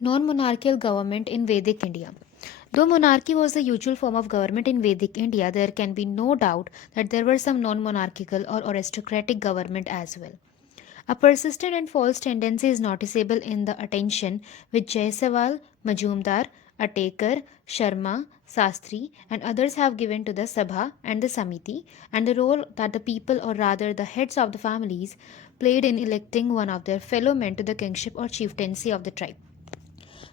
Non-monarchical government in Vedic India. Though monarchy was the usual form of government in Vedic India, there can be no doubt that there were some non-monarchical or aristocratic government as well. A persistent and false tendency is noticeable in the attention which Jaiswal, Majumdar, Atekar, Sharma, Sastri, and others have given to the Sabha and the Samiti, and the role that the people, or rather the heads of the families, played in electing one of their fellow men to the kingship or chieftaincy of the tribe.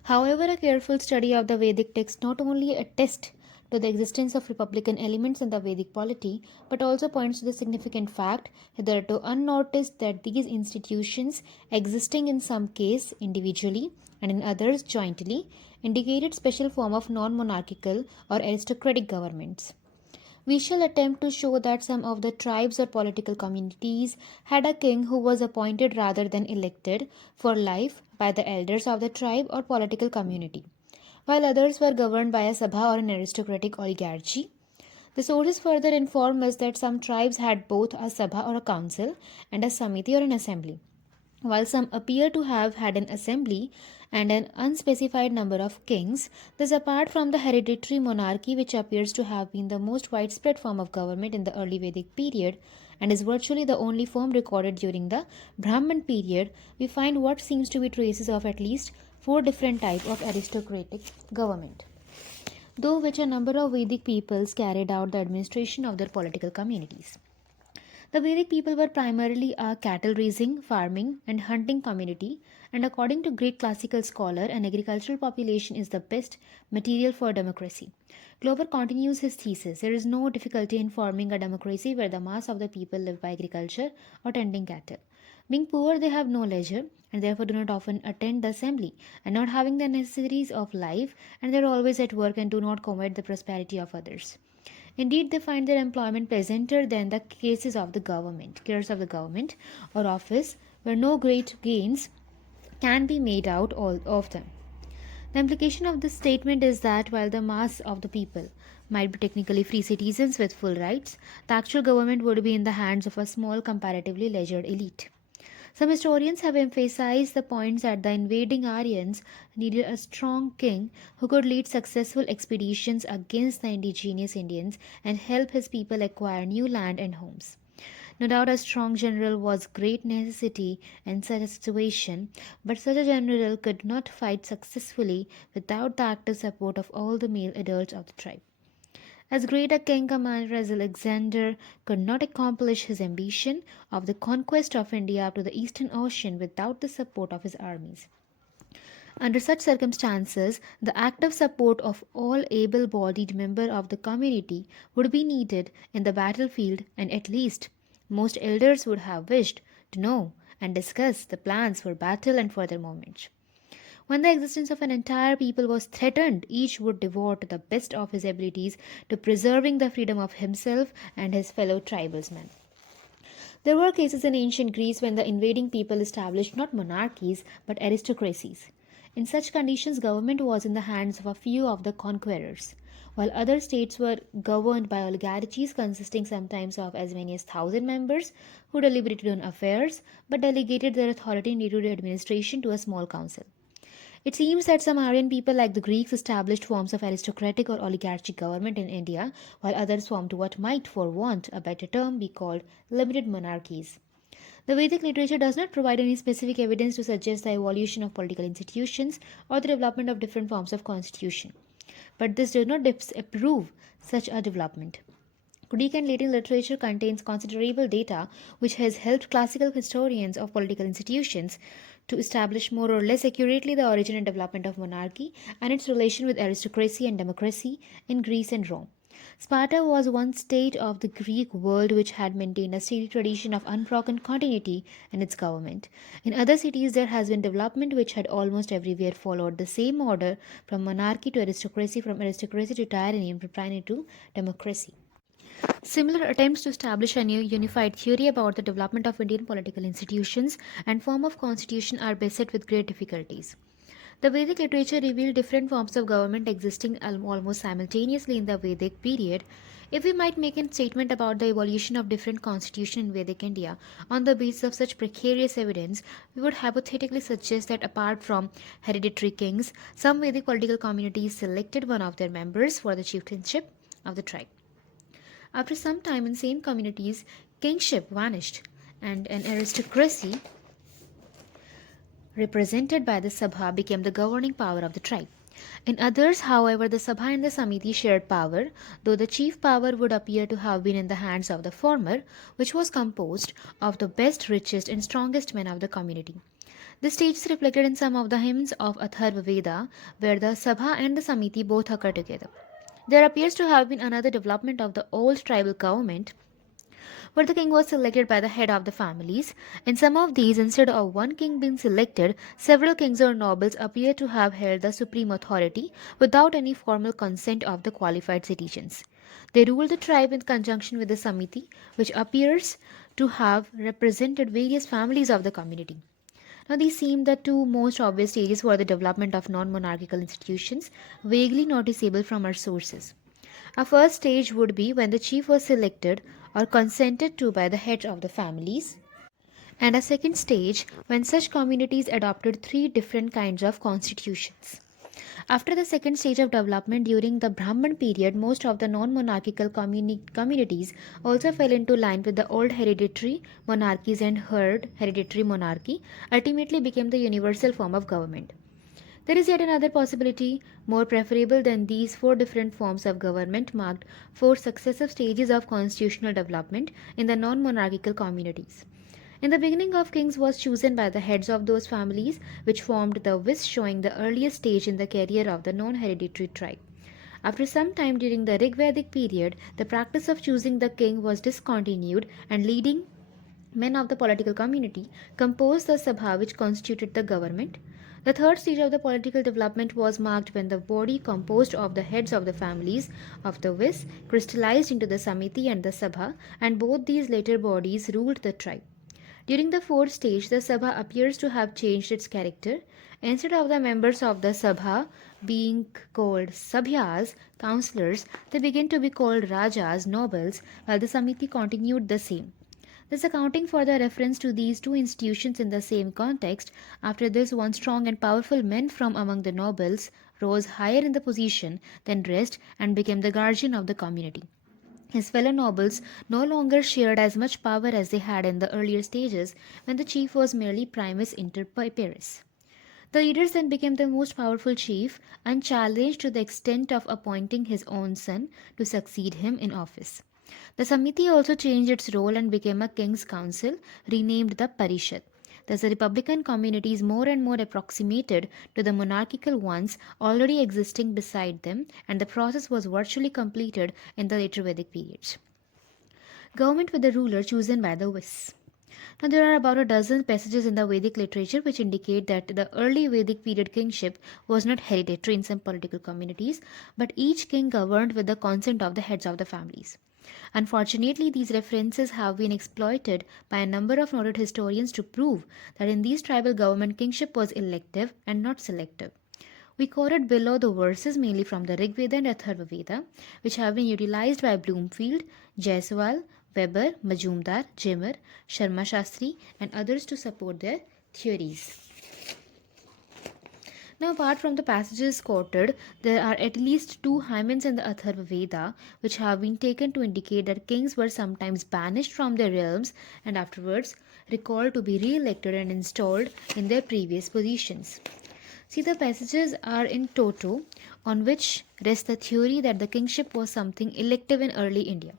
However, a careful study of the Vedic text not only attests to the existence of republican elements in the Vedic polity, but also points to the significant fact, hitherto unnoticed, that these institutions, existing in some case individually and in others jointly, indicated special form of non-monarchical or aristocratic governments. We shall attempt to show that some of the tribes or political communities had a king who was appointed rather than elected for life by the elders of the tribe or political community, while others were governed by a sabha or an aristocratic oligarchy. The sources further inform us that some tribes had both a sabha or a council and a samiti or an assembly, while some appear to have had an assembly and an unspecified number of kings. This apart from the hereditary monarchy, which appears to have been the most widespread form of government in the early Vedic period and is virtually the only form recorded during the Brahman period, we find what seems to be traces of at least four different types of aristocratic government, though which a number of Vedic peoples carried out the administration of their political communities. The Vedic people were primarily a cattle raising, farming, and hunting community, and according to great classical scholar, an agricultural population is the best material for democracy. Glover continues his thesis: there is no difficulty in forming a democracy where the mass of the people live by agriculture or tending cattle. Being poor, they have no leisure and therefore do not often attend the assembly, and not having the necessaries of life, and they are always at work and do not covet the prosperity of others. Indeed, they find their employment pleasanter than the cares of the government or office, where no great gains can be made out all of them. The implication of this statement is that while the mass of the people might be technically free citizens with full rights, the actual government would be in the hands of a small, comparatively leisured elite. Some historians have emphasized the points that the invading Aryans needed a strong king who could lead successful expeditions against the indigenous Indians and help his people acquire new land and homes. No doubt a strong general was great necessity in such a situation, but such a general could not fight successfully without the active support of all the male adults of the tribe. As great a king commander as Alexander could not accomplish his ambition of the conquest of India up to the Eastern Ocean without the support of his armies. Under such circumstances, the active support of all able bodied members of the community would be needed in the battlefield, and at least most elders would have wished to know and discuss the plans for battle and further movements. When the existence of an entire people was threatened, each would devote the best of his abilities to preserving the freedom of himself and his fellow tribesmen. There were cases in ancient Greece when the invading people established not monarchies but aristocracies. In such conditions, government was in the hands of a few of the conquerors, while other states were governed by oligarchies consisting sometimes of as many as 1,000 members who deliberated on affairs but delegated their authority in day-to-day administration to a small council. It seems that some Aryan people, like the Greeks, established forms of aristocratic or oligarchic government in India, while others formed what might, for want a better term, be called limited monarchies. The Vedic literature does not provide any specific evidence to suggest the evolution of political institutions or the development of different forms of constitution. But this does not disapprove such a development. Greek and Latin literature contains considerable data which has helped classical historians of political institutions to establish more or less accurately the origin and development of monarchy and its relation with aristocracy and democracy in Greece and Rome. Sparta was one state of the Greek world which had maintained a steady tradition of unbroken continuity in its government. In other cities, there has been development which had almost everywhere followed the same order, from monarchy to aristocracy, from aristocracy to tyranny, and from tyranny to democracy. Similar attempts to establish a new unified theory about the development of Indian political institutions and form of constitution are beset with great difficulties. The Vedic literature revealed different forms of government existing almost simultaneously in the Vedic period. If we might make a statement about the evolution of different constitutions in Vedic India on the basis of such precarious evidence, we would hypothetically suggest that apart from hereditary kings, some Vedic political communities selected one of their members for the chieftainship of the tribe. After some time in same communities, kingship vanished and an aristocracy represented by the Sabha became the governing power of the tribe. In others, however, the Sabha and the Samiti shared power, though the chief power would appear to have been in the hands of the former, which was composed of the best, richest, and strongest men of the community. This stage is reflected in some of the hymns of Atharva Veda, where the Sabha and the Samiti both occur together. There appears to have been another development of the old tribal government where the king was selected by the head of the families. In some of these, instead of one king being selected, several kings or nobles appear to have held the supreme authority without any formal consent of the qualified citizens. They ruled the tribe in conjunction with the Samiti, which appears to have represented various families of the community. Now, these seem the two most obvious stages for the development of non monarchical institutions, vaguely noticeable from our sources. A first stage would be when the chief was selected or consented to by the heads of the families, and a second stage when such communities adopted three different kinds of constitutions. After the second stage of development during the Brahman period, most of the non monarchical communities also fell into line with the old hereditary monarchies and herd hereditary monarchy ultimately became the universal form of government. There is yet another possibility, more preferable than these four different forms of government, marked four successive stages of constitutional development in the non monarchical communities. In the beginning of kings was chosen by the heads of those families which formed the Vis, showing the earliest stage in the career of the non hereditary tribe. After some time during the Rigvedic period, the practice of choosing the king was discontinued and leading men of the political community composed the Sabha which constituted the government. The third stage of the political development was marked when the body composed of the heads of the families of the Vis crystallized into the Samiti and the Sabha, and both these later bodies ruled the tribe. During the fourth stage, the Sabha appears to have changed its character. Instead of the members of the Sabha being called Sabhyas, councillors, they began to be called Rajas, nobles, while the Samiti continued the same. Thus, accounting for the reference to these two institutions in the same context, after this, one strong and powerful man from among the nobles rose higher in the position than rest and became the guardian of the community. His fellow nobles no longer shared as much power as they had in the earlier stages when the chief was merely primus inter pares. The leaders then became the most powerful chief, unchallenged to the extent of appointing his own son to succeed him in office. The Samiti also changed its role and became a king's council, renamed the Parishad. Thus, the republican communities more and more approximated to the monarchical ones already existing beside them, and the process was virtually completed in the later Vedic periods. Government with the ruler chosen by the Vis. Now, there are about a dozen passages in the Vedic literature which indicate that the early Vedic period kingship was not hereditary in some political communities, but each king governed with the consent of the heads of the families. Unfortunately, these references have been exploited by a number of noted historians to prove that in these tribal government kingship was elective and not selective. We quoted below the verses mainly from the Rig Veda and Atharva Veda, which have been utilized by Bloomfield, Jaiswal, Weber, Majumdar, Jimmer, Sharma Shastri, and others to support their theories. Now, apart from the passages quoted, there are at least two hymens in the Atharva Veda which have been taken to indicate that kings were sometimes banished from their realms and afterwards recalled to be re elected and installed in their previous positions. See, the passages are in toto, on which rests the theory that the kingship was something elective in early India.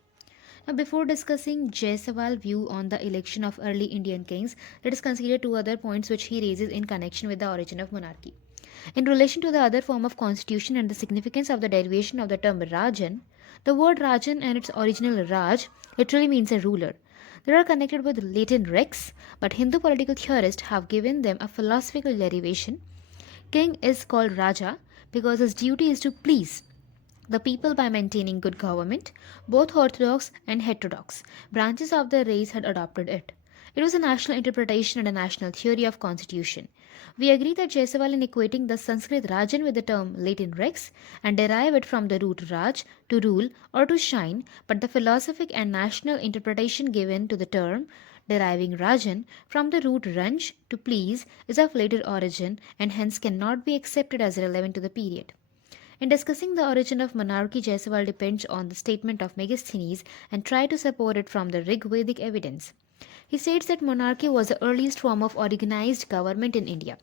Now, before discussing Jaisawal's view on the election of early Indian kings, let us consider two other points which he raises in connection with the origin of monarchy. In relation to the other form of constitution and the significance of the derivation of the term Rajan, the word Rajan and its original Raj literally means a ruler. They are connected with Latin rex, but Hindu political theorists have given them a philosophical derivation. King is called Raja because his duty is to please the people by maintaining good government. Both orthodox and heterodox branches of the race had adopted it. It was a national interpretation and a national theory of constitution. We agree that Jaiswal in equating the Sanskrit Rajan with the term Latin Rex and derive it from the root Raj, to rule or to shine, but the philosophic and national interpretation given to the term, deriving Rajan from the root Ranj, to please, is of later origin and hence cannot be accepted as relevant to the period. In discussing the origin of monarchy, Jaiswal depends on the statement of Megasthenes and try to support it from the Rig Vedic evidence. He states that monarchy was the earliest form of organized government in India.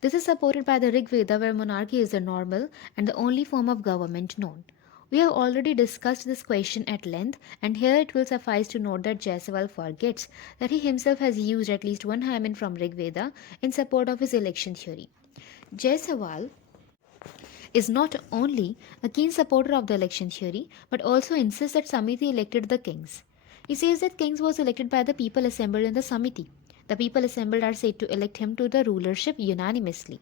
This is supported by the Rig Veda, where monarchy is the normal and the only form of government known. We have already discussed this question at length, and here it will suffice to note that Jaiswal forgets that he himself has used at least one hymen from Rig Veda in support of his election theory. Jaiswal is not only a keen supporter of the election theory but also insists that Samiti elected the kings. He says that kings was elected by the people assembled in the Samiti. The people assembled are said to elect him to the rulership unanimously.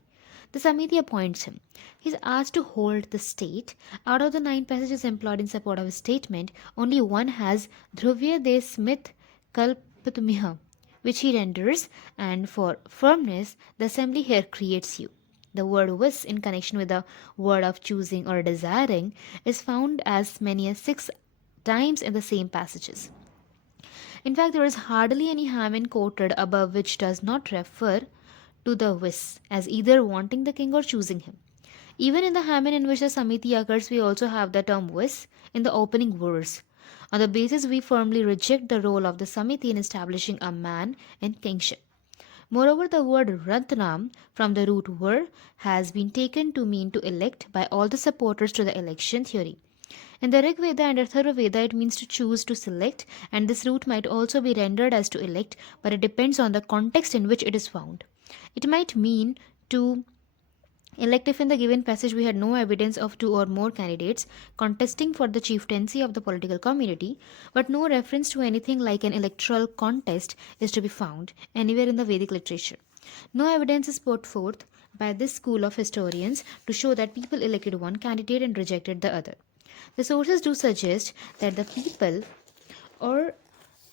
The Samiti appoints him. He is asked to hold the state. Out of the 9 passages employed in support of his statement, only one has Dhruvya de Smith Kalpatmiha, which he renders, and for firmness, the assembly here creates you. The word wish in connection with the word of choosing or desiring is found as many as 6 times in the same passages. In fact, there is hardly any hymen quoted above which does not refer to the wish as either wanting the king or choosing him. Even in the hymen in which the Samiti occurs, we also have the term wish in the opening verse. On the basis, we firmly reject the role of the Samiti in establishing a man in kingship. Moreover, the word Ratnam from the root ver has been taken to mean to elect by all the supporters to the election theory. In the Rig Veda and Atharva Veda, it means to choose, to select, and this root might also be rendered as to elect, but it depends on the context in which it is found. It might mean to elect if in the given passage we had no evidence of 2 or more candidates contesting for the chieftaincy of the political community, but no reference to anything like an electoral contest is to be found anywhere in the Vedic literature. No evidence is put forth by this school of historians to show that people elected one candidate and rejected the other. The sources do suggest that the people, or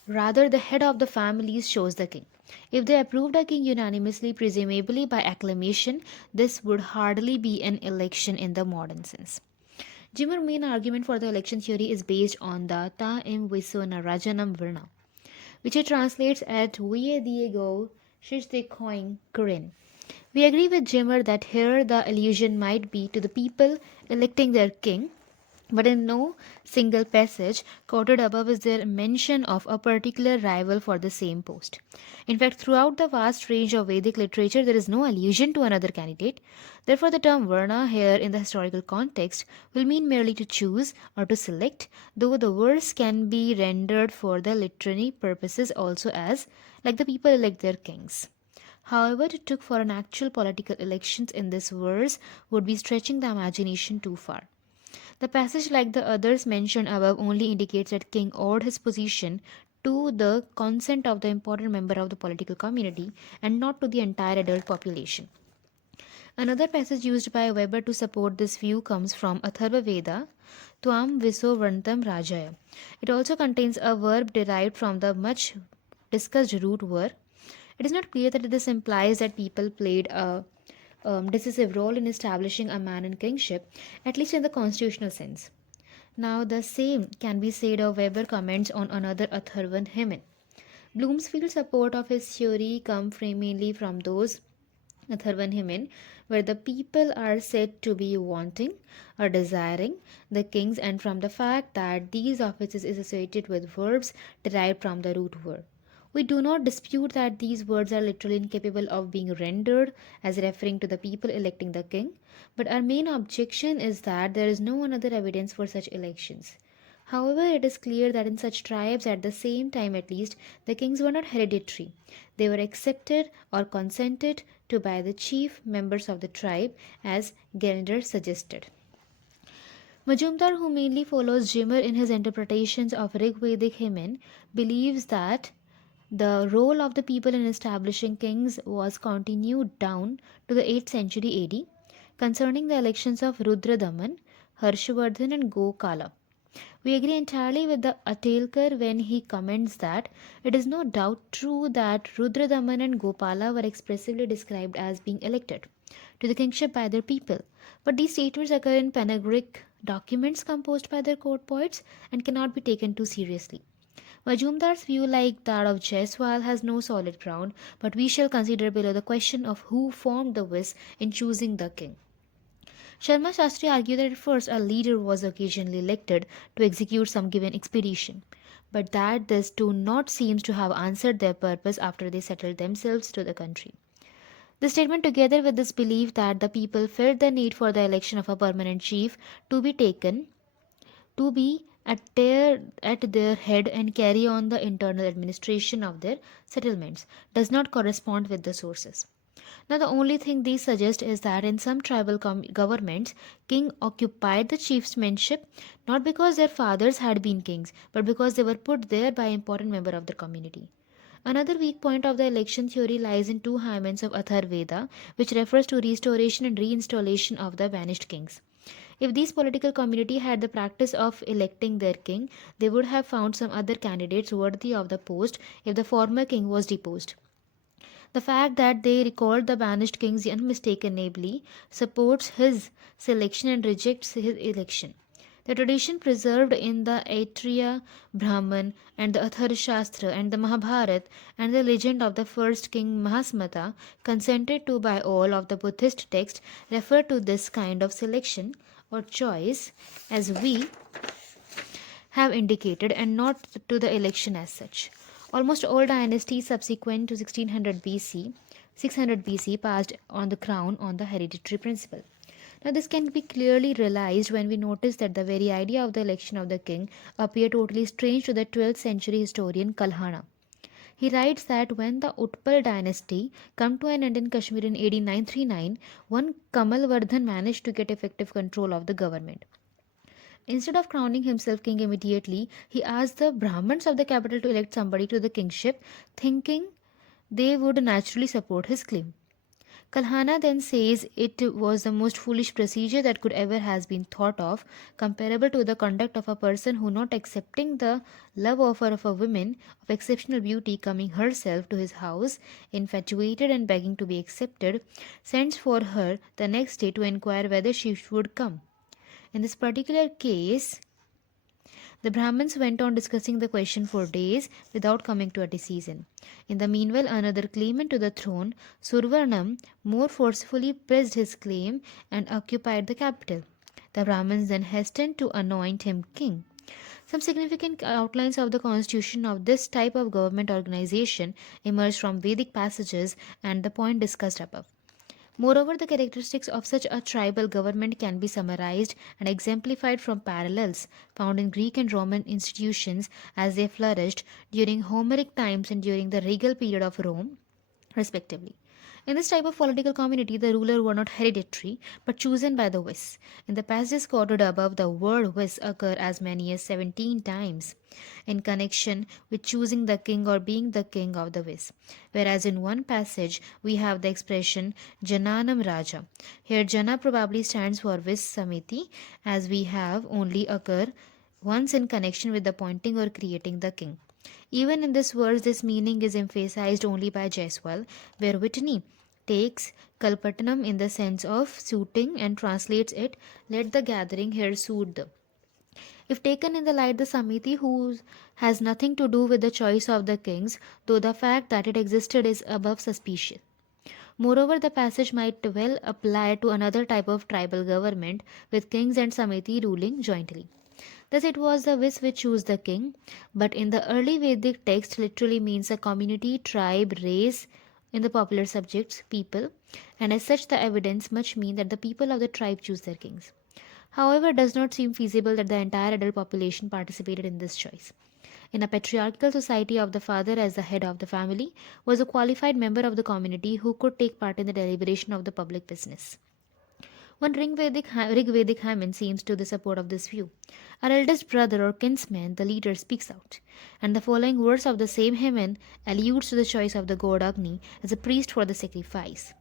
rather the head of the families, chose the king. If they approved a king unanimously, presumably by acclamation, this would hardly be an election in the modern sense. Jimmer's main argument for the election theory is based on the Ta im viso na rajanam virna, which he translates at Vie Diego Shishde Koing Kurin. We agree with Jimmer that here the allusion might be to the people electing their king, but in no single passage quoted above is there mention of a particular rival for the same post. In fact, throughout the vast range of Vedic literature, there is no allusion to another candidate. Therefore, the term Varna here in the historical context will mean merely to choose or to select, though the verse can be rendered for the literary purposes also as, like the people elect their kings. However, it took for an actual political elections in this verse would be stretching the imagination too far. The passage, like the others mentioned above, only indicates that king owed his position to the consent of the important member of the political community and not to the entire adult population. Another passage used by Weber to support this view comes from Atharva Veda, Tvam Viso Varntam Rajaya. It also contains a verb derived from the much discussed root ver. It is not clear that this implies that people played a decisive role in establishing a man in kingship, at least in the constitutional sense. Now, the same can be said of Weber comments on another Atharvan hymen. Bloomfield's support of his theory come mainly from those Atharvan hymen where the people are said to be wanting or desiring the kings, and from the fact that these offices is associated with verbs derived from the root verb. We do not dispute that these words are literally incapable of being rendered as referring to the people electing the king, but our main objection is that there is no other evidence for such elections. However, it is clear that in such tribes, at the same time at least, the kings were not hereditary. They were accepted or consented to by the chief members of the tribe, as Gerinder suggested. Majumdar, who mainly follows Jimmer in his interpretations of Rig Vedic hymen, believes that the role of the people in establishing kings was continued down to the 8th century AD, concerning the elections of Rudra Daman, Harshvardhan, and Gokala. We agree entirely with the Atelkar when he comments that it is no doubt true that Rudradaman and Gopala were expressively described as being elected to the kingship by their people, but these statements occur in panegyric documents composed by their court poets and cannot be taken too seriously. Majumdar's view, like that of Jaiswal, has no solid ground, but we shall consider below the question of who formed the whist in choosing the king. Sharma Shastri argued that at first a leader was occasionally elected to execute some given expedition, but that this too not seems to have answered their purpose after they settled themselves to the country. This statement, together with this belief that the people felt the need for the election of a permanent chief to be taken to be at their head and carry on the internal administration of their settlements, does not correspond with the sources. Now, the only thing these suggest is that in some tribal governments, king occupied the chiefsmanship not because their fathers had been kings, but because they were put there by important member of the community. Another weak point of the election theory lies in two hymens of Atharveda, which refers to restoration and reinstallation of the vanished kings. If these political community had the practice of electing their king, they would have found some other candidates worthy of the post if the former king was deposed. The fact that they recalled the banished kings unmistakably supports his selection and rejects his election. The tradition preserved in the Aitreya Brahman and the Athar Shastra and the Mahabharata and the legend of the first king Mahasmata, consented to by all of the Buddhist texts, refer to this kind of selection or choice as we have indicated and not to the election as such. Almost all dynasties subsequent to 1600 BC, 600 BC passed on the crown on the hereditary principle. Now, this can be clearly realized when we notice that the very idea of the election of the king appeared totally strange to the 12th century historian Kalhana. He writes that when the Utpal dynasty came to an end in Kashmir in AD 939, one Kamal Vardhan managed to get effective control of the government. Instead of crowning himself king immediately, he asked the Brahmins of the capital to elect somebody to the kingship, thinking they would naturally support his claim. Kalhana then says it was the most foolish procedure that could ever has been thought of, comparable to the conduct of a person who, not accepting the love offer of a woman of exceptional beauty coming herself to his house, infatuated and begging to be accepted, sends for her the next day to inquire whether she would come. In this particular case, the Brahmins went on discussing the question for days without coming to a decision. In the meanwhile, another claimant to the throne, Survarnam, more forcefully pressed his claim and occupied the capital. The Brahmins then hastened to anoint him king. Some significant outlines of the constitution of this type of government organization emerge from Vedic passages and the point discussed above. Moreover, the characteristics of such a tribal government can be summarized and exemplified from parallels found in Greek and Roman institutions as they flourished during Homeric times and during the regal period of Rome, respectively. In this type of political community, the ruler were not hereditary, but chosen by the Wis. In the passages quoted above, the word Wis occur as many as 17 times in connection with choosing the king or being the king of the Wis. Whereas in one passage, we have the expression Jananam Raja. Here, Jana probably stands for Wis Samiti, as we have only occur once in connection with appointing or creating the king. Even in this verse, this meaning is emphasized only by Jaiswal, where Whitney takes Kalpatnam in the sense of suiting and translates it, let the gathering here suit the. If taken in the light, the Samiti who has nothing to do with the choice of the kings, though the fact that it existed is above suspicion. Moreover, the passage might well apply to another type of tribal government, with kings and Samiti ruling jointly. Thus, it was the Vis which chose the king, but in the early Vedic text, literally means a community, tribe, race in the popular subjects, people, and as such, the evidence much mean that the people of the tribe choose their kings. However, it does not seem feasible that the entire adult population participated in this choice. In a patriarchal society of the father as the head of the family was a qualified member of the community who could take part in the deliberation of the public business. One Rigvedic hymn seems to the support of this view. Our eldest brother or kinsman, the leader, speaks out, and the following verse of the same hymn alludes to the choice of the god Agni as a priest for the sacrifice.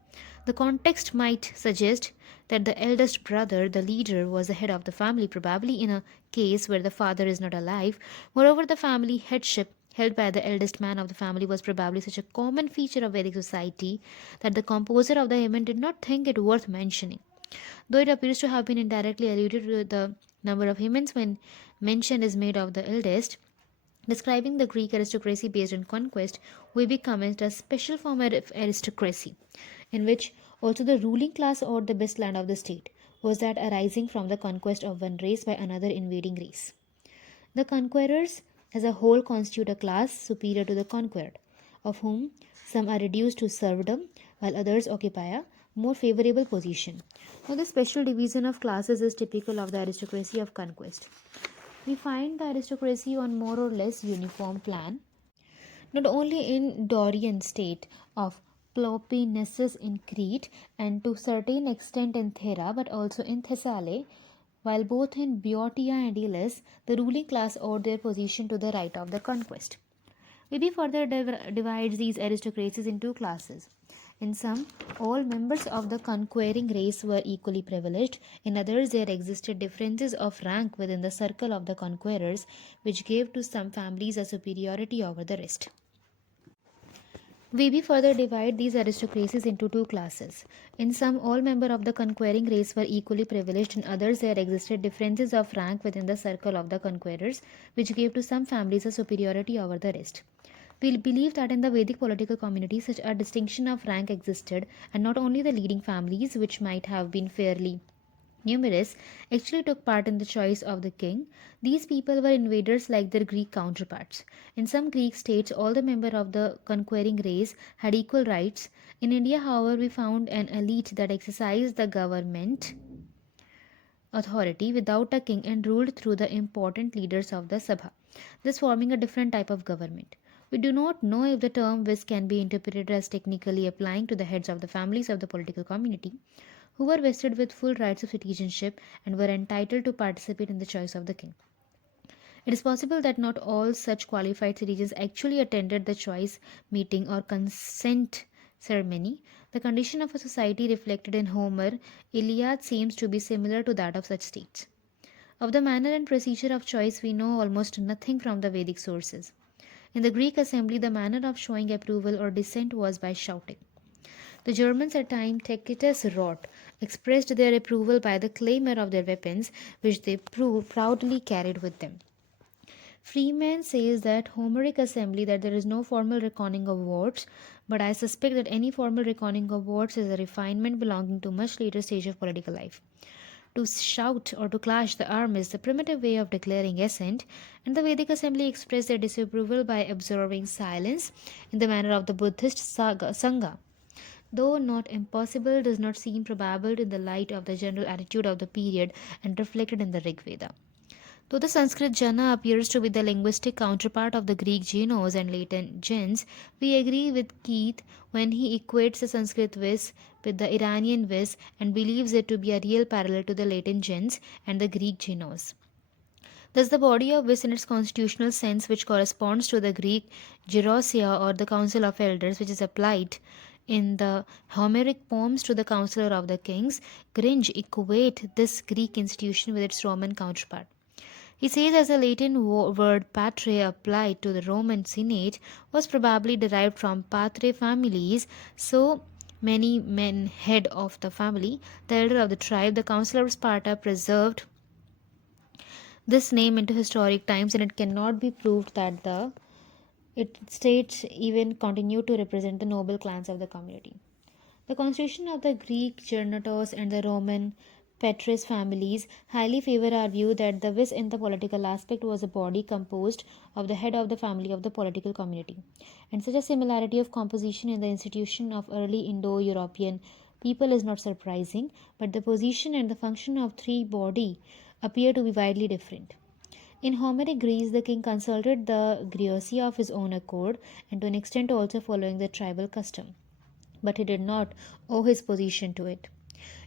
The context might suggest that the eldest brother, the leader, was the head of the family, probably in a case where the father is not alive. Moreover, the family headship held by the eldest man of the family was probably such a common feature of Vedic society that the composer of the hymn did not think it worth mentioning. Though it appears to have been indirectly alluded to the number of hymns when mention is made of the eldest, describing the Greek aristocracy based on conquest, we become a special form of aristocracy, in which also the ruling class or the best land of the state was that arising from the conquest of one race by another invading race. The conquerors as a whole constitute a class superior to the conquered, of whom some are reduced to serfdom while others occupy a more favorable position. Now, this special division of classes is typical of the aristocracy of conquest. We find the aristocracy on more or less uniform plan, not only in Dorian state of Peloponnesus in Crete and to certain extent in Thera, but also in Thessaly, while both in Boeotia and Elis, the ruling class owed their position to the right of the conquest. Livy further divides these aristocracies into two classes. In some, all members of the conquering race were equally privileged. In others, there existed differences of rank within the circle of the conquerors, which gave to some families a superiority over the rest. We further divide these aristocracies into two classes. In some, all members of the conquering race were equally privileged. In others, there existed differences of rank within the circle of the conquerors, which gave to some families a superiority over the rest. We believe that in the Vedic political community, such a distinction of rank existed, and not only the leading families, which might have been fairly numerous, actually took part in the choice of the king. These people were invaders like their Greek counterparts. In some Greek states, all the members of the conquering race had equal rights. In India, however, we found an elite that exercised the government authority without a king and ruled through the important leaders of the Sabha, thus forming a different type of government. We do not know if the term vis can be interpreted as technically applying to the heads of the families of the political community, who were vested with full rights of citizenship and were entitled to participate in the choice of the king. It is possible that not all such qualified citizens actually attended the choice meeting or consent ceremony. The condition of a society reflected in Homer Iliad seems to be similar to that of such states. Of the manner and procedure of choice, we know almost nothing from the Vedic sources. In the Greek assembly, the manner of showing approval or dissent was by shouting. The Germans at time Tacitus wrote, expressed their approval by the clamour of their weapons, which they proudly carried with them. Freeman says that Homeric assembly that there is no formal reckoning of votes, but I suspect that any formal reckoning of votes is a refinement belonging to much later stage of political life. To shout or to clash the arm is the primitive way of declaring assent, and the Vedic assembly expressed their disapproval by observing silence in the manner of the Buddhist Sangha. Though not impossible, does not seem probable in the light of the general attitude of the period and reflected in the Rig Veda. Though the Sanskrit Jana appears to be the linguistic counterpart of the Greek Genos and latent gens, we agree with Keith when he equates the Sanskrit vis with the Iranian vis and believes it to be a real parallel to the latent gens and the Greek Genos. Thus, the body of vis in its constitutional sense, which corresponds to the Greek Gerousia or the Council of Elders, which is applied in the Homeric poems to the Counselor of the Kings, Gringe equate this Greek institution with its Roman counterpart. He says as the Latin word patre applied to the Roman Senate was probably derived from patre families, so many men head of the family, the elder of the tribe, the councillor of Sparta preserved this name into historic times, and it cannot be proved that the it states even continued to represent the noble clans of the community. The constitution of the Greek Gernatos and the Roman Petrus families highly favor our view that the vis in the political aspect was a body composed of the head of the family of the political community. And such a similarity of composition in the institution of early Indo-European people is not surprising, but the position and the function of three body appear to be widely different. In Homeric Greece, the king consulted the Gerousia of his own accord and to an extent also following the tribal custom, but he did not owe his position to it.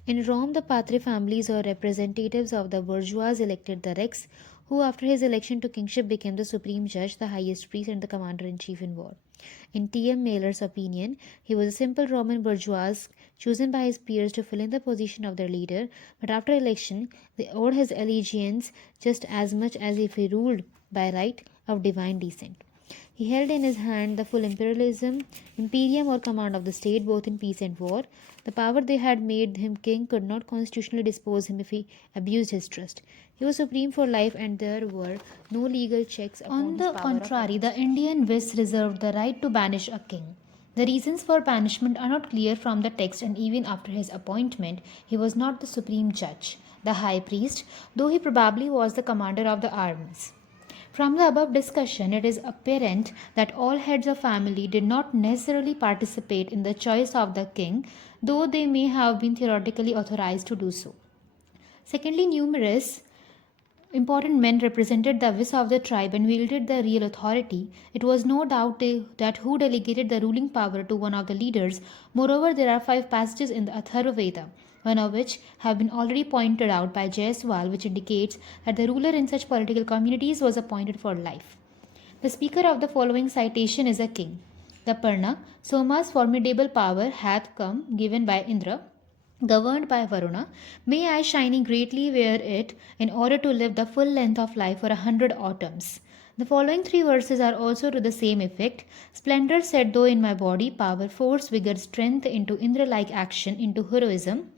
In Rome, the Patre families or representatives of the bourgeois elected the Rex, who after his election to kingship became the supreme judge, the highest priest, and the commander in chief in war. In T.M. Mailer's opinion, he was a simple Roman bourgeois chosen by his peers to fill in the position of their leader, but after election, they owed his allegiance just as much as if he ruled by right of divine descent. He held in his hand the full imperium or command of the state, both in peace and war. The power they had made him king could not constitutionally dispose him if he abused his trust. He was supreme for life, and there were no legal checks upon his power. On the contrary, the Indian Viz reserved the right to banish a king. The reasons for banishment are not clear from the text, and even after his appointment, he was not the supreme judge, the high priest, though he probably was the commander of the armies. From the above discussion, it is apparent that all heads of family did not necessarily participate in the choice of the king, though they may have been theoretically authorized to do so. Secondly, numerous important men represented the vis of the tribe and wielded the real authority. It was no doubt that who delegated the ruling power to one of the leaders. Moreover, there are 5 passages in the Atharva Veda, one of which have been already pointed out by Jaiswal, which indicates that the ruler in such political communities was appointed for life. The speaker of the following citation is a king. The Parna, Soma's formidable power hath come, given by Indra, governed by Varuna, may I shining greatly wear it in order to live the full length of life for 100 autumns. The following 3 verses are also to the same effect. Splendor set though in my body, power, force, vigor, strength into Indra-like action, into heroism,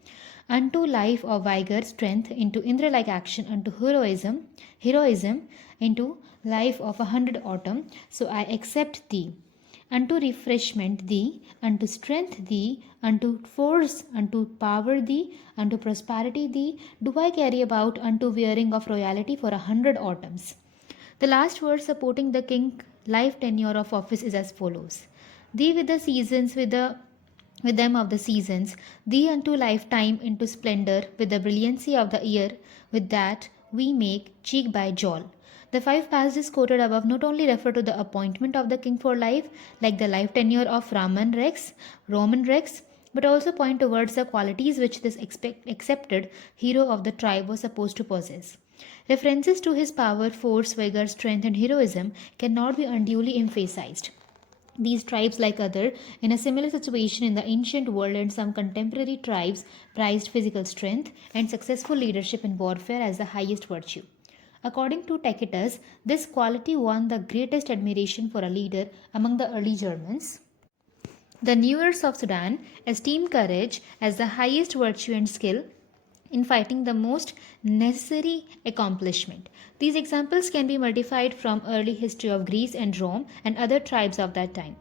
unto life of vigor, strength, into Indra-like action, unto heroism, into life of 100 autumn. So I accept thee. Unto refreshment thee, unto strength thee, unto force, unto power thee, unto prosperity thee, do I carry about unto wearing of royalty for 100 autumns. The last verse supporting the king life tenure of office is as follows. Thee with the seasons, with them of the seasons, thee unto lifetime into splendor, with the brilliancy of the year, with that we make cheek by jowl. The 5 passages quoted above not only refer to the appointment of the king for life, like the life tenure of Roman Rex, but also point towards the qualities which this accepted hero of the tribe was supposed to possess. References to his power, force, vigor, strength, and heroism cannot be unduly emphasized. These tribes, like other in a similar situation in the ancient world and some contemporary tribes, prized physical strength and successful leadership in warfare as the highest virtue. According to Tacitus, this quality won the greatest admiration for a leader among the early Germans. The Newers of Sudan esteemed courage as the highest virtue and skill in fighting the most necessary accomplishment. These examples can be multiplied from early history of Greece and Rome and other tribes of that time.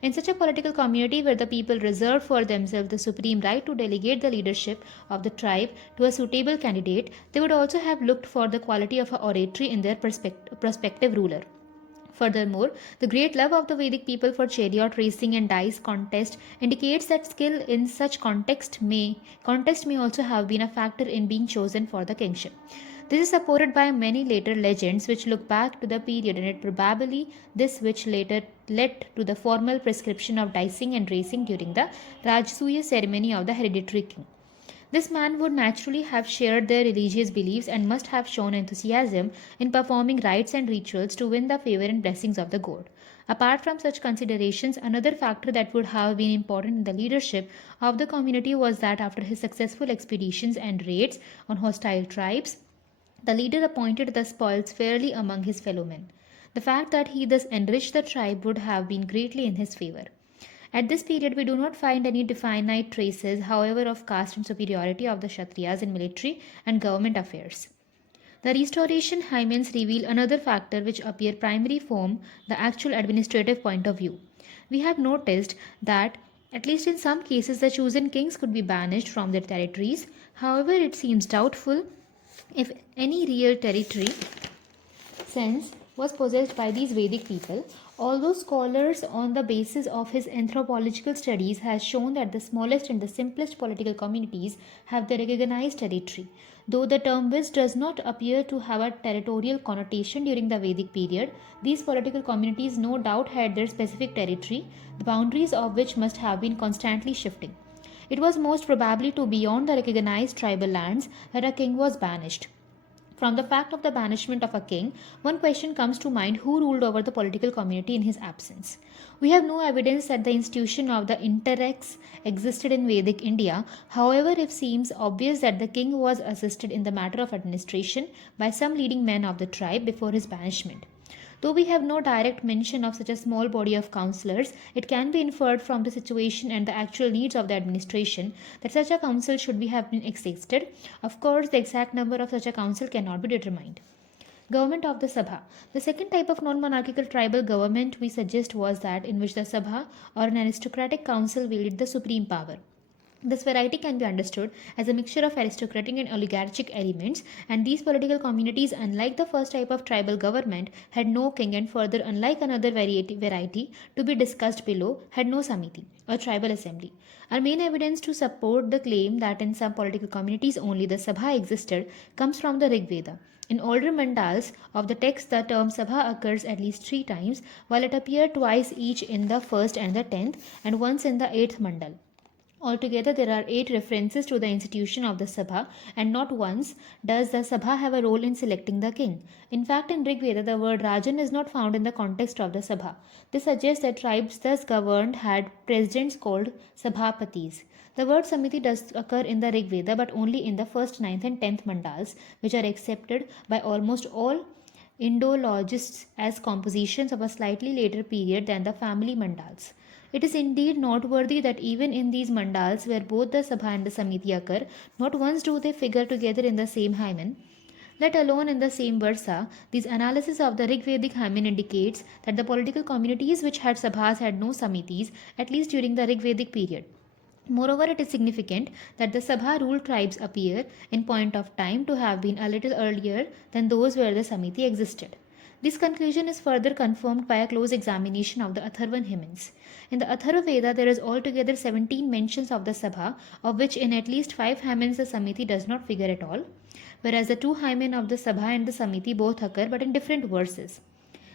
In such a political community where the people reserved for themselves the supreme right to delegate the leadership of the tribe to a suitable candidate, they would also have looked for the quality of oratory in their prospective ruler. Furthermore, the great love of the Vedic people for chariot racing and dice contest indicates that skill in such contest may also have been a factor in being chosen for the kingship. This is supported by many later legends which look back to the period, and it probably this which later led to the formal prescription of dicing and racing during the Rajasuya ceremony of the hereditary king. This man would naturally have shared their religious beliefs and must have shown enthusiasm in performing rites and rituals to win the favor and blessings of the god. Apart from such considerations, another factor that would have been important in the leadership of the community was that after his successful expeditions and raids on hostile tribes, the leader appointed the spoils fairly among his fellow men. The fact that he thus enriched the tribe would have been greatly in his favor. At this period, we do not find any definite traces, however, of caste and superiority of the Kshatriyas in military and government affairs. The restoration hymens reveal another factor which appear primary from the actual administrative point of view. We have noticed that at least in some cases the chosen kings could be banished from their territories. However, it seems doubtful if any real territory sense was possessed by these Vedic people, although scholars on the basis of his anthropological studies has shown that the smallest and the simplest political communities have the recognized territory. Though the term Viz does not appear to have a territorial connotation during the Vedic period, these political communities no doubt had their specific territory, the boundaries of which must have been constantly shifting. It was most probably to beyond the recognized tribal lands that a king was banished. From the fact of the banishment of a king, one question comes to mind: who ruled over the political community in his absence? We have no evidence that the institution of the interrex existed in Vedic India. However, it seems obvious that the king was assisted in the matter of administration by some leading men of the tribe before his banishment. Though we have no direct mention of such a small body of councillors, it can be inferred from the situation and the actual needs of the administration that such a council should have been existed. Of course, the exact number of such a council cannot be determined. Government of the Sabha. The second type of non monarchical tribal government we suggest was that in which the Sabha or an aristocratic council wielded the supreme power. This variety can be understood as a mixture of aristocratic and oligarchic elements, and these political communities, unlike the first type of tribal government, had no king, and further, unlike another variety to be discussed below, had no samiti or tribal assembly. Our main evidence to support the claim that in some political communities only the sabha existed comes from the Rig Veda. In older mandals of the text, the term sabha occurs at least 3 times, while it appears twice each in the first and the 10th, and once in the 8th mandal. Altogether, there are 8 references to the institution of the Sabha, and not once does the Sabha have a role in selecting the king. In fact, in Rig Veda, the word Rajan is not found in the context of the Sabha. This suggests that tribes thus governed had presidents called Sabhapatis. The word Samiti does occur in the Rig Veda, but only in the first, 9th, and 10th mandals, which are accepted by almost all Indologists as compositions of a slightly later period than the family mandals. It is indeed noteworthy that even in these mandals where both the Sabha and the Samiti occur, not once do they figure together in the same hymen, let alone in the same versa. These analysis of the Rig Vedic hymen indicates that the political communities which had Sabhas had no Samitis, at least during the Rig Vedic period. Moreover, it is significant that the Sabha ruled tribes appear, in point of time, to have been a little earlier than those where the Samiti existed. This conclusion is further confirmed by a close examination of the Atharvan hymns. In the Atharva Veda, there is altogether 17 mentions of the Sabha, of which in at least 5 hymens the Samiti does not figure at all, whereas the 2 hymen of the Sabha and the Samiti both occur but in different verses.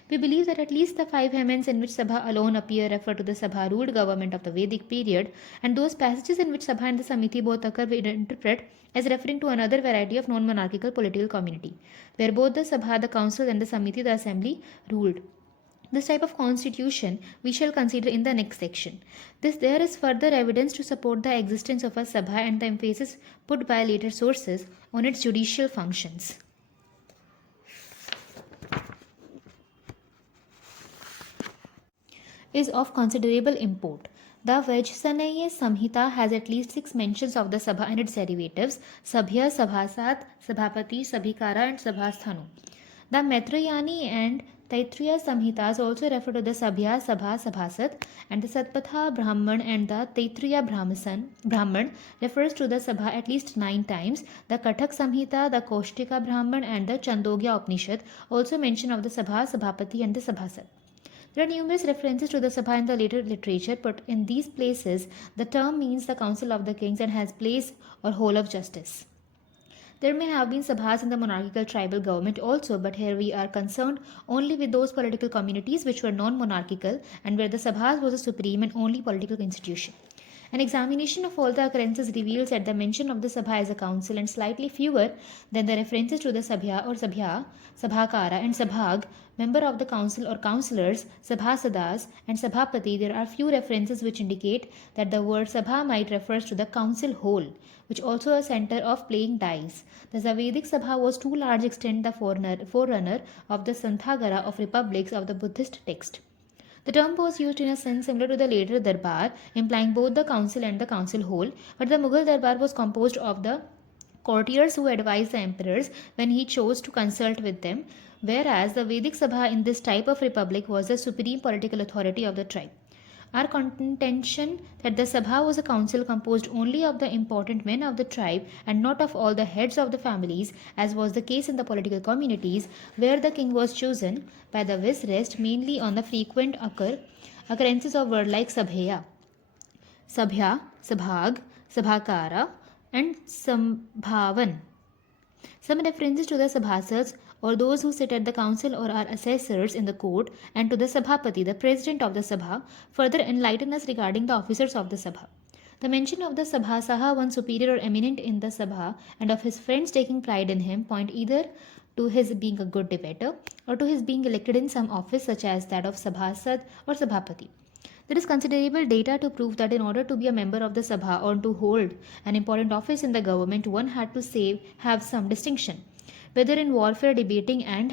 We believe that at least the 5 hymens in which Sabha alone appear refer to the Sabha ruled government of the Vedic period, and those passages in which Sabha and the Samiti both occur we interpret as referring to another variety of non-monarchical political community, where both the Sabha, the council, and the Samiti, the assembly, ruled. This type of constitution we shall consider in the next section. There is further evidence to support the existence of a Sabha and the emphasis put by later sources on its judicial functions. Is of considerable import. The Vajsanaya Samhita has at least 6 mentions of the Sabha and its derivatives: Sabhya, Sabhasat, Sabhapati, Sabhikara, and Sabhasthanu. The Maitrayani and Taitriya Samhitas also refer to the Sabhya, Sabha, Sabhasat, and the Satpatha Brahman and the Taitriya Brahman refers to the Sabha at least 9 times. The Kathak Samhita, the Kaushtika Brahman, and the Chandogya Upanishad also mention of the Sabha, Sabhapati, and the Sabhasat. There are numerous references to the Sabha in the later literature, but in these places the term means the council of the kings and has place or whole of justice. There may have been Sabhas in the monarchical tribal government also, but here we are concerned only with those political communities which were non-monarchical and where the Sabhas was a supreme and only political institution. An examination of all the occurrences reveals that the mention of the Sabha as a council and slightly fewer than the references to the Sabhya or Sabhya, Sabhakara, and Sabhag, member of the council or councillors, Sabhasadas, and Sabhapati. There are few references which indicate that the word Sabha might refers to the council whole, which also a center of playing dice. The Vedic Sabha was to large extent the forerunner of the Santhagara of republics of the Buddhist text. The term was used in a sense similar to the later Darbar, implying both the council and the council whole, but the Mughal Darbar was composed of the courtiers who advised the emperors when he chose to consult with them, whereas the Vedic Sabha in this type of republic was the supreme political authority of the tribe. Our contention that the Sabha was a council composed only of the important men of the tribe and not of all the heads of the families, as was the case in the political communities, where the king was chosen by the viz rest mainly on the frequent occurrences of words like Sabhya, Sabhag, Sabhakara, and Sambhavan. Some references to the Sabhasats or those who sit at the council or are assessors in the court, and to the Sabhapati, the president of the Sabha, further enlighten us regarding the officers of the Sabha. The mention of the Sabhasaha, one superior or eminent in the Sabha, and of his friends taking pride in him point either to his being a good debater or to his being elected in some office such as that of Sabhasad or Sabhapati. There is considerable data to prove that in order to be a member of the Sabha or to hold an important office in the government, one had to have some distinction, whether in warfare, debating, and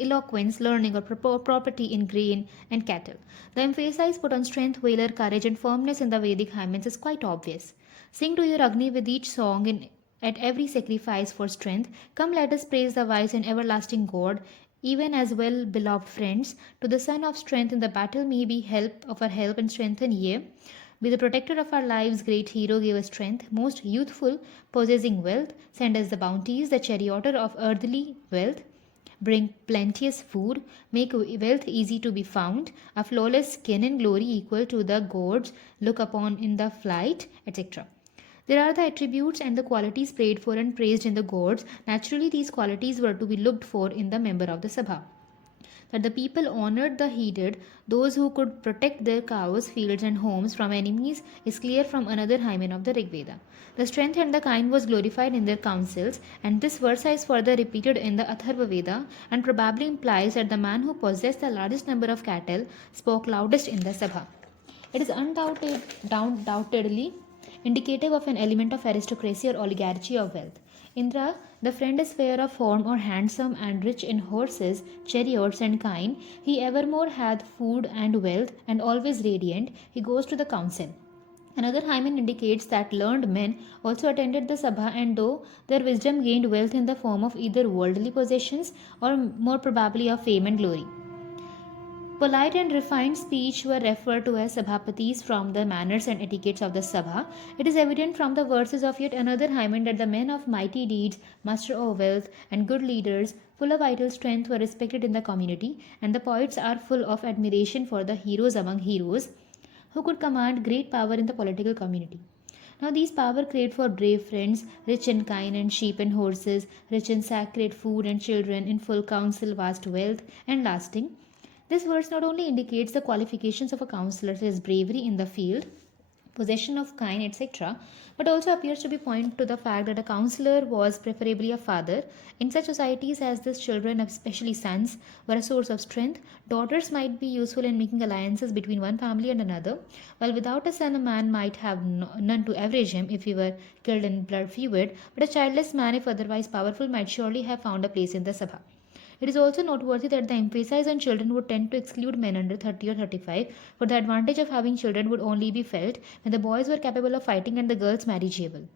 eloquence, learning, or property in grain and cattle. The emphasis put on strength, valor, courage, and firmness in the Vedic hymns is quite obvious. Sing to your Agni with each song at every sacrifice for strength. Come, let us praise the wise and everlasting God, even as well beloved friends. To the Son of Strength in the battle may be help of our help and strengthen ye. Be the protector of our lives, great hero, give us strength, most youthful, possessing wealth, send us the bounties, the charioteer of earthly wealth. Bring plenteous food, make wealth easy to be found, a flawless skin and glory equal to the gods look upon in the flight, etc. There are the attributes and the qualities prayed for and praised in the gods. Naturally, these qualities were to be looked for in the member of the Sabha. That the people honored the heeded, those who could protect their cows, fields, and homes from enemies, is clear from another hymen of the Rig Veda. The strength and the kind was glorified in their councils, and this verse is further repeated in the Atharva Veda and probably implies that the man who possessed the largest number of cattle spoke loudest in the Sabha. It is undoubtedly indicative of an element of aristocracy or oligarchy of wealth. Indra, the friend, is fair of form or handsome and rich in horses, chariots, and kine. He evermore hath food and wealth, and always radiant. He goes to the council. Another hymen indicates that learned men also attended the Sabha, and though their wisdom gained wealth in the form of either worldly possessions or more probably of fame and glory. Polite and refined speech were referred to as Sabhapatis from the manners and etiquettes of the Sabha. It is evident from the verses of yet another hymen that the men of mighty deeds, master of wealth, and good leaders, full of vital strength, were respected in the community, and the poets are full of admiration for the heroes among heroes who could command great power in the political community. Now, these power craved for brave friends, rich in kine and sheep and horses, rich in sacred food and children, in full counsel, vast wealth, and lasting. This verse not only indicates the qualifications of a counselor, such as bravery in the field, possession of kine, etc., but also appears to be point to the fact that a counselor was preferably a father. In such societies as this, children, especially sons, were a source of strength. Daughters might be useful in making alliances between one family and another, while without a son, a man might have none to average him if he were killed in blood feud, but a childless man, if otherwise powerful, might surely have found a place in the Sabha. It is also noteworthy that the emphasis on children would tend to exclude men under 30 or 35, for the advantage of having children would only be felt when the boys were capable of fighting and the girls marriageable.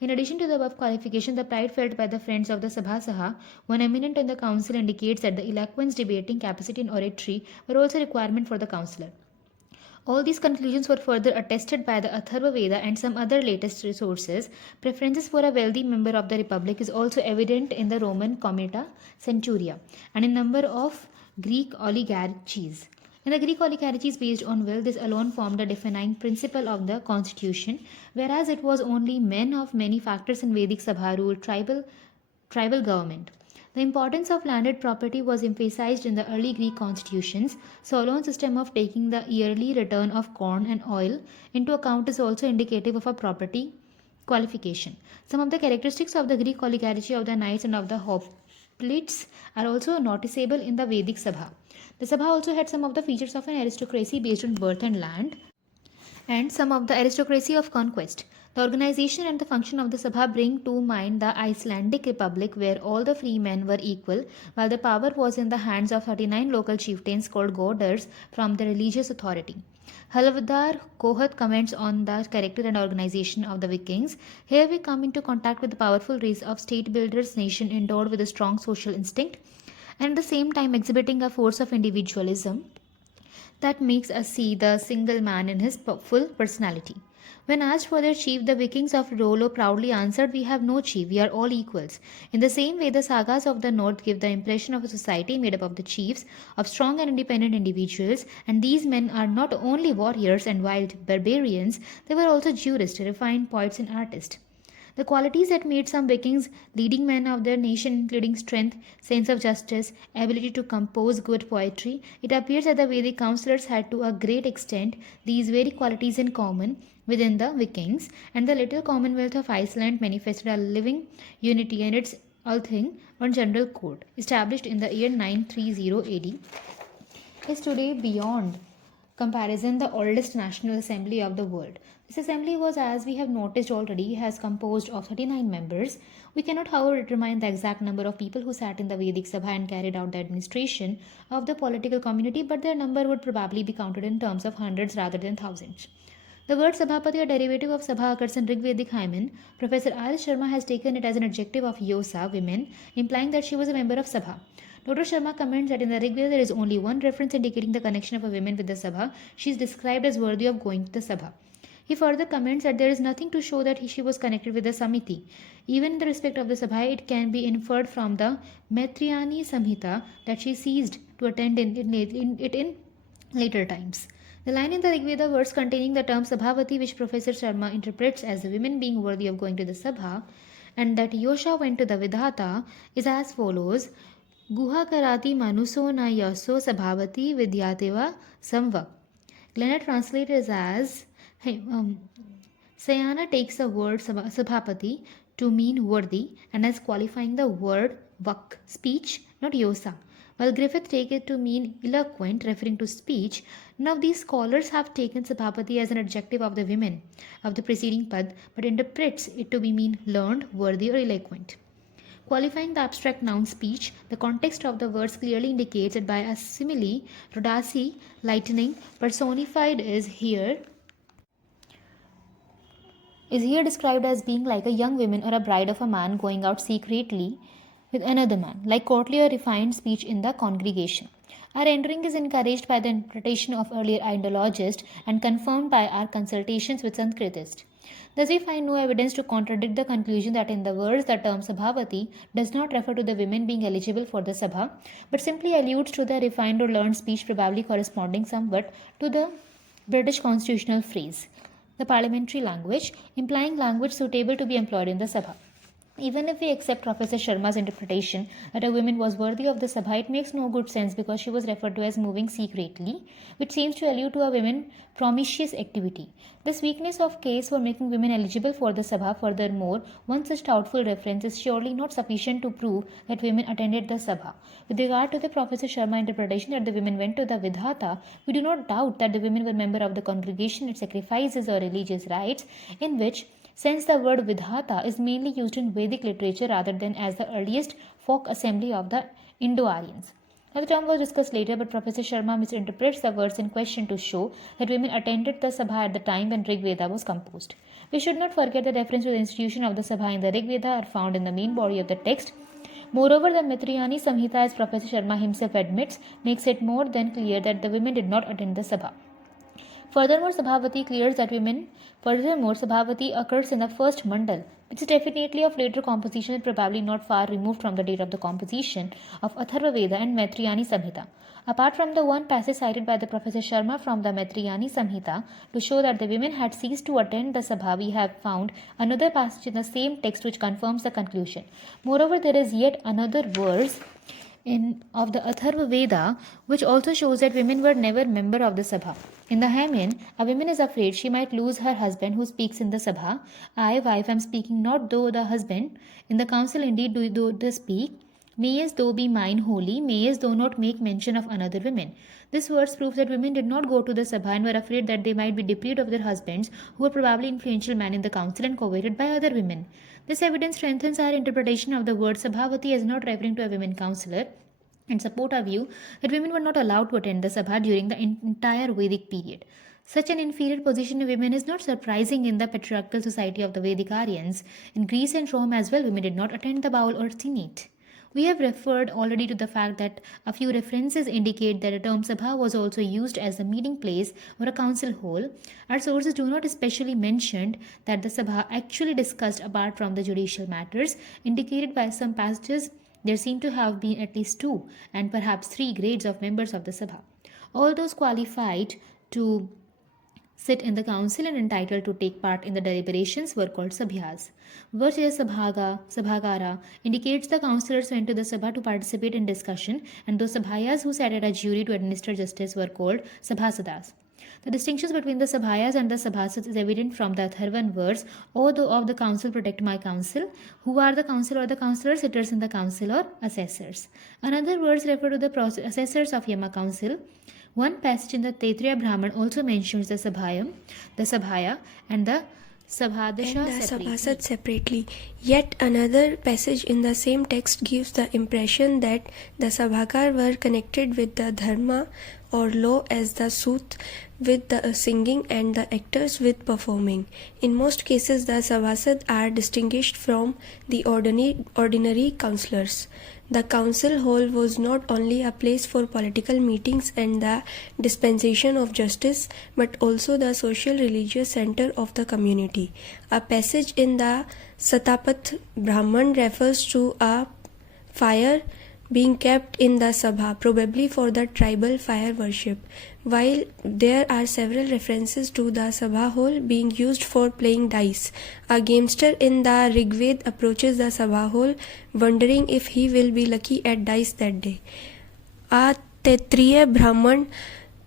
In addition to the above qualification, the pride felt by the friends of the Sabhasaha, one eminent in the council, indicates that the eloquence, debating capacity, and oratory were also requirement for the councillor. All these conclusions were further attested by the Atharva Veda and some other latest resources. Preferences for a wealthy member of the republic is also evident in the Roman Comita Centuria and in number of Greek oligarchies. In the Greek oligarchies based on wealth, this alone formed a defining principle of the constitution, whereas it was only men of many factors in Vedic Sabha ruled tribal government. The importance of landed property was emphasized in the early Greek constitutions. Solon's system of taking the yearly return of corn and oil into account is also indicative of a property qualification. Some of the characteristics of the Greek oligarchy of the knights and of the hoplites are also noticeable in the Vedic Sabha. The Sabha also had some of the features of an aristocracy based on birth and land, and some of the aristocracy of conquest. The organization and the function of the Sabha bring to mind the Icelandic Republic, where all the free men were equal, while the power was in the hands of 39 local chieftains called Godars from the religious authority. Halvdar Kohat comments on the character and organization of the Vikings. Here we come into contact with the powerful race of state builders nation endowed with a strong social instinct and at the same time exhibiting a force of individualism that makes us see the single man in his full personality. When asked for their chief, the Vikings of Rollo proudly answered, "We have no chief, we are all equals." In the same way, the sagas of the north give the impression of a society made up of the chiefs, of strong and independent individuals, and these men are not only warriors and wild barbarians, they were also jurists, refined poets, and artists. The qualities that made some Vikings leading men of their nation, including strength, sense of justice, ability to compose good poetry, it appears that the Vedic counselors had to a great extent these very qualities in common within the Vikings, and the little Commonwealth of Iceland manifested a living unity and its Althing or general code, established in the year 930 AD, is today beyond comparison the oldest national assembly of the world. This assembly was, as we have noticed already, has composed of 39 members. We cannot, however, determine the exact number of people who sat in the Vedic Sabha and carried out the administration of the political community, but their number would probably be counted in terms of hundreds rather than thousands. The word Sabhapati, a derivative of Sabha, occurs in Rigvedic Hymen. Professor R. S. Sharma has taken it as an adjective of Yosa, women, implying that she was a member of Sabha. Dr. Sharma comments that in the Rigveda there is only one reference indicating the connection of a woman with the Sabha. She is described as worthy of going to the Sabha. He further comments that there is nothing to show that she was connected with the Samiti. Even in the respect of the Sabha, it can be inferred from the Maitrayani Samhita that she ceased to attend in later times. The line in the Rigveda verse containing the term Sabhavati, which Professor Sharma interprets as the women being worthy of going to the Sabha, and that Yosha went to the Vidhata, is as follows: Guha karati manuso na yaso sabhavati vidyateva samvak. Glenna translated as Sayana takes the word sabhapati to mean worthy and as qualifying the word vak, speech, not yosa, while Griffith takes it to mean eloquent, referring to speech. None of these scholars have taken sabhapati as an adjective of the women of the preceding pad, but interprets it to be mean learned, worthy, or eloquent. Qualifying the abstract noun speech, the context of the words clearly indicates that by a simile, Rodasi, lightning, personified is here described as being like a young woman or a bride of a man going out secretly with another man, like courtly or refined speech in the congregation. Our rendering is encouraged by the interpretation of earlier Indologists and confirmed by our consultations with Sanskritists. Thus, we find no evidence to contradict the conclusion that in the words the term Sabhavati does not refer to the women being eligible for the Sabha, but simply alludes to the refined or learned speech probably corresponding somewhat to the British constitutional phrase, the parliamentary language, implying language suitable to be employed in the Sabha. Even if we accept Professor Sharma's interpretation that a woman was worthy of the Sabha, it makes no good sense because she was referred to as moving secretly, which seems to allude to a women promiscuous activity. This weakness of case for making women eligible for the Sabha, furthermore, one such doubtful reference is surely not sufficient to prove that women attended the Sabha. With regard to the Professor Sharma interpretation that the women went to the Vidhata, we do not doubt that the women were members of the congregation at sacrifices or religious rites, in which since the word Vidhata is mainly used in Vedic literature rather than as the earliest folk assembly of the Indo-Aryans. Now, the term was discussed later, but Professor Sharma misinterprets the words in question to show that women attended the Sabha at the time when Rig Veda was composed. We should not forget the reference to the institution of the Sabha in the Rig Veda are found in the main body of the text. Moreover, the Maitrayani Samhita, as Professor Sharma himself admits, makes it more than clear that the women did not attend the Sabha. Furthermore, Sabhavati occurs in the first mandal, which is definitely of later composition and probably not far removed from the date of the composition of Atharva Veda and Maitrayani Samhita. Apart from the one passage cited by the Professor Sharma from the Maitrayani Samhita to show that the women had ceased to attend the Sabha, we have found another passage in the same text which confirms the conclusion. Moreover, there is yet another verse of the Atharva Veda, which also shows that women were never member of the Sabha. In the Hymen, a woman is afraid she might lose her husband who speaks in the Sabha. I, wife, am speaking not though the husband. In the council indeed do they speak. Mayest thou be mine holy, mayest thou not make mention of another woman. This verse proves that women did not go to the Sabha and were afraid that they might be deprived of their husbands, who were probably influential men in the council and coveted by other women. This evidence strengthens our interpretation of the word Sabhavati as not referring to a women counselor and support our view that women were not allowed to attend the Sabha during the entire Vedic period. Such an inferior position of women is not surprising in the patriarchal society of the Vedic Aryans. In Greece and Rome as well, women did not attend the bowl or senate. We have referred already to the fact that a few references indicate that the term Sabha was also used as a meeting place or a council hall. Our sources do not especially mention that the Sabha actually discussed apart from the judicial matters indicated by some passages. There seem to have been at least 2 and perhaps 3 grades of members of the Sabha. All those qualified to sit in the council and entitled to take part in the deliberations were called sabhyas. Verb sabhagara indicates the councillors went to the sabha to participate in discussion, and those sabhayas who sat at a jury to administer justice were called sabhasadas. The distinctions between the sabhayas and the sabhasads is evident from the Atharvan verse, O thou of the council protect my council. Who are the council or the councillors? Sitters in the council or assessors. Another verse refer to the assessors of Yama council. One passage in the Taittiriya Brahman also mentions the Sabhaya, and the Sabhasad separately. Yet another passage in the same text gives the impression that the Sabhakar were connected with the Dharma or law as the Sut with the singing and the actors with performing. In most cases, the Sabhasad are distinguished from the ordinary councillors. The council hall was not only a place for political meetings and the dispensation of justice, but also the social religious center of the community. A passage in the Satapat Brahman refers to a fire being kept in the Sabha, probably for the tribal fire worship. While there are several references to the Sabha hall being used for playing dice, a gamester in the Rigved approaches the Sabha hall wondering if he will be lucky at dice that day. A Taittiriya Brahman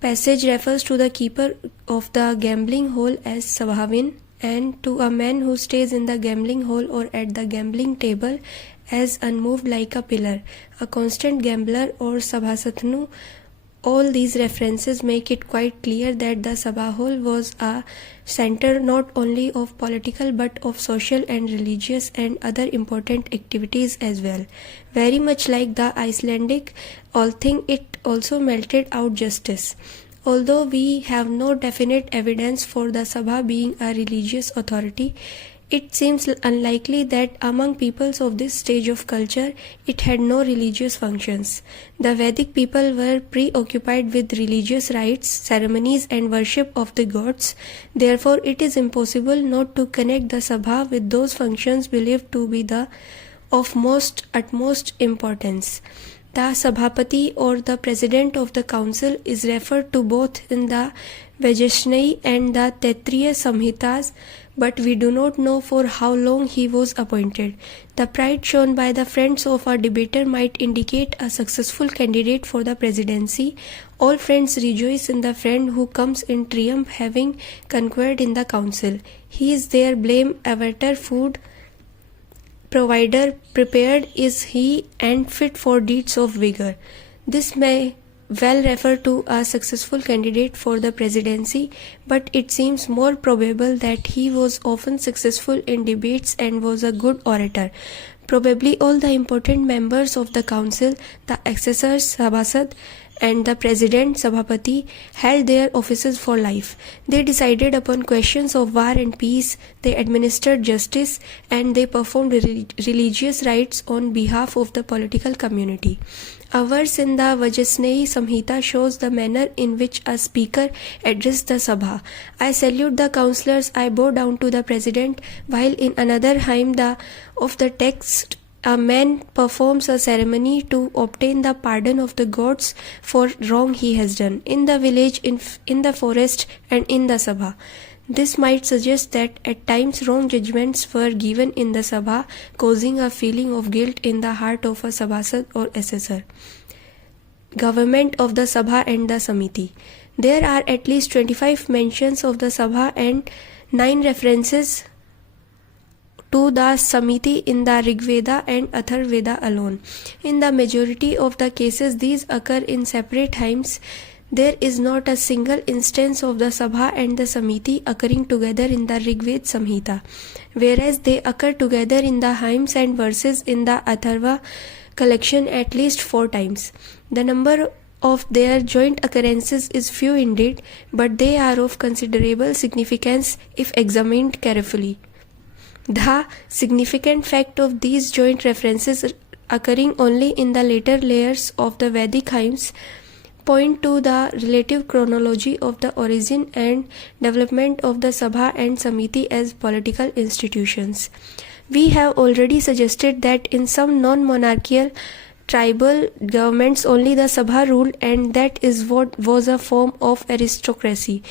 passage refers to the keeper of the gambling hall as Sabhavin, and to a man who stays in the gambling hall or at the gambling table as unmoved like a pillar, a constant gambler or Sabhasatnu. All these references make it quite clear that the Sabha hall was a center not only of political but of social and religious and other important activities as well. Very much like the Icelandic Althing, it also melted out justice. Although we have no definite evidence for the Sabha being a religious authority, it seems unlikely that among peoples of this stage of culture it had no religious functions. The Vedic people were preoccupied with religious rites, ceremonies and worship of the gods. Therefore, it is impossible not to connect the Sabha with those functions believed to be the of utmost importance. The Sabhapati or the President of the Council is referred to both in the Vaishnavi and the Taittiriya Samhitas, but we do not know for how long he was appointed. The pride shown by the friends of a debater might indicate a successful candidate for the presidency. All friends rejoice in the friend who comes in triumph having conquered in the council. He is their blame averter, food provider, prepared is he and fit for deeds of vigor. This may well refer to a successful candidate for the presidency, but it seems more probable that he was often successful in debates and was a good orator. Probably all the important members of the council, the assessors, Sabhasad, and the president, Sabhapati, held their offices for life. They decided upon questions of war and peace, they administered justice, and they performed religious rites on behalf of the political community. A verse in the Vaishnavi Samhita shows the manner in which a speaker addressed the Sabha. I salute the councillors, I bow down to the president, while in another hymn of the text, a man performs a ceremony to obtain the pardon of the gods for wrong he has done, in the village, in the forest, and in the Sabha. This might suggest that at times wrong judgments were given in the Sabha, causing a feeling of guilt in the heart of a Sabhasad or assessor. Government of the Sabha and the Samiti. There are at least 25 mentions of the Sabha and 9 references to the Samiti in the Rigveda and Atharveda alone. In the majority of the cases, these occur in separate hymns. There is not a single instance of the Sabha and the Samiti occurring together in the Rigved Samhita, whereas they occur together in the hymns and verses in the Atharva collection at least 4 times. The number of their joint occurrences is few indeed, but they are of considerable significance if examined carefully. The significant fact of these joint references occurring only in the later layers of the Vedic hymns point to the relative chronology of the origin and development of the Sabha and Samiti as political institutions. We have already suggested that in some non-monarchical tribal governments only the Sabha ruled, and that is what was a form of aristocracy.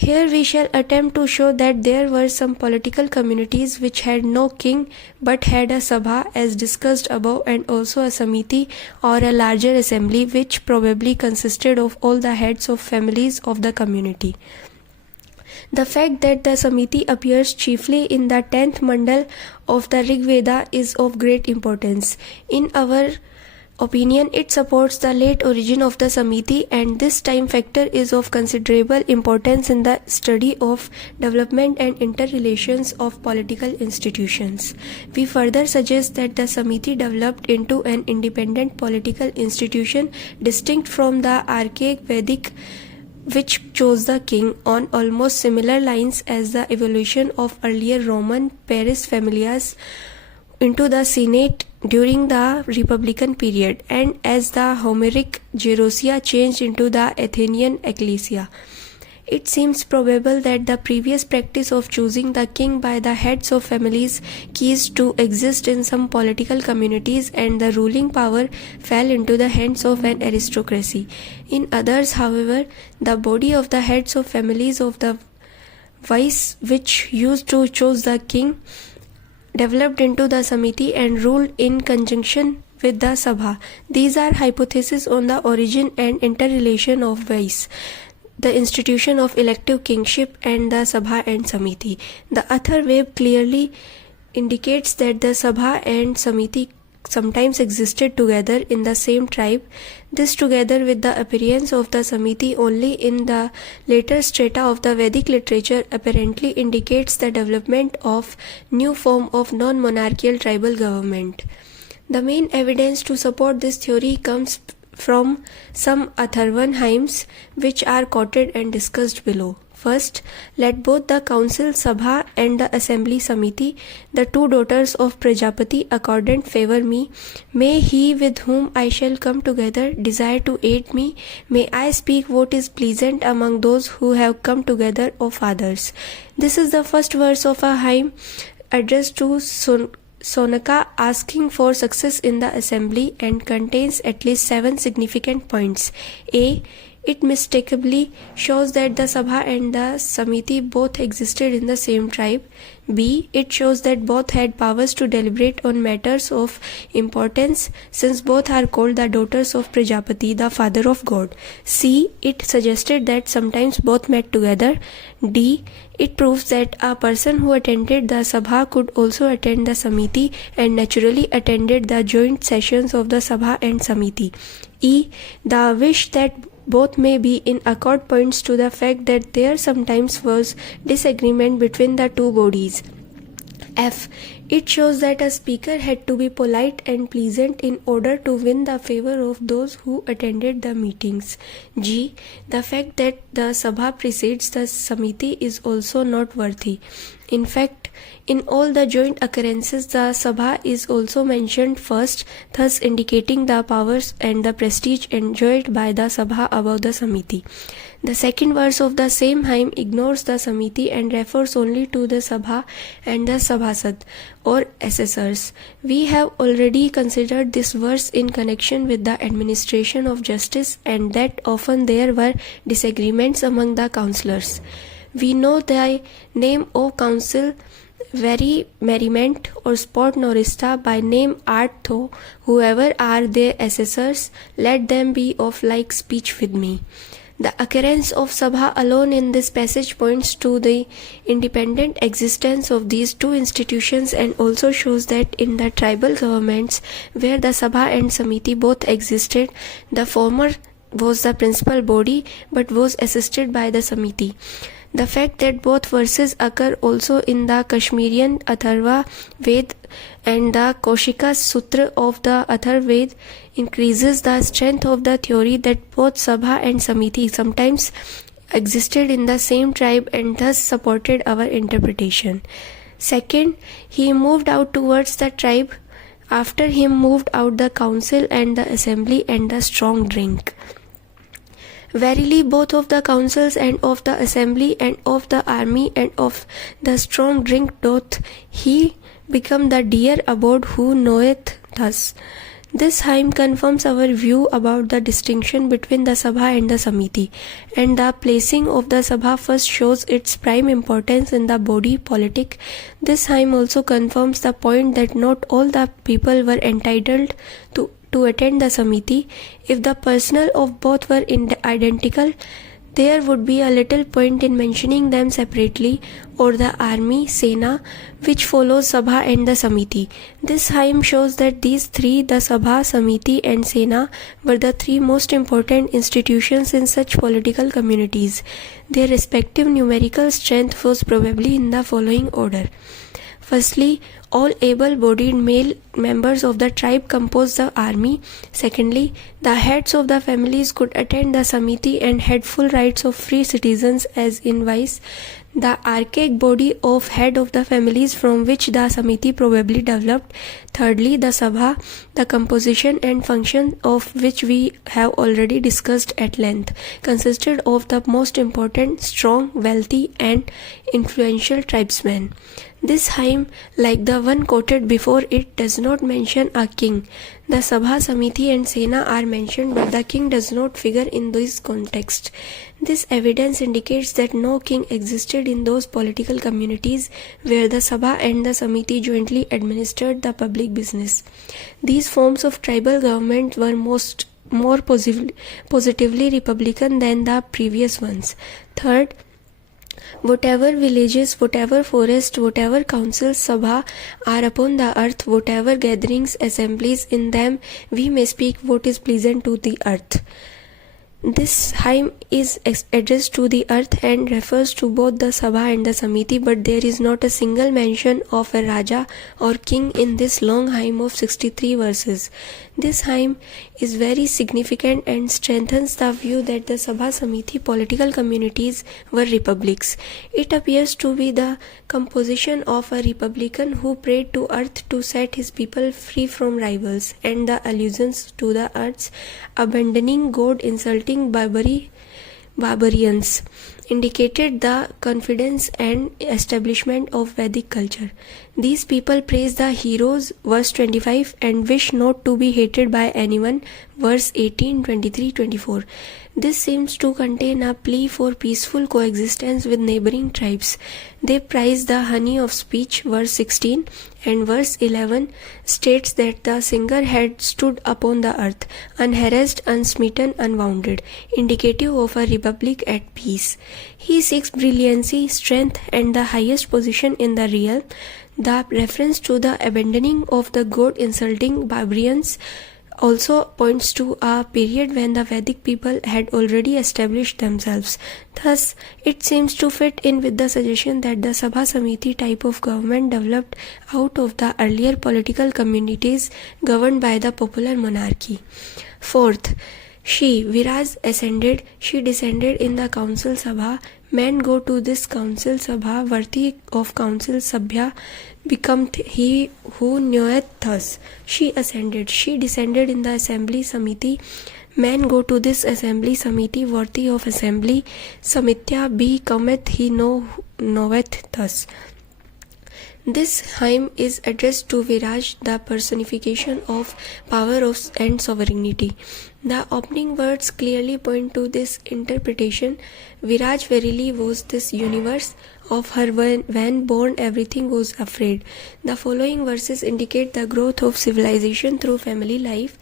Here we shall attempt to show that there were some political communities which had no king but had a sabha as discussed above, and also a samiti or a larger assembly which probably consisted of all the heads of families of the community. The fact that the Samiti appears chiefly in the 10th mandal of the Rig Veda is of great importance. In our opinion, it supports the late origin of the Samiti, and this time factor is of considerable importance in the study of development and interrelations of political institutions. We further suggest that the Samiti developed into an independent political institution distinct from the archaic Vedic, which chose the king on almost similar lines as the evolution of earlier Roman pares familias into the Senate during the Republican period, and as the Homeric Gerousia changed into the Athenian Ecclesia. It seems probable that the previous practice of choosing the king by the heads of families ceased to exist in some political communities, and the ruling power fell into the hands of an aristocracy. In others, however, the body of the heads of families of the vice which used to choose the king developed into the Samiti and ruled in conjunction with the Sabha. These are hypotheses on the origin and interrelation of vice, the institution of elective kingship, and the Sabha and Samiti. The other web clearly indicates that the Sabha and Samiti sometimes existed together in the same tribe. This, together with the appearance of the Samiti only in the later strata of the Vedic literature, apparently indicates the development of new form of non-monarchical tribal government. The main evidence to support this theory comes from some Atharvan hymns which are quoted and discussed below. First, let both the council Sabha and the assembly Samiti, the two daughters of Prajapati, accordant favor me. May he with whom I shall come together desire to aid me. May I speak what is pleasant among those who have come together, O fathers. This is the first verse of a hymn addressed to Sonaka, asking for success in the assembly, and contains at least 7 significant points. A. It mistakenly shows that the Sabha and the Samiti both existed in the same tribe. B. It shows that both had powers to deliberate on matters of importance, since both are called the daughters of Prajapati, the father of God. C. It suggested that sometimes both met together. D. It proves that a person who attended the Sabha could also attend the Samiti, and naturally attended the joint sessions of the Sabha and Samiti. E. The wish that both may be in accord points to the fact that there sometimes was disagreement between the two bodies. F. It shows that a speaker had to be polite and pleasant in order to win the favor of those who attended the meetings. G. The fact that the Sabha precedes the Samiti is also noteworthy. In fact, in all the joint occurrences, the Sabha is also mentioned first, thus indicating the powers and the prestige enjoyed by the Sabha above the Samiti. The second verse of the same hymn ignores the Samiti and refers only to the Sabha and the Sabhasad or assessors. We have already considered this verse in connection with the administration of justice, and that often there were disagreements among the councillors. We know thy name, O council, very merriment, or sport norista, by name art thou, whoever are their assessors, let them be of like speech with me. The occurrence of Sabha alone in this passage points to the independent existence of these two institutions, and also shows that in the tribal governments where the Sabha and Samiti both existed, the former was the principal body but was assisted by the Samiti. The fact that both verses occur also in the Kashmirian Atharva Ved and the Kaushika Sutra of the Atharva Ved increases the strength of the theory that both Sabha and Samiti sometimes existed in the same tribe, and thus supported our interpretation. Second, he moved out towards the tribe. After him moved out the council and the assembly and the strong drink. Verily, both of the councils and of the assembly and of the army and of the strong drink doth he become the dear abode who knoweth thus. This hymn confirms our view about the distinction between the Sabha and the Samiti, and the placing of the Sabha first shows its prime importance in the body politic. This hymn also confirms the point that not all the people were entitled to attend the Samiti. If the personnel of both were identical, there would be a little point in mentioning them separately, or the army, Sena, which follows Sabha and the Samiti. This hymn shows that these three, the Sabha, Samiti and Sena, were the three most important institutions in such political communities. Their respective numerical strength was probably in the following order. Firstly, all able-bodied male members of the tribe composed the army. Secondly, the heads of the families could attend the Samiti and had full rights of free citizens as in vice. The archaic body of head of the families from which the Samiti probably developed. Thirdly, the Sabha, the composition and function of which we have already discussed at length, consisted of the most important, strong, wealthy and influential tribesmen. This hymn, like the one quoted before it, does not mention a king. The Sabha, Samiti and Sena are mentioned, but the king does not figure in this context. This evidence indicates that no king existed in those political communities where the Sabha and the Samiti jointly administered the public business. These forms of tribal government were more positively republican than the previous ones. Third, whatever villages, whatever forest, whatever councils, Sabha are upon the earth, whatever gatherings, assemblies in them, we may speak what is pleasant to the earth. This hymn is addressed to the earth and refers to both the Sabha and the Samiti, but there is not a single mention of a Raja or king in this long hymn of 63 verses. This hymn is very significant and strengthens the view that the Sabha Samiti political communities were republics. It appears to be the composition of a republican who prayed to earth to set his people free from rivals, and the allusions to the earth's abandoning God, insulting barbarians indicated the confidence and establishment of Vedic culture. These people praise the heroes, verse 25, and wish not to be hated by anyone, verse 18, 23, 24. This seems to contain a plea for peaceful coexistence with neighboring tribes. They praise the honey of speech, verse 16, and verse 11 states that the singer had stood upon the earth, unharassed, unsmitten, unwounded, indicative of a republic at peace. He seeks brilliancy, strength, and the highest position in the realm. The reference to the abandoning of the god insulting barbarians also points to a period when the Vedic people had already established themselves. Thus, it seems to fit in with the suggestion that the Sabha Samiti type of government developed out of the earlier political communities governed by the popular monarchy. Fourth, Viraj ascended, she descended in the council Sabha. Men go to this council Sabha, worthy of council Sabhya, become he who knoweth thus. She ascended, she descended in the assembly Samiti. Men go to this assembly Samiti, worthy of assembly. Samitya becometh he knoweth thus. This hymn is addressed to Viraj, the personification of power and sovereignty. The opening words clearly point to this interpretation. Viraj verily was this universe. Of her when born everything was afraid. The following verses indicate the growth of civilization through family life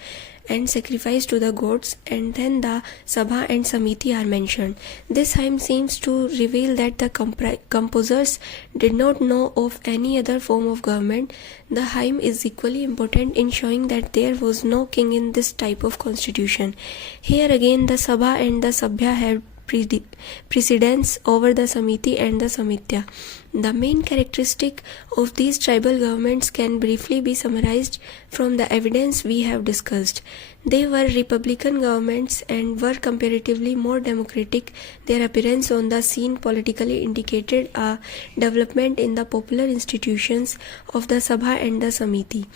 and sacrifice to the gods, and then the Sabha and Samiti are mentioned. This hymn seems to reveal that the composers did not know of any other form of government. The hymn is equally important in showing that there was no king in this type of constitution. Here again the Sabha and the Sabhya had precedence over the Samiti and the Samitya. The main characteristic of these tribal governments can briefly be summarized from the evidence we have discussed. They were republican governments and were comparatively more democratic. Their appearance on the scene politically indicated a development in the popular institutions of the Sabha and the Samiti.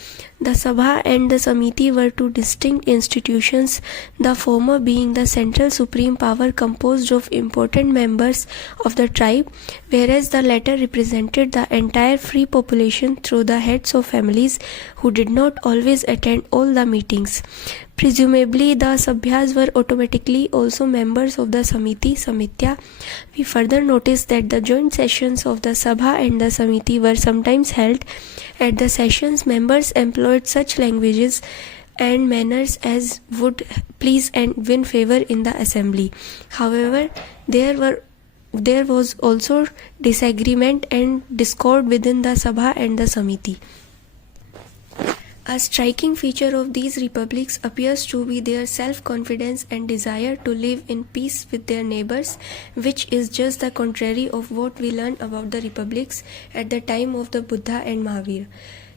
The Sabha and the Samiti were two distinct institutions, the former being the central supreme power composed of important members of the tribe, whereas the latter represented the entire free population through the heads of families who did not always attend all the meetings. Presumably, the Sabhyas were automatically also members of the Samiti, Samitya. We further notice that the joint sessions of the Sabha and the Samiti were sometimes held. At the sessions, members employed such languages and manners as would please and win favor in the assembly. However, there was also disagreement and discord within the Sabha and the Samiti. A striking feature of these republics appears to be their self-confidence and desire to live in peace with their neighbors, which is just the contrary of what we learn about the republics at the time of the Buddha and Mahavir.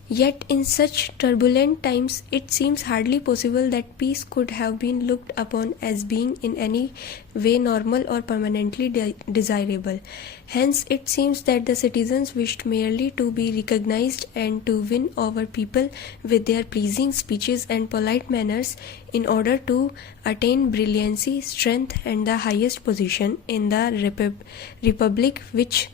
Yet in such turbulent times, it seems hardly possible that peace could have been looked upon as being in any way normal or permanently desirable. Hence, it seems that the citizens wished merely to be recognized and to win over people with their pleasing speeches and polite manners in order to attain brilliancy, strength, and the highest position in the republic, which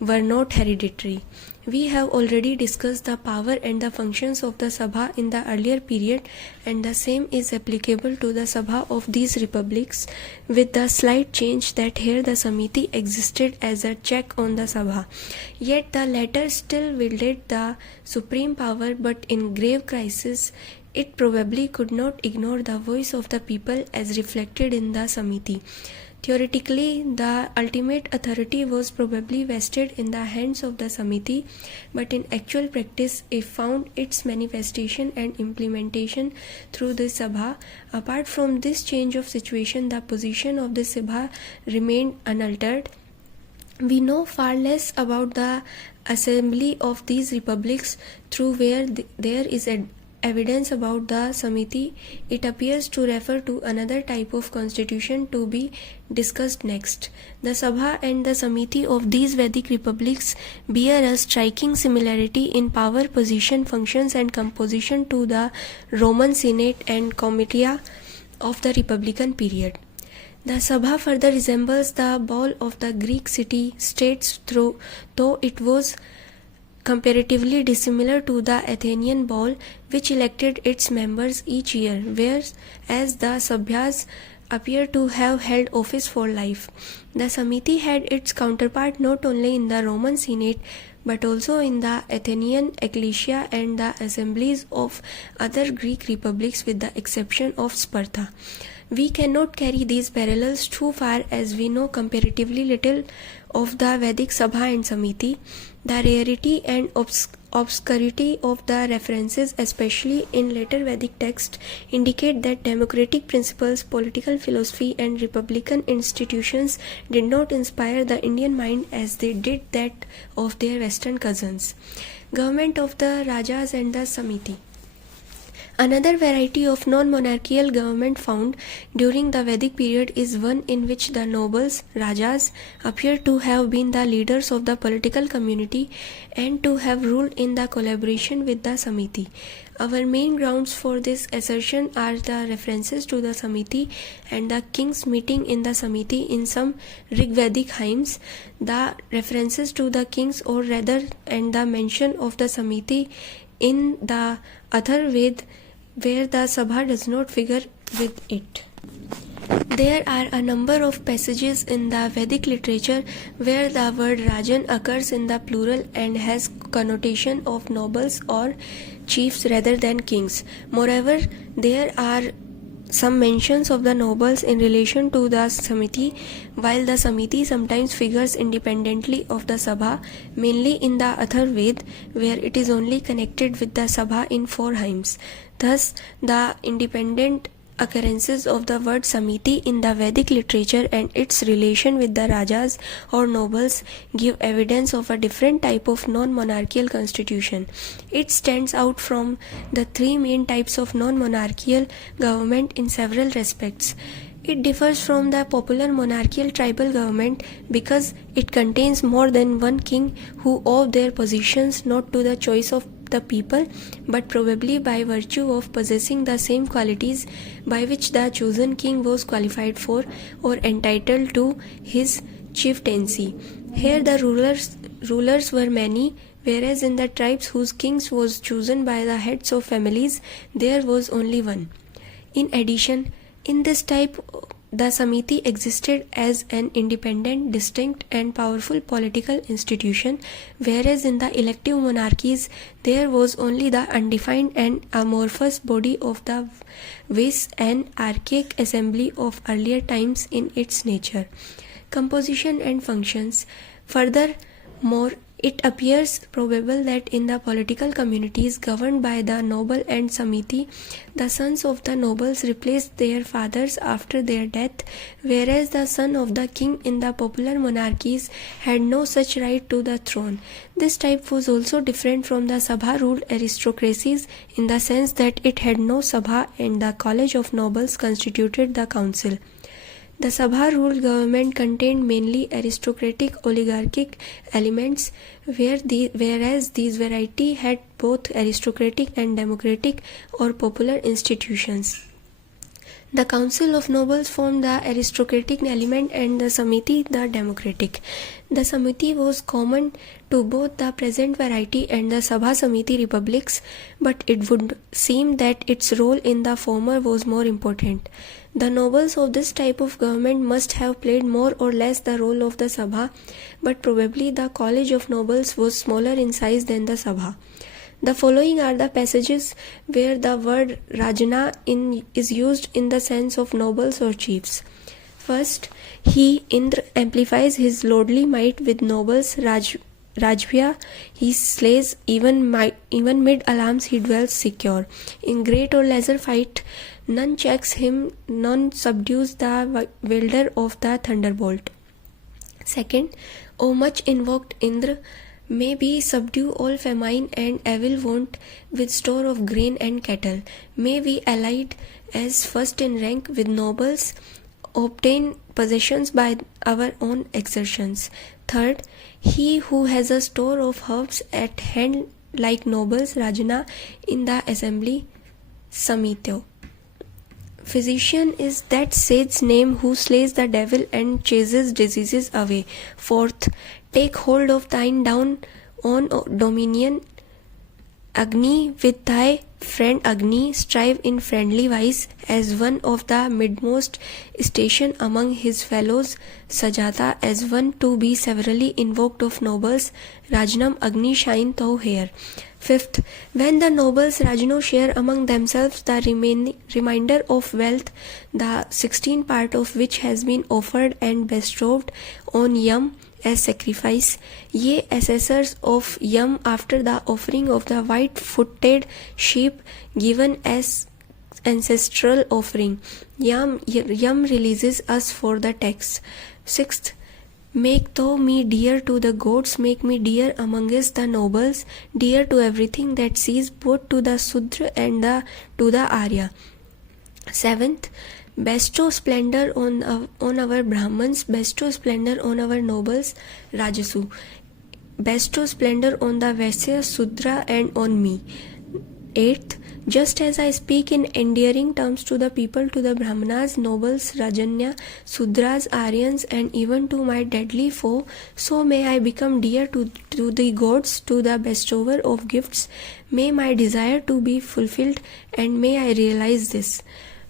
were not hereditary. We have already discussed the power and the functions of the Sabha in the earlier period, and the same is applicable to the Sabha of these republics, with the slight change that here the Samiti existed as a check on the Sabha. Yet the latter still wielded the supreme power, but in grave crisis it probably could not ignore the voice of the people as reflected in the Samiti. Theoretically, the ultimate authority was probably vested in the hands of the Samiti, but in actual practice it found its manifestation and implementation through the Sabha. Apart from this change of situation, the position of the Sabha remained unaltered. We know far less about the assembly of these republics through where there is evidence about the Samiti. It appears to refer to another type of constitution to be discussed next. The Sabha and the Samiti of these Vedic republics bear a striking similarity in power, position, functions and composition to the Roman Senate and Comitia of the Republican period. The Sabha further resembles the ball of the Greek city-states though it was comparatively dissimilar to the Athenian ball, which elected its members each year, whereas the Sabhyas appear to have held office for life. The Samiti had its counterpart not only in the Roman Senate but also in the Athenian ecclesia and the assemblies of other Greek republics with the exception of Sparta. We cannot carry these parallels too far as we know comparatively little of the Vedic Sabha and Samiti. The rarity and obscurity of the references, especially in later Vedic texts, indicate that democratic principles, political philosophy and republican institutions did not inspire the Indian mind as they did that of their Western cousins. Government of the Rajas and the Samiti. Another variety of non-monarchical government found during the Vedic period is one in which the nobles, Rajas, appear to have been the leaders of the political community and to have ruled in the collaboration with the Samiti. Our main grounds for this assertion are the references to the Samiti and the kings meeting in the Samiti in some Rigvedic hymns, the references to the kings or rather and the mention of the Samiti in the Atharvaved where the Sabha does not figure with it. There are a number of passages in the Vedic literature where the word Rajan occurs in the plural and has connotation of nobles or chiefs rather than kings. Moreover, there are some mentions of the nobles in relation to the Samiti, while the Samiti sometimes figures independently of the Sabha, mainly in the Atharvaved, where it is only connected with the Sabha in 4 hymns. Thus, the independent occurrences of the word Samiti in the Vedic literature and its relation with the Rajas or nobles give evidence of a different type of non-monarchical constitution. It stands out from the 3 main types of non-monarchical government in several respects. It differs from the popular monarchical tribal government because it contains more than one king who owe their positions not to the choice of the people but probably by virtue of possessing the same qualities by which the chosen king was qualified for or entitled to his chieftaincy. Here the rulers were many, whereas in the tribes whose kings was chosen by the heads of families, there was only one. In addition, in this type, the Samiti existed as an independent, distinct, and powerful political institution, whereas in the elective monarchies, there was only the undefined and amorphous body of the vice and archaic assembly of earlier times in its nature, composition, and functions. Furthermore, it appears probable that in the political communities governed by the noble and Samiti, the sons of the nobles replaced their fathers after their death, whereas the son of the king in the popular monarchies had no such right to the throne. This type was also different from the Sabha-ruled aristocracies in the sense that it had no Sabha and the college of nobles constituted the council. The Sabha-ruled government contained mainly aristocratic oligarchic elements, whereas these variety had both aristocratic and democratic or popular institutions. The Council of Nobles formed the aristocratic element and the Samiti the democratic. The Samiti was common to both the present variety and the Sabha Samiti republics, but it would seem that its role in the former was more important. The nobles of this type of government must have played more or less the role of the Sabha, but probably the College of Nobles was smaller in size than the Sabha. The following are the passages where the word Rajana is used in the sense of nobles or chiefs. First, he, Indra, amplifies his lordly might with nobles. Rajvya, he slays even mid alarms he dwells secure. In great or lesser fight, none checks him, none subdues the wielder of the thunderbolt. Second, O much invoked Indra, may be subdue all famine and evil want with store of grain and cattle. May we allied as first in rank with nobles, obtain possessions by our own exertions. Third, he who has a store of herbs at hand like nobles, Rajana, in the assembly, Samityo. Physician is that sage's name who slays the devil and chases diseases away. Fourth, take hold of thine down on dominion, Agni, with thy friend Agni, strive in friendly wise as one of the midmost station among his fellows, Sajata, as one to be severally invoked of nobles, Rajnam Agni shine thou here. Fifth, when the nobles Rajno share among themselves the remainder of wealth, the 16th part of which has been offered and bestowed on Yam as sacrifice, ye assessors of Yam after the offering of the white-footed sheep given as ancestral offering, Yam releases us for the tax. Sixth, make thou me dear to the gods, make me dear amongst the nobles, dear to everything that sees, both to the Sudra and to the Arya. Seventh, bestow splendor on our Brahmins, bestow splendor on our nobles, Rajasu. Bestow splendor on the Vaisya, Sudra and on me. Eighth, just as I speak in endearing terms to the people, to the Brahmanas, nobles, Rajanya, Sudras, Aryans, and even to my deadly foe, so may I become dear to the gods, to the bestower of gifts. May my desire to be fulfilled, and may I realize this.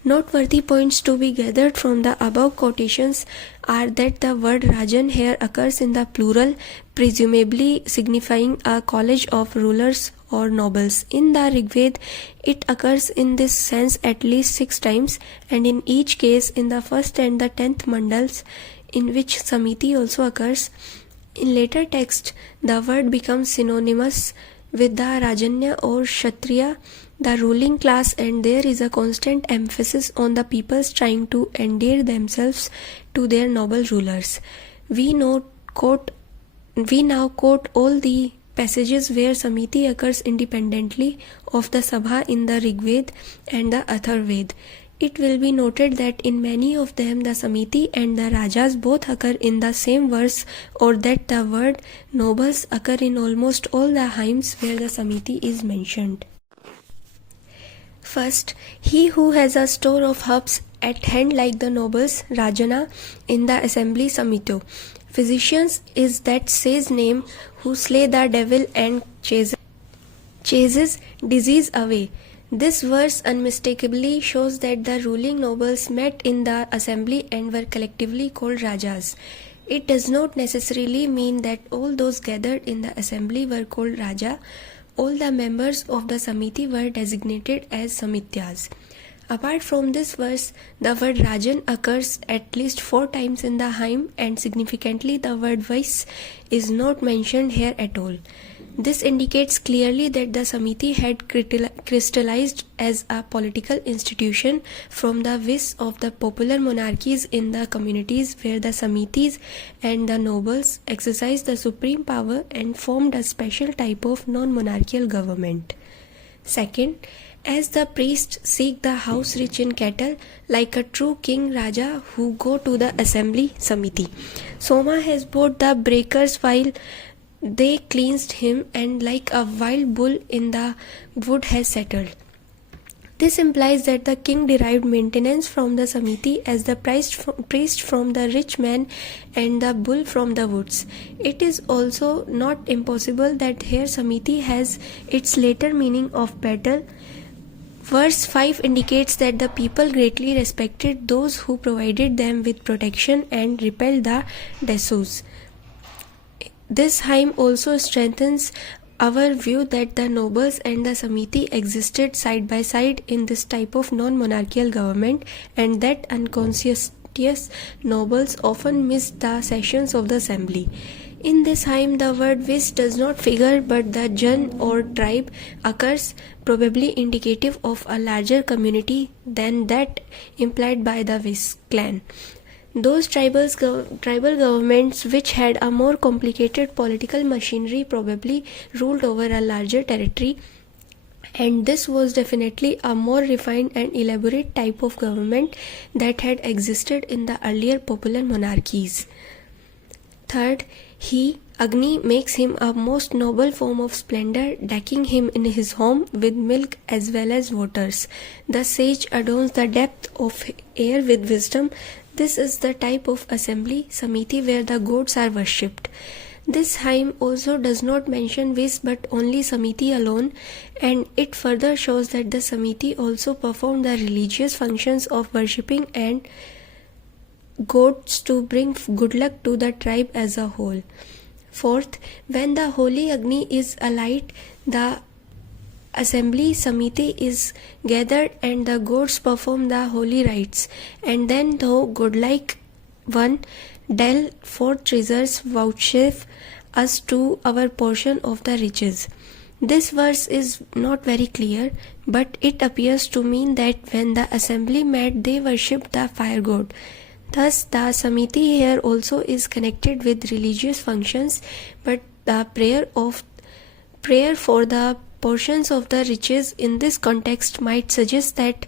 Noteworthy points to be gathered from the above quotations are that the word Rajan here occurs in the plural, presumably signifying a college of rulers or nobles. In the Rigved, it occurs in this sense at least 6 times, and in each case in the 1st and the 10th mandals, in which Samiti also occurs. In later texts, the word becomes synonymous with the Rajanya or Kshatriya, the ruling class, and there is a constant emphasis on the peoples trying to endear themselves to their noble rulers. We now quote all the passages where Samiti occurs independently of the Sabha in the Rigved and the Atharved. It will be noted that in many of them the Samiti and the Rajas both occur in the same verse, or that the word nobles occur in almost all the hymns where the Samiti is mentioned. First, he who has a store of herbs at hand like the nobles, Rajana, in the assembly Samito. Physicians is that sage name who slay the devil and chases disease away. This verse unmistakably shows that the ruling nobles met in the assembly and were collectively called Rajas. It does not necessarily mean that all those gathered in the assembly were called Raja. All the members of the Samiti were designated as Samityas. Apart from this verse, the word Rajan occurs at least 4 times in the hymn, and significantly the word Vice is not mentioned here at all. This indicates clearly that the Samiti had crystallized as a political institution from the wish of the popular monarchies in the communities where the Samitis and the nobles exercised the supreme power and formed a special type of non-monarchical government. Second, as the priests seek the house rich in cattle, like a true king Raja who go to the assembly Samiti, Soma has bought the breakers while they cleansed him, and like a wild bull in the wood has settled. This implies that the king derived maintenance from the Samiti as the priest from the rich man and the bull from the woods. It is also not impossible that here Samiti has its later meaning of battle. Verse 5 indicates that the people greatly respected those who provided them with protection and repelled the Desus. This hymn also strengthens our view that the nobles and the Samiti existed side by side in this type of non-monarchical government, and that unconscious nobles often missed the sessions of the assembly. In this hymn, the word Vis does not figure, but the Jan or tribe occurs, probably indicative of a larger community than that implied by the Vis clan. Those tribal governments which had a more complicated political machinery probably ruled over a larger territory, and this was definitely a more refined and elaborate type of government that had existed in the earlier popular monarchies. Third, Agni makes him a most noble form of splendor, decking him in his home with milk as well as waters. The sage adorns the depth of air with wisdom. This is the type of assembly, Samiti, where the gods are worshipped. This hymn also does not mention Vis but only Samiti alone, and it further shows that the Samiti also performed the religious functions of worshipping and gods to bring good luck to the tribe as a whole. Fourth, when the holy Agni is alight, the assembly Samiti is gathered and the gods perform the holy rites, and then the godlike one Del for treasures vouchsafe us to our portion of the riches. This verse is not very clear, but it appears to mean that when the assembly met, they worshipped the fire god. Thus, the Samiti here also is connected with religious functions, but the prayer for the portions of the riches in this context might suggest that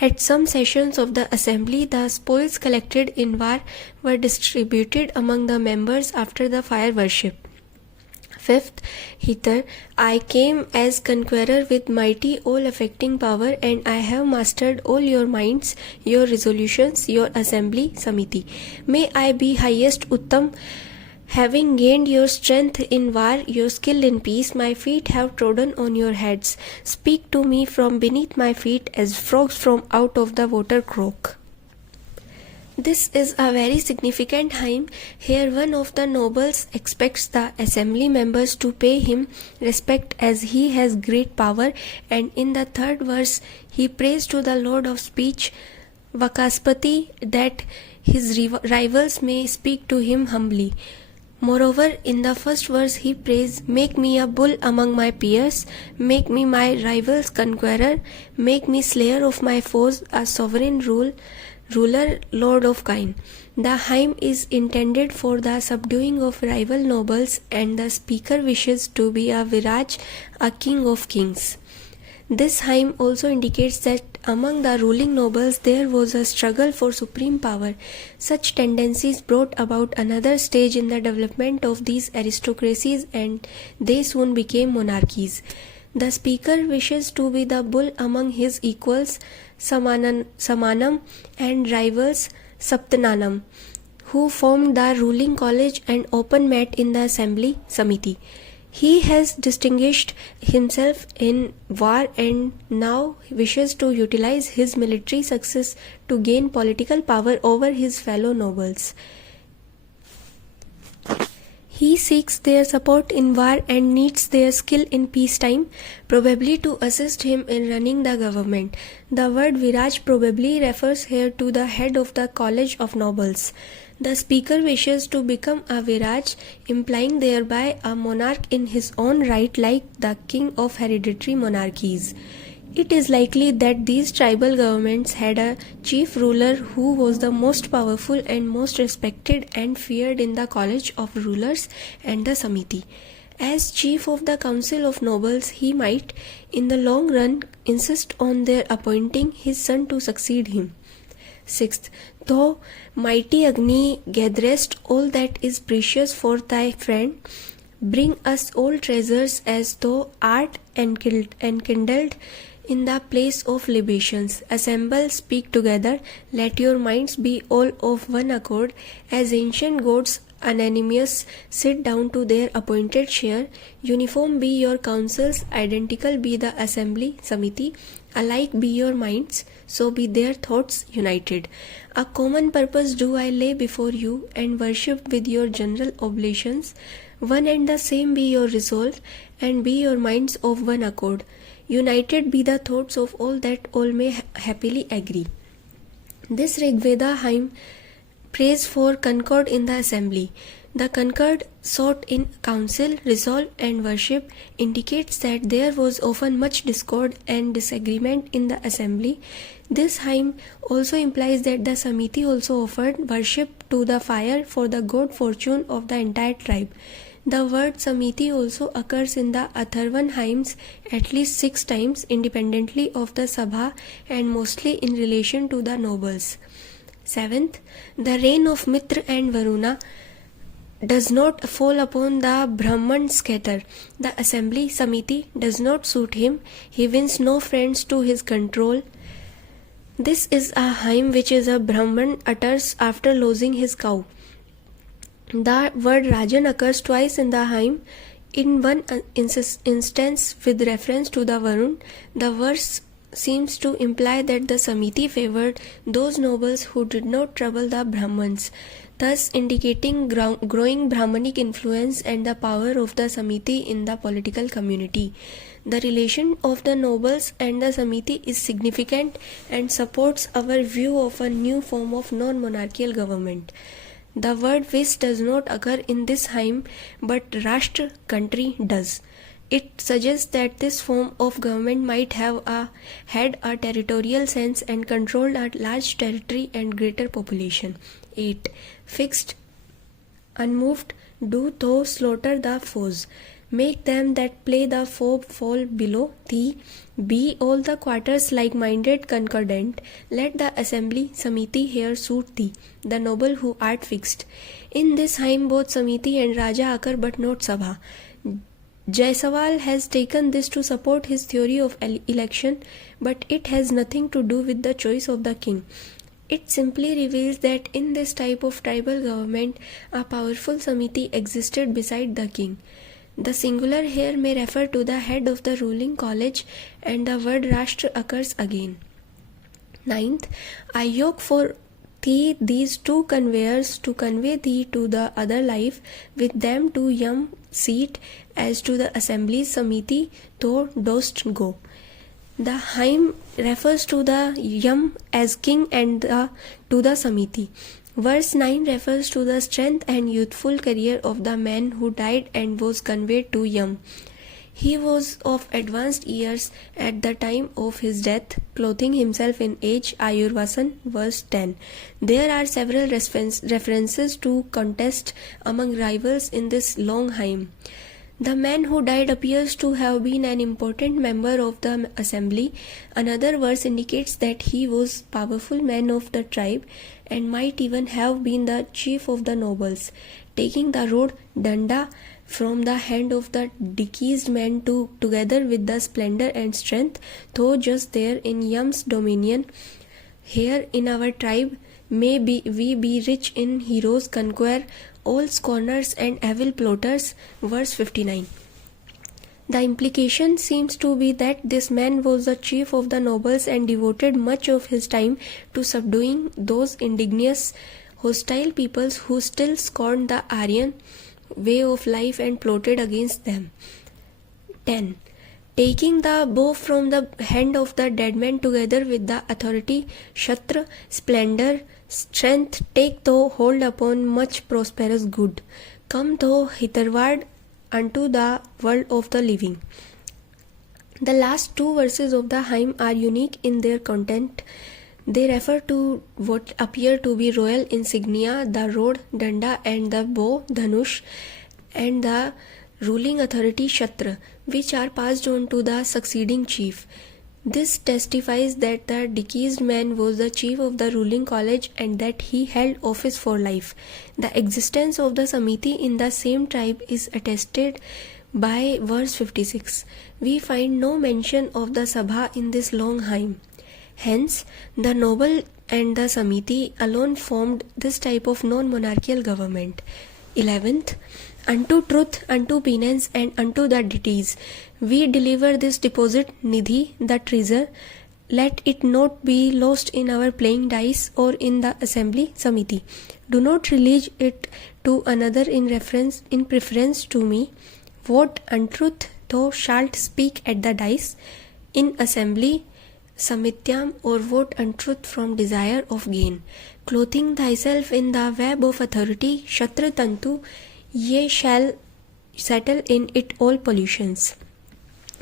at some sessions of the assembly, the spoils collected in war were distributed among the members after the fire worship. Fifth, hither I came as conqueror with mighty all-affecting power, and I have mastered all your minds, your resolutions, your assembly, Samiti. May I be highest Uttam, having gained your strength in war, your skill in peace, my feet have trodden on your heads. Speak to me from beneath my feet as frogs from out of the water croak. This is a very significant hymn. Here one of the nobles expects the assembly members to pay him respect as he has great power, and in the third verse he prays to the Lord of Speech, Vakaspati, that his rivals may speak to him humbly. Moreover, in the first verse he prays, make me a bull among my peers, make me my rivals conqueror, make me slayer of my foes, a sovereign ruler, lord of kine. The hymn is intended for the subduing of rival nobles, and the speaker wishes to be a Viraj, a king of kings. This hymn also indicates that among the ruling nobles there was a struggle for supreme power. Such tendencies brought about another stage in the development of these aristocracies, and they soon became monarchies. The speaker wishes to be the bull among his equals, Samanam, and rivals, Saptananam, who formed the ruling college and often met in the assembly samiti. He has distinguished himself in war and now wishes to utilize his military success to gain political power over his fellow nobles. He seeks their support in war and needs their skill in peacetime, probably to assist him in running the government. The word Viraj probably refers here to the head of the College of Nobles. The speaker wishes to become a Viraj, implying thereby a monarch in his own right, like the king of hereditary monarchies. It is likely that these tribal governments had a chief ruler who was the most powerful and most respected and feared in the College of Rulers and the Samiti. As chief of the Council of Nobles, he might, in the long run, insist on their appointing his son to succeed him. Sixth, thou mighty Agni gatherest all that is precious for thy friend, bring us all treasures as thou art enkindled in the place of libations. Assemble, speak together, let your minds be all of one accord, as ancient gods unanimous sit down to their appointed share. Uniform be your counsels, identical be the assembly, samiti, alike be your minds, so be their thoughts united. A common purpose do I lay before you, and worship with your general oblations. One and the same be your resolve, and be your minds of one accord. United be the thoughts of all, that all may happily agree. This Rigveda hymn prays for concord in the assembly. The concord sought in council, resolve, and worship indicates that there was often much discord and disagreement in the assembly. This hymn also implies that the Samiti also offered worship to the fire for the good fortune of the entire tribe. The word Samiti also occurs in the Atharvan hymns at least 6 times independently of the Sabha and mostly in relation to the nobles. Seventh, the reign of Mitra and Varuna does not fall upon the Brahman scatter. The assembly Samiti does not suit him. He wins no friends to his control. This is a hymn which is a Brahman utters after losing his cow. The word Rajan occurs twice in the hymn. In one instance with reference to the Varun, the verse seems to imply that the Samiti favored those nobles who did not trouble the Brahmans, thus indicating growing Brahmanic influence and the power of the Samiti in the political community. The relation of the nobles and the Samiti is significant and supports our view of a new form of non-monarchical government. The word Vis does not occur in this hymn, but Rashtra, country, does. It suggests that this form of government might have had a territorial sense and controlled a large territory and greater population. 8. Fixed, unmoved, do thou slaughter the foes. Make them that play the foe fall below thee. Be all the quarters like-minded concordant. Let the assembly Samiti here suit thee, the noble who art fixed. In this hymn both Samiti and Raja occur but not Sabha. Jaiswal has taken this to support his theory of election, but it has nothing to do with the choice of the king. It simply reveals that in this type of tribal government, a powerful Samiti existed beside the king. The singular here may refer to the head of the ruling college, and the word Rashtra occurs again. 9th, I yoke for thee these 2 conveyors to convey thee to the other life, with them to Yam seat, as to the assembly Samiti thou dost go. The hymn refers to the Yam as king and to the Samiti. Verse 9 refers to the strength and youthful career of the man who died and was conveyed to Yam. He was of advanced years at the time of his death, clothing himself in age. Ayurvasan, verse 10. There are several references to contest among rivals in this long hymn. The man who died appears to have been an important member of the assembly. Another verse indicates that he was a powerful man of the tribe and might even have been the chief of the nobles, taking the road Danda from the hand of the deceased man together with the splendor and strength, though just there in Yam's dominion. Here in our tribe, we be rich in heroes conquer all scorners and evil plotters. Verse 59. The implication seems to be that this man was the chief of the nobles and devoted much of his time to subduing those indigenous, hostile peoples who still scorned the Aryan way of life and plotted against them. 10. Taking the bow from the hand of the dead man together with the authority, Shatra, splendor, strength, take thou hold upon much prosperous good. Come thou hitherward unto the world of the living. The last two verses of the hymn are unique in their content. They refer to what appear to be royal insignia, the rod, danda, and the bow, dhanush, and the ruling authority, Shatra, which are passed on to the succeeding chief. This testifies that the deceased man was the chief of the ruling college and that he held office for life. The existence of the Samiti in the same tribe is attested by verse 56. We find no mention of the Sabha in this long hymn. Hence, the noble and the Samiti alone formed this type of non-monarchical government. 11th, unto truth, unto penance, and unto the deities, we deliver this deposit, Nidhi, the treasure. Let it not be lost in our playing dice or in the assembly Samiti. Do not release it to another in preference to me. What untruth thou shalt speak at the dice in assembly Samityam, or what untruth from desire of gain. Clothing thyself in the web of authority, Shatra Tantu, ye shall settle in it all pollutions.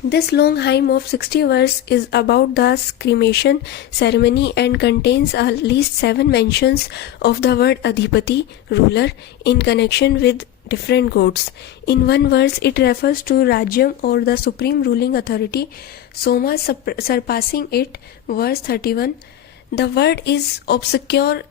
This long hymn of 60 verse is about the cremation ceremony and contains at least 7 mentions of the word Adhipati, ruler, in connection with different gods. In one verse, it refers to Rajyam, or the supreme ruling authority, Soma surpassing it. Verse 31. The word is obscure,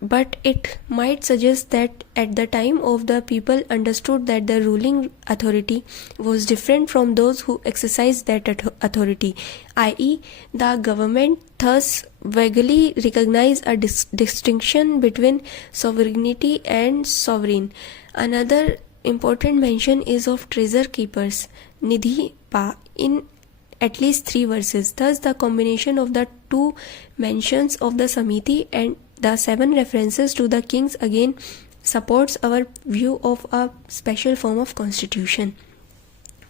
but it might suggest that at the time of the people understood that the ruling authority was different from those who exercised that authority, i.e., the government thus vaguely recognized a distinction between sovereignty and sovereign. Another important mention is of treasure keepers, Nidhi Pa, in at least 3 verses. Thus, the combination of the 2 mentions of the Samiti and the 7 references to the kings again supports our view of a special form of constitution.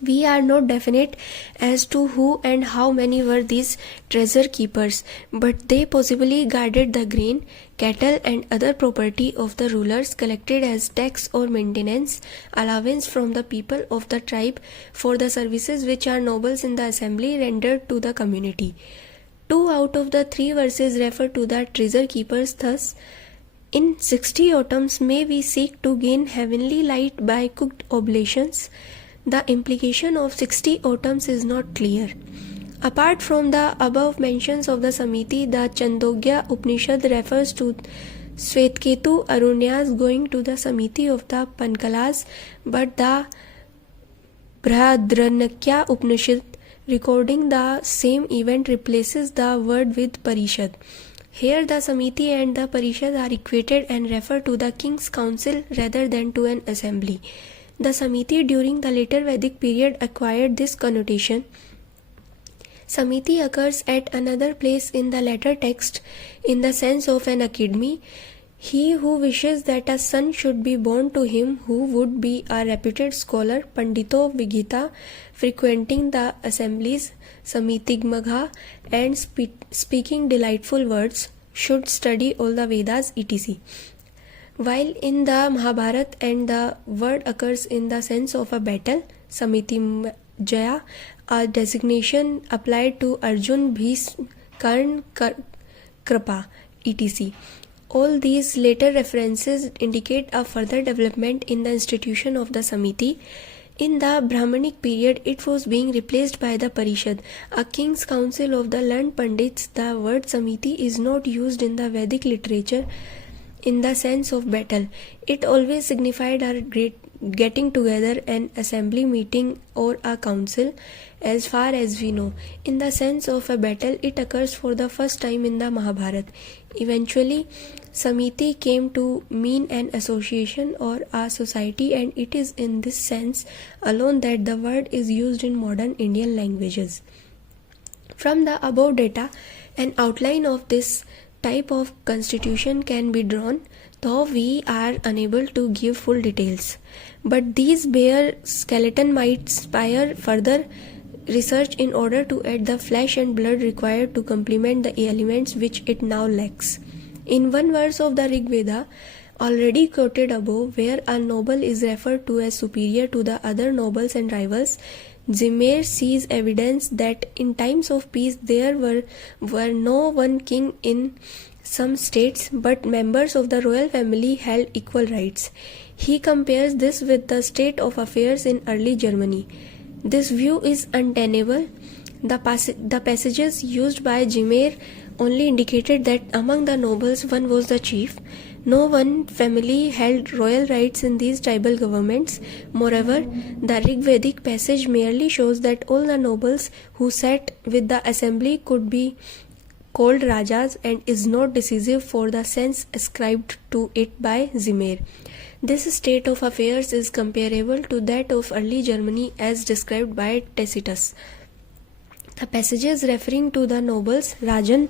We are not definite as to who and how many were these treasure keepers, but they possibly guarded the grain, cattle, and other property of the rulers, collected as tax or maintenance allowance from the people of the tribe for the services which our nobles in the assembly rendered to the community. 2 out of the 3 verses refer to the treasure keepers. Thus, in 60 autumns may we seek to gain heavenly light by cooked oblations. The implication of 60 autumns is not clear. Apart from the above mentions of the Samiti, the Chandogya Upanishad refers to Svetketu Arunyas going to the Samiti of the Pankalas, but the Brahadranakya Upanishad recording the same event replaces the word with Parishad. Here the Samiti and the Parishad are equated and refer to the king's council rather than to an assembly. The Samiti during the later Vedic period acquired this connotation. Samiti occurs at another place in the latter text in the sense of an academy. He who wishes that a son should be born to him who would be a reputed scholar, Pandito Vigita, frequenting the assemblies, Samitigmagha, and speaking delightful words, should study all the Vedas, etc. While in the Mahabharata and the word occurs in the sense of a battle, Samiti Jaya, a designation applied to Arjun, Bhism, Karn, Kripa, etc. All these later references indicate a further development in the institution of the Samiti. In the Brahmanic period, it was being replaced by the Parishad, a king's council of the learned Pandits. The word Samiti is not used in the Vedic literature in the sense of battle. It always signified a getting together an assembly meeting or a council, as far as we know. In the sense of a battle, it occurs for the first time in the Mahabharata. Eventually, Samiti came to mean an association or a society, and it is in this sense alone that the word is used in modern Indian languages. From the above data, an outline of this type of constitution can be drawn, though we are unable to give full details. But these bare skeleton might inspire further research in order to add the flesh and blood required to complement the elements which it now lacks. In one verse of the Rig Veda, already quoted above, where a noble is referred to as superior to the other nobles and rivals, Zimmer sees evidence that in times of peace there were no one king in some states, but members of the royal family held equal rights. He compares this with the state of affairs in early Germany. This view is untenable. The passages used by Zimmer only indicated that among the nobles one was the chief. No one family held royal rights in these tribal governments. Moreover, the Rig Vedic passage merely shows that all the nobles who sat with the assembly could be called Rajas and is not decisive for the sense ascribed to it by Zimmer. This state of affairs is comparable to that of early Germany as described by Tacitus. The passages referring to the nobles, Rajan,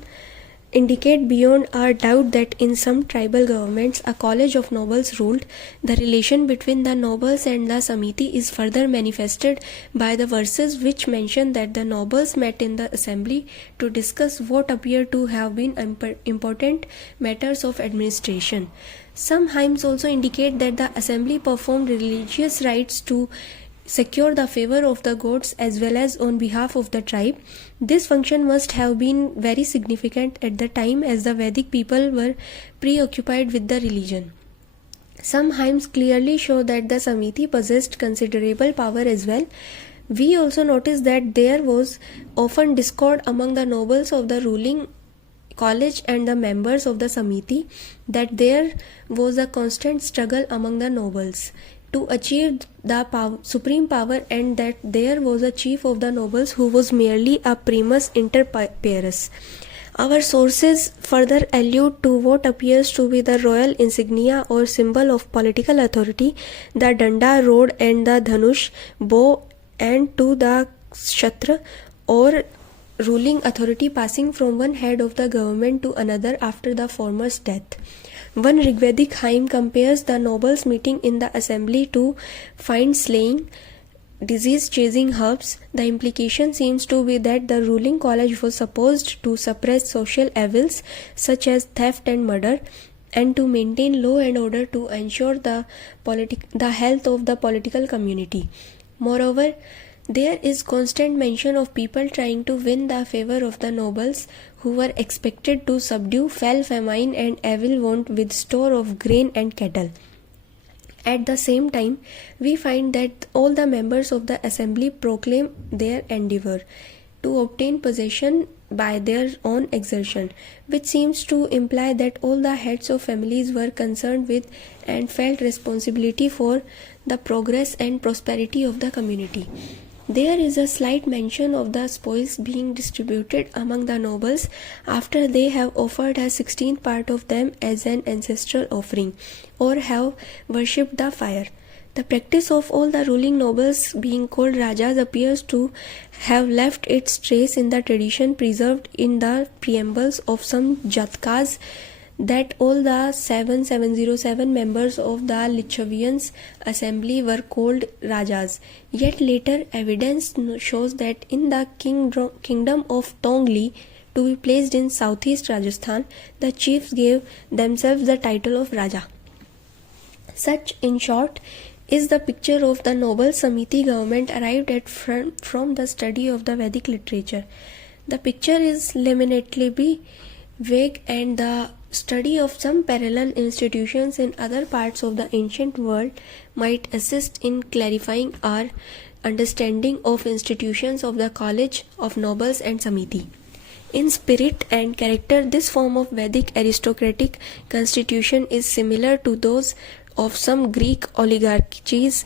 indicate beyond our doubt that in some tribal governments a college of nobles ruled. The relation between the nobles and the Samiti is further manifested by the verses which mention that the nobles met in the assembly to discuss what appear to have been important matters of administration. Some hymns also indicate that the assembly performed religious rites to secure the favor of the gods as well as on behalf of the tribe. This function must have been very significant at the time, as the Vedic people were preoccupied with the religion. Some hymns clearly show that the Samiti possessed considerable power as well. We also notice that there was often discord among the nobles of the ruling college and the members of the Samiti, that there was a constant struggle among the nobles to achieve the supreme power, and that there was a chief of the nobles who was merely a primus inter pares. Our sources further allude to what appears to be the royal insignia or symbol of political authority, the danda rod and the dhanush bow, and to the shatra or ruling authority passing from one head of the government to another after the former's death. One Rigvedic hymn compares the nobles meeting in the assembly to find slaying, disease-chasing herbs. The implication seems to be that the ruling college was supposed to suppress social evils such as theft and murder, and to maintain law and order to ensure the health of the political community. Moreover, there is constant mention of people trying to win the favor of the nobles, who were expected to subdue fell famine and evil want with store of grain and cattle. At the same time, we find that all the members of the assembly proclaim their endeavor to obtain possession by their own exertion, which seems to imply that all the heads of families were concerned with and felt responsibility for the progress and prosperity of the community. There is a slight mention of the spoils being distributed among the nobles after they have offered a 16th part of them as an ancestral offering, or have worshipped the fire. The practice of all the ruling nobles being called Rajas appears to have left its trace in the tradition preserved in the preambles of some Jatkas, that all the 707 members of the Lithuanian assembly were called Rajas. Yet later evidence shows that in the kingdom of Tongli, to be placed in southeast Rajasthan, the chiefs gave themselves the title of Raja. Such, in short, is the picture of the noble Samiti government arrived at from the study of the Vedic literature. The picture is limitably vague, and the study of some parallel institutions in other parts of the ancient world might assist in clarifying our understanding of institutions of the College of Nobles and Samiti. In spirit and character, this form of Vedic aristocratic constitution is similar to those of some Greek oligarchies,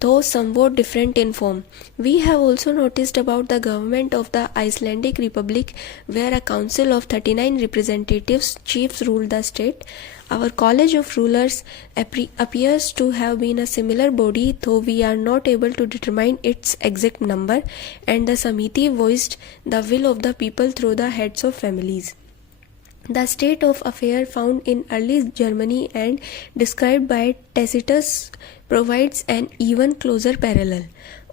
though somewhat different in form. We have also noticed about the government of the Icelandic Republic, where a council of 39 representatives chiefs ruled the state. Our College of Rulers appears to have been a similar body, though we are not able to determine its exact number, and the Samiti voiced the will of the people through the heads of families. The state of affair found in early Germany and described by Tacitus provides an even closer parallel.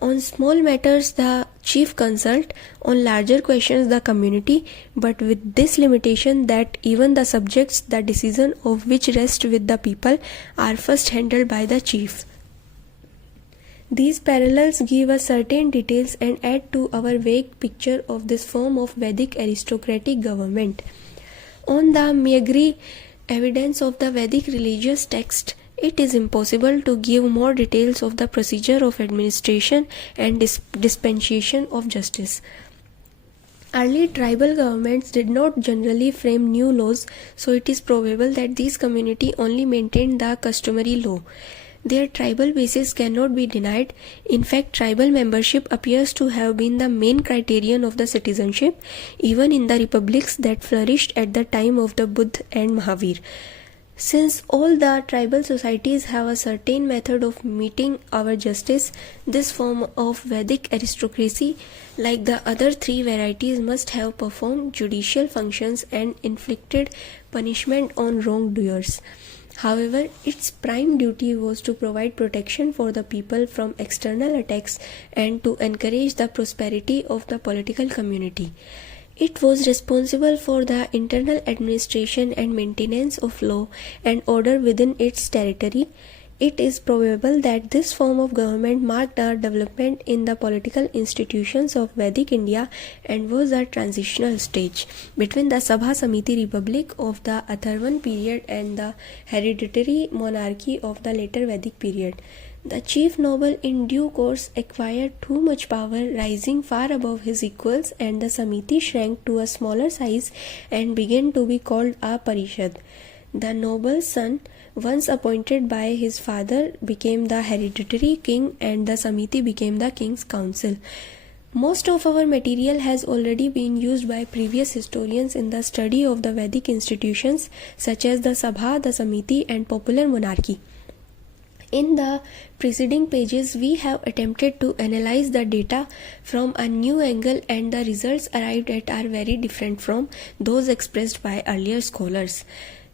On small matters the chief consult, on larger questions the community, but with this limitation that even the subjects, the decision of which rest with the people, are first handled by the chief. These parallels give us certain details and add to our vague picture of this form of Vedic aristocratic government. On the meagre evidence of the Vedic religious text, it is impossible to give more details of the procedure of administration and dispensation of justice. Early tribal governments did not generally frame new laws, so it is probable that these communities only maintained the customary law. Their tribal basis cannot be denied. In fact, tribal membership appears to have been the main criterion of the citizenship, even in the republics that flourished at the time of the Buddha and Mahavir. Since all the tribal societies have a certain method of meting our justice, this form of Vedic aristocracy, like the other three varieties, must have performed judicial functions and inflicted punishment on wrongdoers. However, its prime duty was to provide protection for the people from external attacks and to encourage the prosperity of the political community. It was responsible for the internal administration and maintenance of law and order within its territory. It is probable that this form of government marked a development in the political institutions of Vedic India and was a transitional stage between the Sabha Samiti Republic of the Atharvan period and the hereditary monarchy of the later Vedic period. The chief noble in due course acquired too much power, rising far above his equals, and the Samiti shrank to a smaller size and began to be called a Parishad. The noble's son, once appointed by his father, became the hereditary king, and the Samiti became the king's council. Most of our material has already been used by previous historians in the study of the Vedic institutions such as the Sabha, the Samiti, and popular monarchy. In the preceding pages, we have attempted to analyze the data from a new angle, and the results arrived at are very different from those expressed by earlier scholars.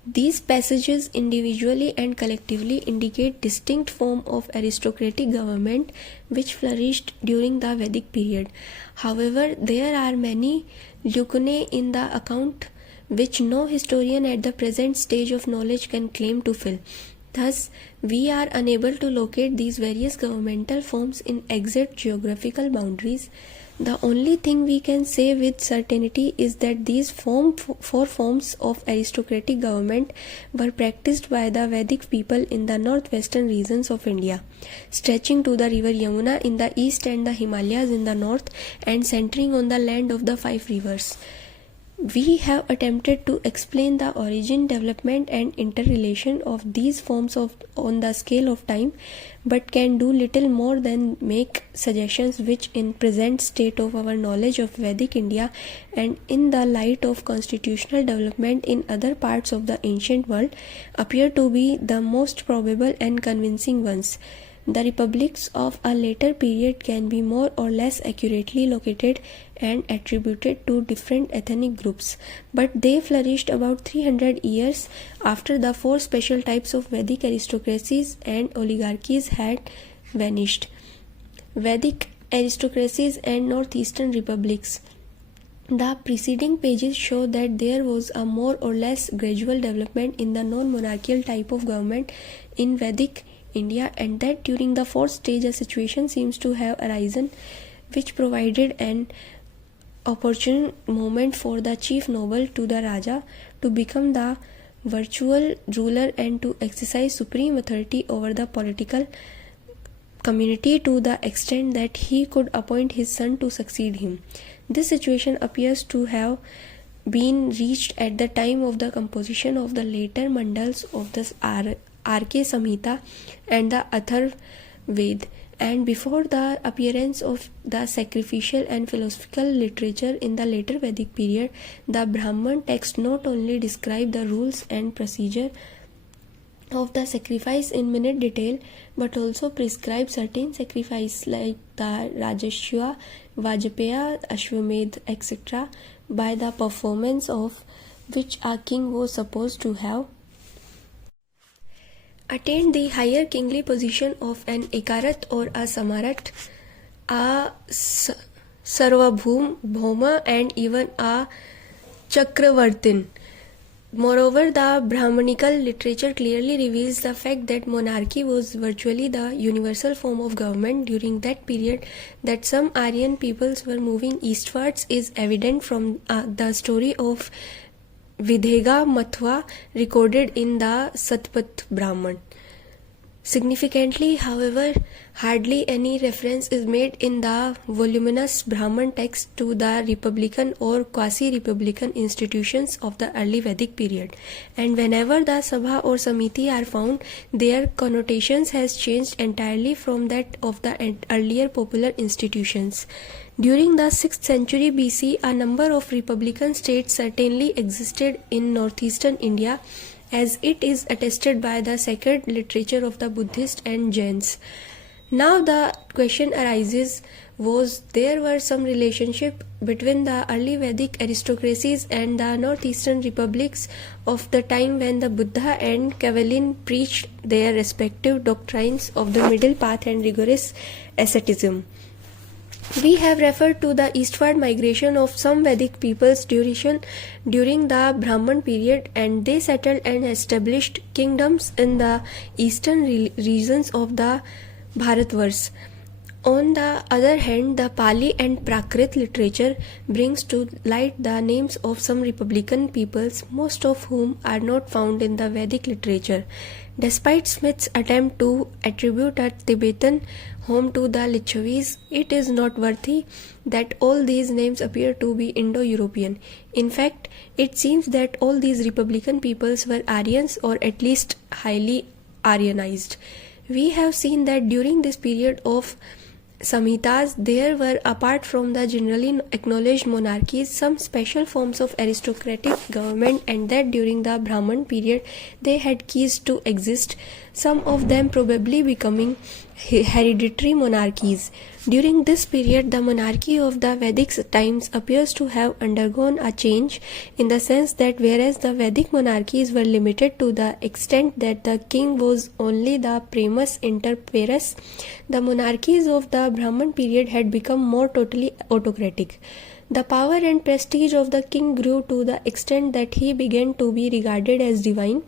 These passages individually and collectively indicate distinct forms of aristocratic government which flourished during the Vedic period. However, there are many lacunae in the account which no historian at the present stage of knowledge can claim to fill. Thus, we are unable to locate these various governmental forms in exact geographical boundaries. The only thing we can say with certainty is that these four forms of aristocratic government were practiced by the Vedic people in the northwestern regions of India, stretching to the river Yamuna in the east and the Himalayas in the north, and centering on the land of the five rivers. We have attempted to explain the origin, development, and interrelation of these forms on the scale of time, but can do little more than make suggestions which, in present state of our knowledge of Vedic India and in the light of constitutional development in other parts of the ancient world, appear to be the most probable and convincing ones. The republics of a later period can be more or less accurately located and attributed to different ethnic groups, but they flourished about 300 years after the four special types of Vedic aristocracies and oligarchies had vanished. Vedic aristocracies and northeastern republics. The preceding pages show that there was a more or less gradual development in the non-monarchical type of government in Vedic India, and that during the fourth stage a situation seems to have arisen which provided an opportune moment for the chief noble to the Raja to become the virtual ruler and to exercise supreme authority over the political community to the extent that he could appoint his son to succeed him. This situation appears to have been reached at the time of the composition of the later mandals of the RK Samhita and the Atharvaved, and before the appearance of the sacrificial and philosophical literature in the later Vedic period, the Brahman text not only describe the rules and procedure of the sacrifice in minute detail, but also prescribe certain sacrifice like the Rajashya, Vajpaya, Ashwamedh, etc., by the performance of which a king was supposed to have attained the higher kingly position of an Ekarat or a Samarat, a Sarvabhauma, and even a Chakravartin. Moreover, the Brahmanical literature clearly reveals the fact that monarchy was virtually the universal form of government during that period. That some Aryan peoples were moving eastwards is evident from the story of Vidhega Mathva recorded in the Satpat Brahman. Significantly, however, hardly any reference is made in the voluminous Brahman text to the republican or quasi-republican institutions of the early Vedic period, and whenever the Sabha or Samiti are found, their connotations has changed entirely from that of the earlier popular institutions. During the 6th century BC, a number of republican states certainly existed in northeastern India, as it is attested by the sacred literature of the Buddhists and Jains. Now the question arises, was there were some relationship between the early Vedic aristocracies and the northeastern republics of the time when the Buddha and Kavalin preached their respective doctrines of the middle path and rigorous asceticism? We have referred to the eastward migration of some Vedic peoples during the Brahman period, and they settled and established kingdoms in the eastern regions of the Bharatvarsh. On the other hand, the Pali and Prakrit literature brings to light the names of some republican peoples, most of whom are not found in the Vedic literature. Despite Smith's attempt to attribute a Tibetan home to the Lichavis, it is noteworthy that all these names appear to be Indo-European. In fact, it seems that all these republican peoples were Aryans, or at least highly Aryanized. We have seen that during this period of Samhitas, there were, apart from the generally acknowledged monarchies, some special forms of aristocratic government, and that during the Brahman period they had ceased to exist, some of them probably becoming hereditary monarchies. During this period, the monarchy of the Vedic times appears to have undergone a change, in the sense that whereas the Vedic monarchies were limited to the extent that the king was only the primus inter pares, the monarchies of the Brahman period had become more totally autocratic. The power and prestige of the king grew to the extent that he began to be regarded as divine.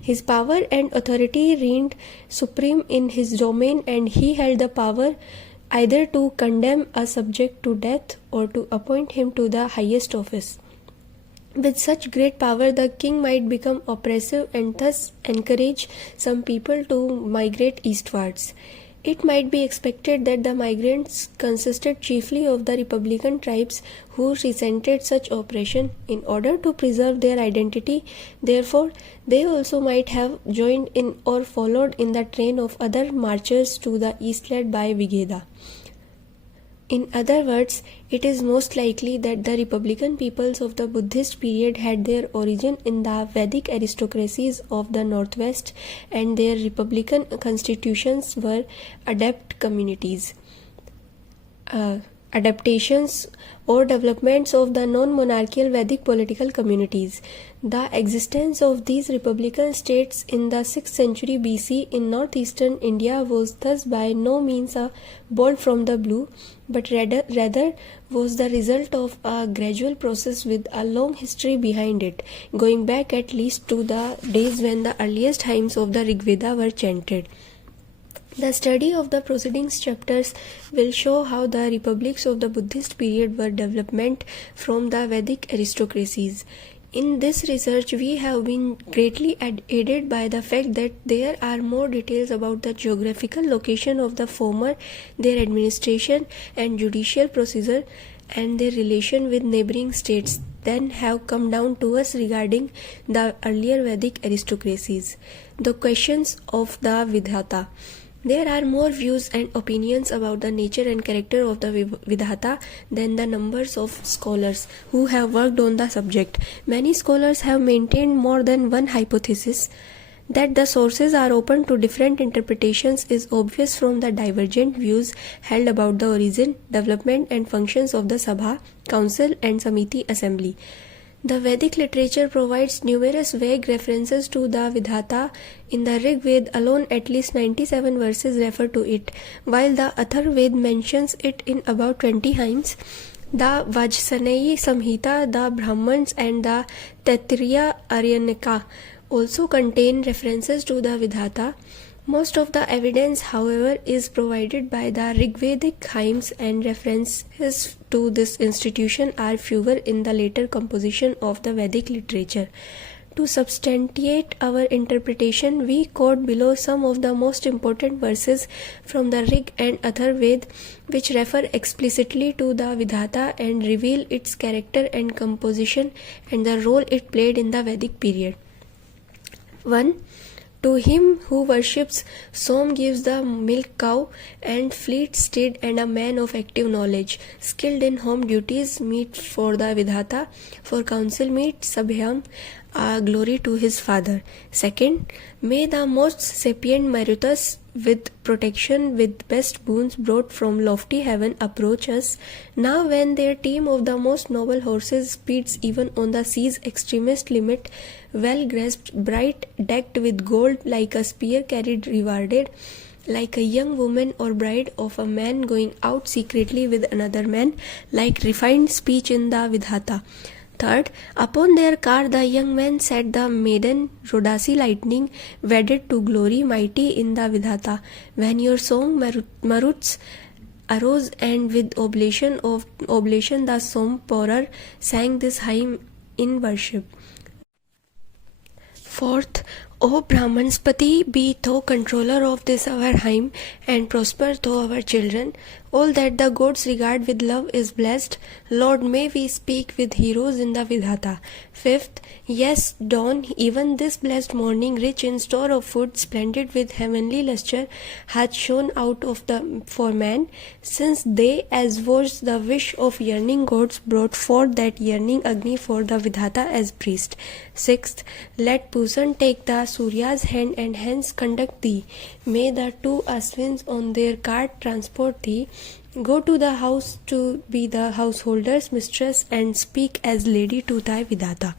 His power and authority reigned supreme in his domain, and he held the power either to condemn a subject to death or to appoint him to the highest office. With such great power, the king might become oppressive and thus encourage some people to migrate eastwards. It might be expected that the migrants consisted chiefly of the republican tribes who resented such oppression. In order to preserve their identity, therefore, they also might have joined in or followed in the train of other marchers to the east led by Vigeda. In other words, it is most likely that the republican peoples of the Buddhist period had their origin in the Vedic aristocracies of the northwest, and their republican constitutions were adaptations or developments of the non-monarchical Vedic political communities. The existence of these republican states in the 6th century BC in northeastern India was thus by no means a bolt from the blue, but rather was the result of a gradual process with a long history behind it, going back at least to the days when the earliest hymns of the Rig Veda were chanted. The study of the preceding chapters will show how the republics of the Buddhist period were development from the Vedic aristocracies. In this research, we have been greatly aided by the fact that there are more details about the geographical location of the former, their administration and judicial procedure, and their relation with neighboring states than have come down to us regarding the earlier Vedic aristocracies. The questions of the Vidhata. There are more views and opinions about the nature and character of the Vidhata than the numbers of scholars who have worked on the subject. Many scholars have maintained more than one hypothesis. That the sources are open to different interpretations is obvious from the divergent views held about the origin, development, and functions of the Sabha, Council, and Samiti assembly. The Vedic literature provides numerous vague references to the Vidhata. In the Rig Veda alone, at least 97 verses refer to it, while the Atharvaveda mentions it in about 20 hymns. The Vajsaneyi Samhita, the Brahmans, and the Taittiriya Aranyaka also contain references to the Vidhata. Most of the evidence, however, is provided by the Rigvedic hymns, and references to this institution are fewer in the later composition of the Vedic literature. To substantiate our interpretation, we quote below some of the most important verses from the Rig and Atharvaveda, which refer explicitly to the Vidhata and reveal its character and composition and the role it played in the Vedic period. 1. To him who worships, Som gives the milk cow and fleet steed and a man of active knowledge, skilled in home duties, meet for the Vidhata, for council meet, Sabhyam, glory to his father. 2. May the most sapient Marutas with protection with best boons brought from lofty heaven approach us, now when their team of the most noble horses speeds even on the sea's extremest limit, well grasped, bright, decked with gold, like a spear carried rewarded, like a young woman or bride of a man going out secretly with another man, like refined speech in the Vidhata. 3. Upon their car the young man sat the maiden, Rodasi lightning, wedded to glory, mighty in the Vidhata. When your song Maruts arose, and with oblation the Som Pourer sang this hymn in worship. 4. O Brahmanspati, be thou controller of this our hymn, and prosper thou our children. All that the gods regard with love is blessed. Lord, may we speak with heroes in the Vidhata. 5. Yes, dawn, even this blessed morning, rich in store of food, splendid with heavenly lustre, hath shone out of for man, since they, as was the wish of yearning gods, brought forth that yearning Agni for the Vidhata as priest. 6. Let Pusan take the Surya's hand and hence conduct thee. May the two Aswins on their cart transport thee. Go to the house to be the householder's mistress, and speak as lady to thy Vidhata.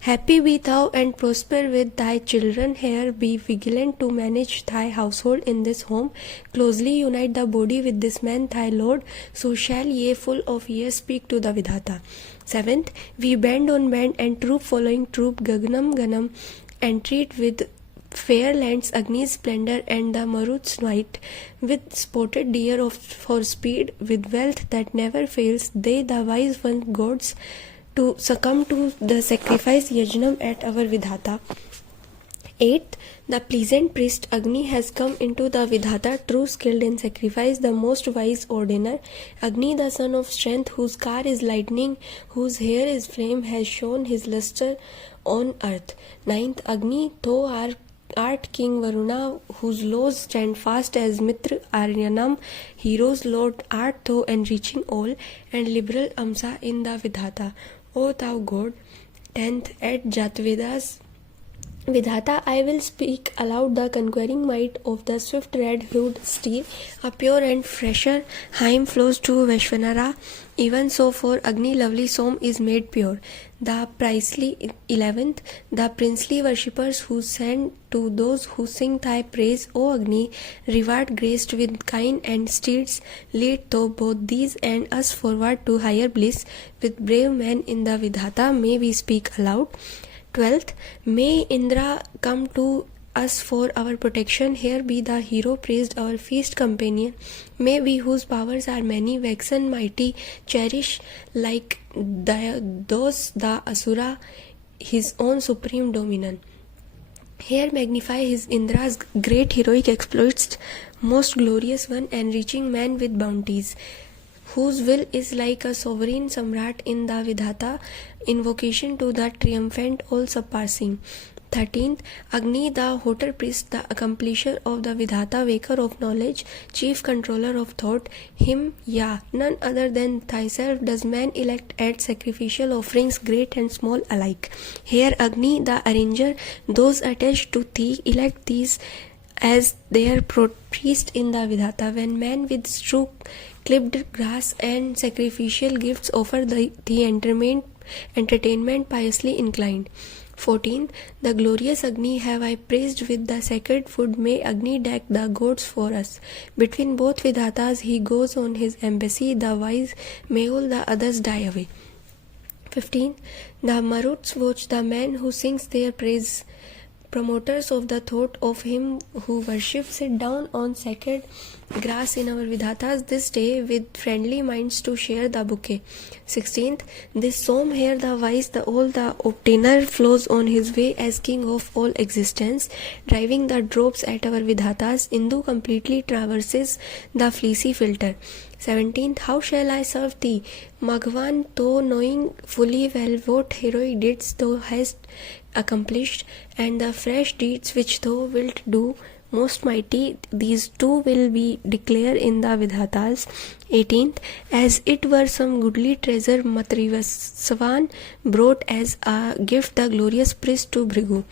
Happy be thou and prosper with thy children here. Be vigilant to manage thy household in this home. Closely unite the body with this man thy lord. So shall ye full of years speak to the Vidhata. 7th, we band on band and troop following troop, Gaganam Ganam, and treat with fair lands Agni's splendor, and the Marut's night with spotted deer for speed, with wealth that never fails, they the wise one gods to succumb to the sacrifice Yajnam at our Vidhata. 8th, the pleasant priest Agni has come into the Vidhata, true skilled in sacrifice, the most wise ordainer. Agni, the son of strength, whose car is lightning, whose hair is flame, has shown his luster on earth. 9th, Agni, thou art King Varuna, whose laws stand fast as Mitra Aryanam, heroes Lord, art thou enriching all, and liberal Amsa in the Vidhata. O thou God. 10th, at Jatveda's Vidhata, I will speak aloud the conquering might of the swift red-hued steed. A pure and fresher hymn flows to Vaishvanara. Even so, for Agni, lovely Som is made pure. The princely 11th, the princely worshippers who send to those who sing thy praise, O Agni, reward graced with kine and steeds, lead thou both these and us forward to higher bliss. With brave men in the Vidhata, may we speak aloud. 12th, may Indra come to us for our protection. Here be the hero praised, our feast companion. May we, whose powers are many, waxen mighty, cherish like the Asura, his own supreme dominion. Here magnify his Indra's great heroic exploits, most glorious one, enriching man with bounties. whose will is like a sovereign samrat in the Vidhata, invocation to the triumphant all-surpassing. 13th, Agni, the hotter priest, the accomplisher of the Vidhata, waker of knowledge, chief controller of thought, him, none other than thyself does man elect at sacrificial offerings, great and small alike. Here Agni, the arranger, those attached to thee, elect these as their priest in the Vidhata. When man with straw, clipped grass and sacrificial gifts offer the entertainment piously inclined. 14th, the glorious Agni have I praised with the sacred food, may Agni deck the gods for us. Between both Vidhatas he goes on his embassy, the wise may all the others die away. 15. The Maruts watch the man who sings their praise. Promoters of the thought of him who worship sit down on sacred grass in our Vidhatas this day with friendly minds to share the bouquet. 16th, this Som here the wise, the obtainer flows on his way as king of all existence, driving the drops at our Vidhatas. Indu completely traverses the fleecy filter. 17th, how shall I serve thee, Bhagwan, though knowing fully well what heroic deeds thou hast accomplished, and the fresh deeds which thou wilt do, most mighty, these two will be declared in the Vidhatas. 18th, as it were some goodly treasure Matrivasavan brought as a gift the glorious priest to Bhrigu,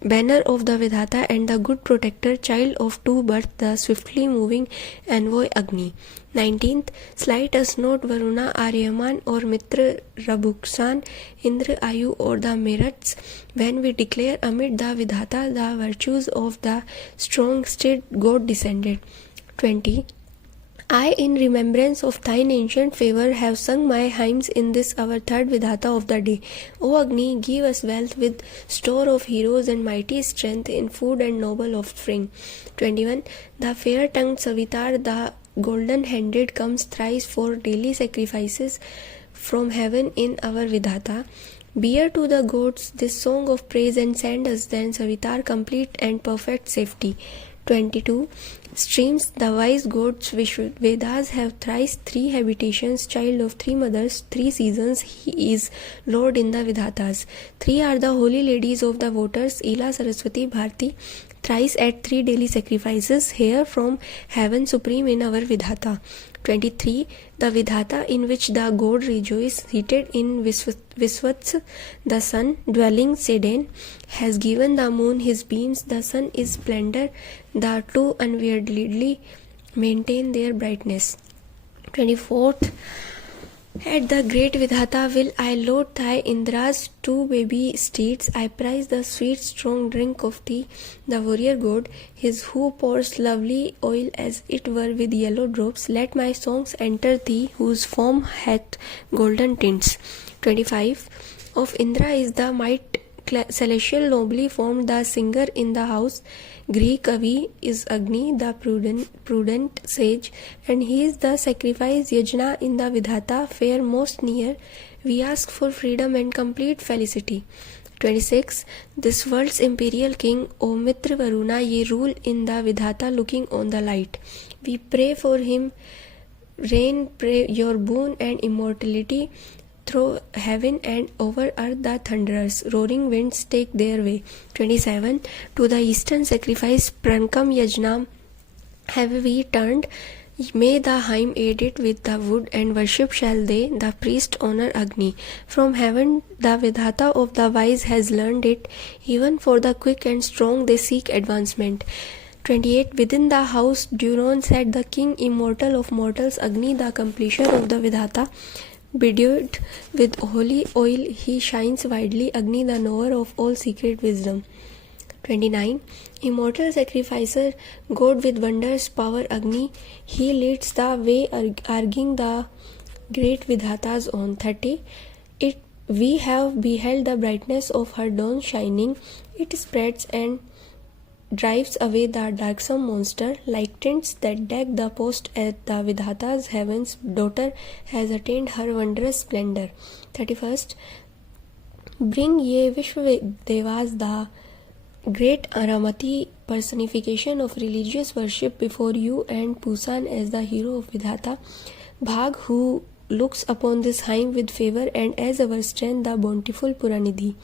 banner of the Vidhata and the good protector, child of two birth, the swiftly moving envoy Agni. 19th, slight us not Varuna, Aryaman or Mitra, Rabuksan, Indra, Ayu or the Merats, when we declare amid the Vidhata the virtues of the strong steed God descended. 20. I, in remembrance of thine ancient favour, have sung my hymns in this our third Vidhata of the day. O Agni, give us wealth with store of heroes and mighty strength in food and noble offspring. 21. The fair-tongued Savitar, the golden-handed, comes thrice for daily sacrifices from heaven in our Vidhata. Bear to the gods this song of praise and send us then Savitar complete and perfect safety. 22. Streams, the wise gods which Vedas have thrice three habitations, child of three mothers, three seasons, he is Lord in the Vidhatas. 3 are the holy ladies of the voters, Ila, Saraswati, Bharti, thrice at 3 daily sacrifices, here from heaven supreme in our Vidhata. 23. The Vidhata in which the god rejoice, seated in Viswats, the sun, dwelling Sedan, has given the moon his beams, the sun is splendor, the two unweariedly maintain their brightness. 24th. At the great Vidhata will I load thy Indra's 2 baby steeds. I prize the sweet strong drink of thee, the warrior god, his who pours lovely oil as it were with yellow drops. Let my songs enter thee, whose form hath golden tints. 25. Of Indra is the might celestial nobly formed, the singer in the house. Greek Kavi is Agni, the prudent sage, and he is the sacrifice yajna in the Vidhata, fair most near. We ask for freedom and complete felicity. 26. This world's imperial king, O Mitra Varuna, ye rule in the Vidhata looking on the light. We pray for him, rain, pray your boon and immortality. Through heaven and over earth the thunderers, roaring winds take their way. 27. To the eastern sacrifice, Prankam Yajnam, have we turned. May the hymn aid it with the wood, and worship shall they, the priest honor Agni. From heaven the Vidhata of the wise has learned it, even for the quick and strong they seek advancement. 28. Within the house Duron sat the king immortal of mortals, Agni the completer of the Vidhata. Bedewed with holy oil he shines widely, Agni the knower of all secret wisdom. 29. Immortal sacrificer, God with wonders power Agni, he leads the way arguing the great Vidhatas on. 30. We have beheld the brightness of her dawn shining, it spreads and drives away the darksome monster, like tints that deck the post at the Vidhata's heaven's daughter has attained her wondrous splendor. 31st. Bring ye Vishwa Devas, the great Aramati personification of religious worship, before you, and Pusan as the hero of Vidhata. Bhag, who looks upon this hymn with favor, and as our strength the bountiful Puranidhi.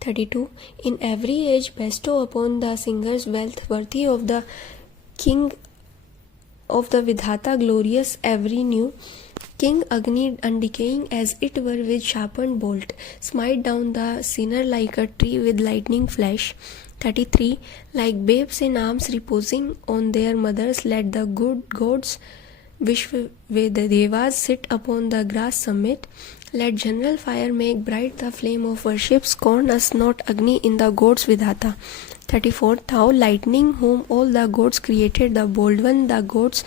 32. In every age bestow upon the singers wealth worthy of the King of the Vidhata, glorious every new. King Agni, undecaying as it were with sharpened bolt, smite down the sinner like a tree with lightning flash. 33. Like babes in arms reposing on their mothers, let the good gods Vishvedevas sit upon the grass summit. Let general fire make bright the flame of worship. Scorn us not, Agni, in the gods Vidhata. 34. Thou lightning, whom all the gods created, the bold one, the gods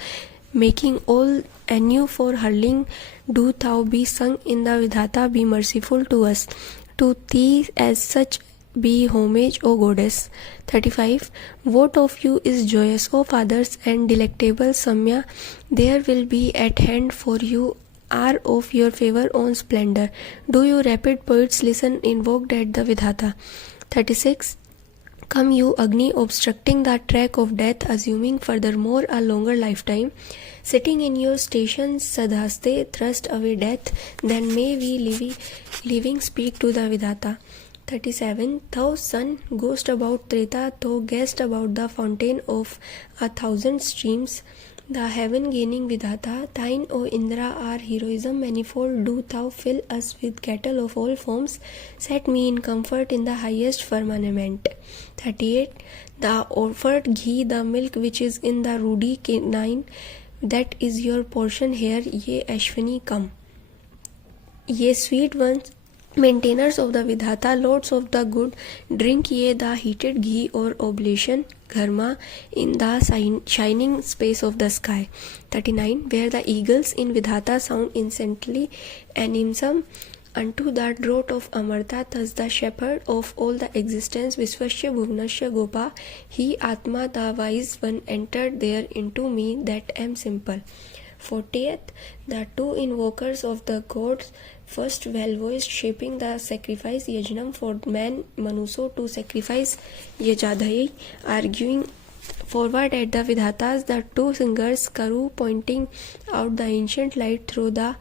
making all anew for hurling, do thou be sung in the Vidhata, be merciful to us. To thee as such be homage, O goddess. 35. What of you is joyous, O fathers, and delectable Samya? There will be at hand for you are of your favor on splendor. Do you rapid poets listen invoked at the Vidhata? 36. Come you Agni, obstructing the track of death, assuming furthermore a longer lifetime. Sitting in your station, Sadhaste, thrust away death, then may we living speak to the Vidhata. 37. Thou sun, ghost about Treta, thou guest about the fountain of 1,000 streams, the heaven gaining Vidhata, thine, O Indra, our heroism manifold, do thou fill us with cattle of all forms, set me in comfort in the highest firmament. 38. The offered ghee, the milk which is in the rudi canine, that is your portion here, ye Ashwini come. Ye sweet ones, maintainers of the Vidhata, lords of the good, drink ye the heated ghee or oblation, gharma, in the shining space of the sky. 39. Where the eagles in Vidhata sound incessantly animsum unto the drought of Amarta, thus the shepherd of all the existence, Visvasya Bhuvnasya Gopa, he Atma, the wise one, entered there into me that am simple. 40th. The two invokers of the gods, first well-voiced, shaping the sacrifice Yajnam for man Manuso to sacrifice Yajadhayi, arguing forward at the Vidhatas, the two singers Karu pointing out the ancient light through the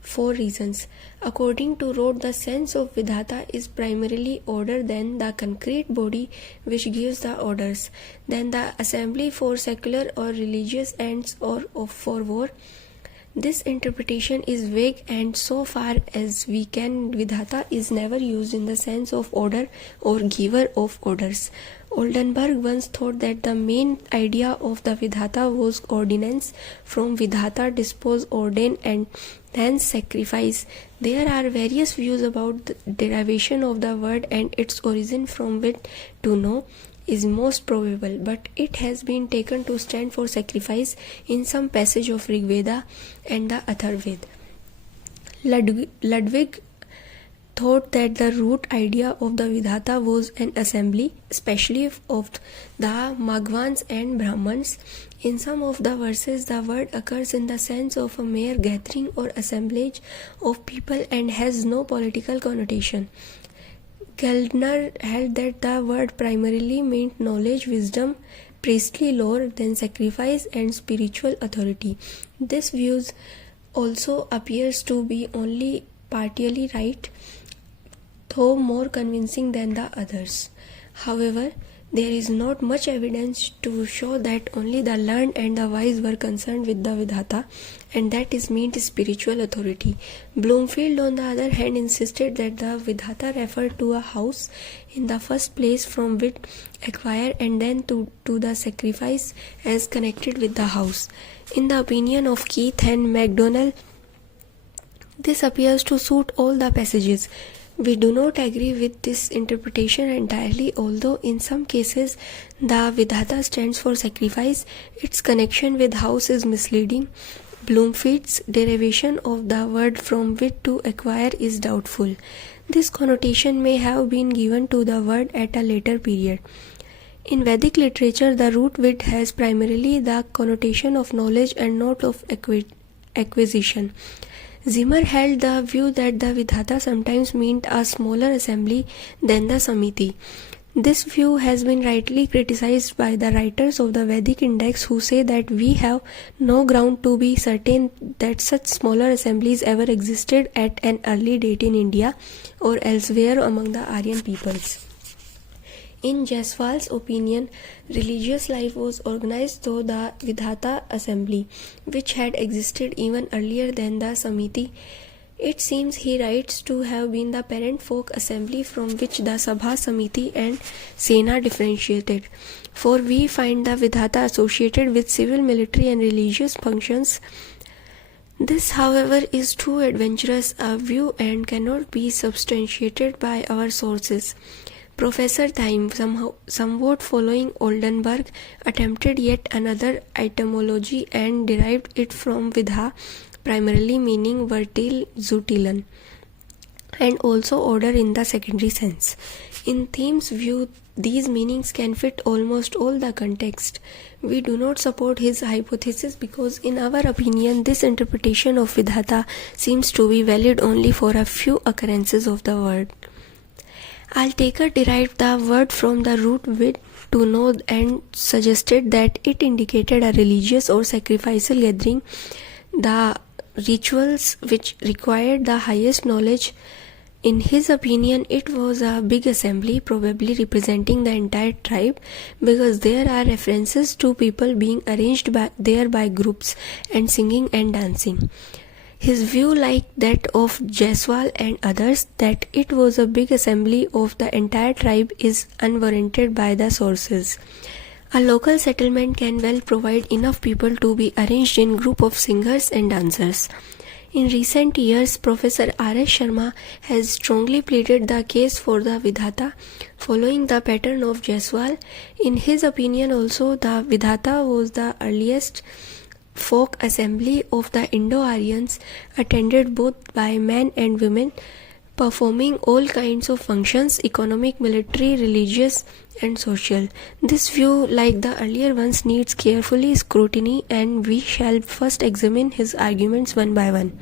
four reasons. According to Rod, the sense of Vidhata is primarily order, then the concrete body which gives the orders, then the assembly for secular or religious ends or for war. This interpretation is vague, and so far as we can, Vidhata is never used in the sense of order or giver of orders. Oldenburg once thought that the main idea of the Vidhata was ordinance, from Vidhata dispose, ordain, and then sacrifice. There are various views about the derivation of the word and its origin, from which to know is most probable, but it has been taken to stand for sacrifice in some passage of Rig Veda and the Atharvaved. Ludwig thought that the root idea of the Vidhata was an assembly, especially of the Magvans and Brahmans. In some of the verses, the word occurs in the sense of a mere gathering or assemblage of people and has no political connotation. Geldner held that the word primarily meant knowledge, wisdom, priestly lore, then sacrifice and spiritual authority. This view also appears to be only partially right, though more convincing than the others. However, there is not much evidence to show that only the learned and the wise were concerned with the Vidhata, and that is meant spiritual authority. Bloomfield, on the other hand, insisted that the Vidhata referred to a house in the first place, from which acquire, and then to the sacrifice as connected with the house. In the opinion of Keith and MacDonald, this appears to suit all the passages. We do not agree with this interpretation entirely, although in some cases the Vidhata stands for sacrifice. Its connection with house is misleading. Bloomfield's derivation of the word from which to acquire is doubtful. This connotation may have been given to the word at a later period. In Vedic literature, the root vid has primarily the connotation of knowledge and not of acquisition. Zimmer held the view that the Vidhata sometimes meant a smaller assembly than the Samiti. This view has been rightly criticized by the writers of the Vedic Index, who say that we have no ground to be certain that such smaller assemblies ever existed at an early date in India or elsewhere among the Aryan peoples. In Jaiswal's opinion, religious life was organized through the Vidhata assembly, which had existed even earlier than the Samiti. It seems he writes to have been the parent folk assembly from which the Sabha, Samiti and Sena differentiated. For we find the Vidhata associated with civil, military and religious functions. This, however, is too adventurous a view and cannot be substantiated by our sources. Professor Thyme, somewhat following Oldenburg, attempted yet another etymology and derived it from Vidha, primarily meaning vertil, zutilan, and also order in the secondary sense. In Thyme's view, these meanings can fit almost all the context. We do not support his hypothesis because, in our opinion, this interpretation of Vidhata seems to be valid only for a few occurrences of the word. Altaker derived the word from the root vid to know and suggested that it indicated a religious or sacrificial gathering. The rituals which required the highest knowledge. In his opinion, it was a big assembly, probably representing the entire tribe, because there are references to people being arranged there by groups and singing and dancing. His view, like that of Jaiswal and others, that it was a big assembly of the entire tribe is unwarranted by the sources. A local settlement can well provide enough people to be arranged in group of singers and dancers. In recent years, Professor R.S. Sharma has strongly pleaded the case for the Vidhata, following the pattern of Jaiswal. In his opinion also, the Vidhata was the earliest folk assembly of the Indo-Aryans, attended both by men and women, performing all kinds of functions, economic, military, religious and social. This view, like the earlier ones, needs carefully scrutiny, and we shall first examine his arguments one by one.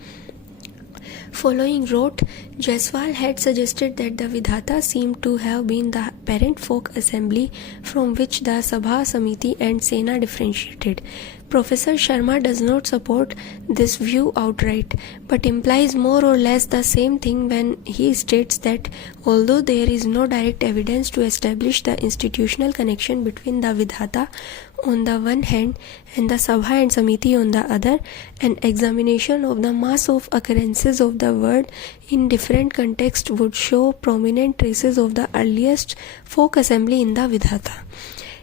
Following wrote, Jaiswal had suggested that the Vidhata seemed to have been the parent folk assembly from which the Sabha, Samiti and Sena differentiated. Professor Sharma does not support this view outright, but implies more or less the same thing when he states that although there is no direct evidence to establish the institutional connection between the Vidhata on the one hand and the Sabha and Samiti on the other, an examination of the mass of occurrences of the word in different contexts would show prominent traces of the earliest folk assembly in the Vidhata.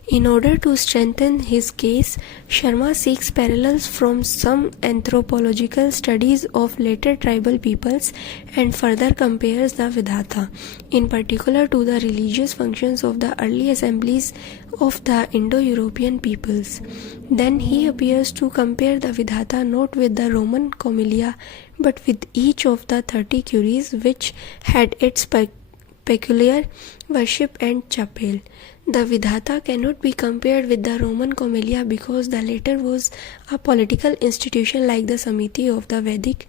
In order to strengthen his case, Sharma seeks parallels from some anthropological studies of later tribal peoples and further compares the Vidhata, in particular to the religious functions of the early assemblies of the Indo-European peoples. Then he appears to compare the Vidhata not with the Roman Comitia but with each of the 30 curies which had its peculiar worship and chapel. The Vidhata cannot be compared with the Roman Comitia because the latter was a political institution like the Samiti of the Vedic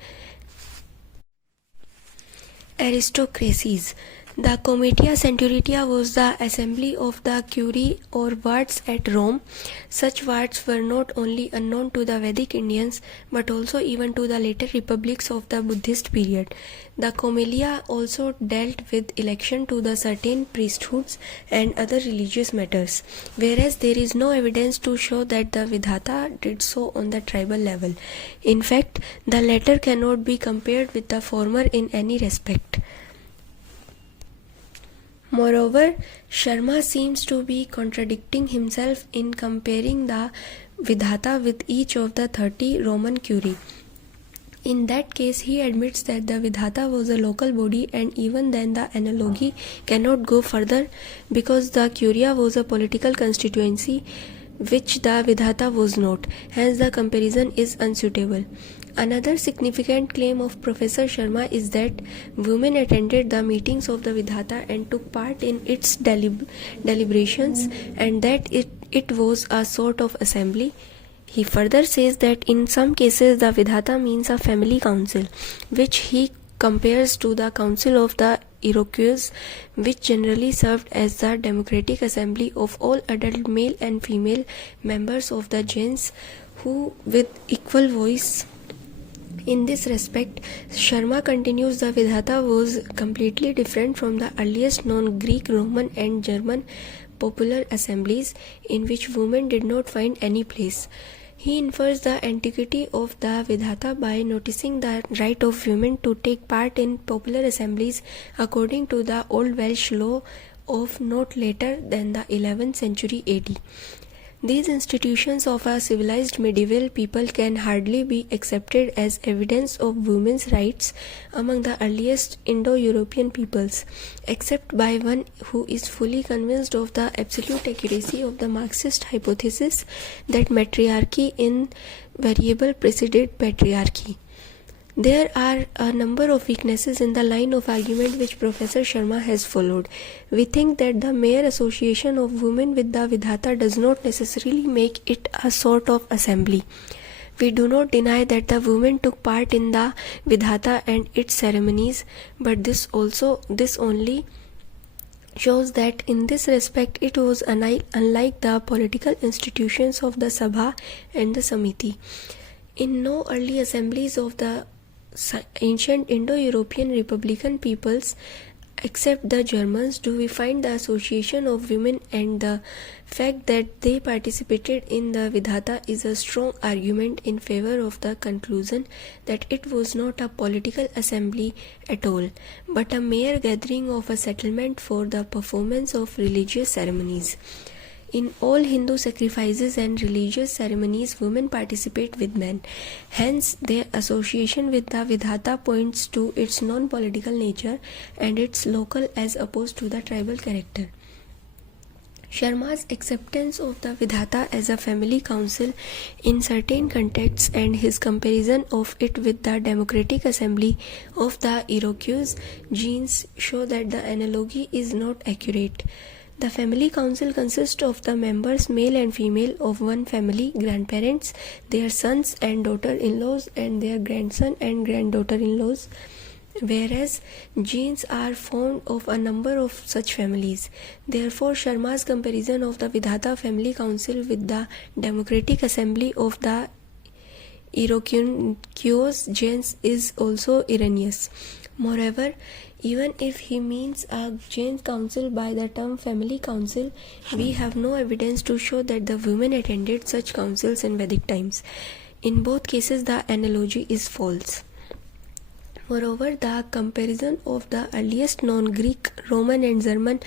aristocracies. The Comitia Centuriatia was the assembly of the curie or wards at Rome. Such wards were not only unknown to the Vedic Indians but also even to the later republics of the Buddhist period. The Comitia also dealt with election to the certain priesthoods and other religious matters, whereas there is no evidence to show that the Vidhata did so on the tribal level. In fact, the latter cannot be compared with the former in any respect. Moreover, Sharma seems to be contradicting himself in comparing the Vidhata with each of the 30 Roman curie. In that case, he admits that the Vidhata was a local body, and even then the analogy cannot go further because the curia was a political constituency which the Vidhata was not. Hence, the comparison is unsuitable. Another significant claim of Professor Sharma is that women attended the meetings of the Vidhata and took part in its deliberations, and that it was a sort of assembly. He further says that in some cases the Vidhata means a family council, which he compares to the council of the Iroquois, which generally served as the democratic assembly of all adult male and female members of the gens who with equal voice. In this respect, Sharma continues, the Vidhata was completely different from the earliest known Greek, Roman and German popular assemblies in which women did not find any place. He infers the antiquity of the Vidhata by noticing the right of women to take part in popular assemblies according to the Old Welsh law of not later than the 11th century AD. These institutions of a civilized medieval people can hardly be accepted as evidence of women's rights among the earliest Indo-European peoples, except by one who is fully convinced of the absolute accuracy of the Marxist hypothesis that matriarchy invariably preceded patriarchy. There are a number of weaknesses in the line of argument which Professor Sharma has followed. We think that the mere association of women with the Vidhata does not necessarily make it a sort of assembly. We do not deny that the women took part in the Vidhata and its ceremonies, but this only shows that in this respect it was unlike the political institutions of the Sabha and the Samiti. In no early assemblies of the ancient Indo-European republican peoples, except the Germans, do we find the association of women, and the fact that they participated in the Vidhata is a strong argument in favor of the conclusion that it was not a political assembly at all, but a mere gathering of a settlement for the performance of religious ceremonies. In all Hindu sacrifices and religious ceremonies, women participate with men. Hence, their association with the Vidhata points to its non-political nature and its local as opposed to the tribal character. Sharma's acceptance of the Vidhata as a family council in certain contexts and his comparison of it with the democratic assembly of the Iroquois gens show that the analogy is not accurate. The family council consists of the members, male and female, of one family, grandparents, their sons and daughter-in-laws, and their grandson and granddaughter-in-laws, whereas gens are formed of a number of such families. Therefore, Sharma's comparison of the Vidhata family council with the democratic assembly of the Iroquois gens is also erroneous. Moreover, even if he means a gens council by the term family council, we have no evidence to show that the women attended such councils in Vedic times. In both cases, the analogy is false. Moreover, the comparison of the earliest known Greek, Roman and German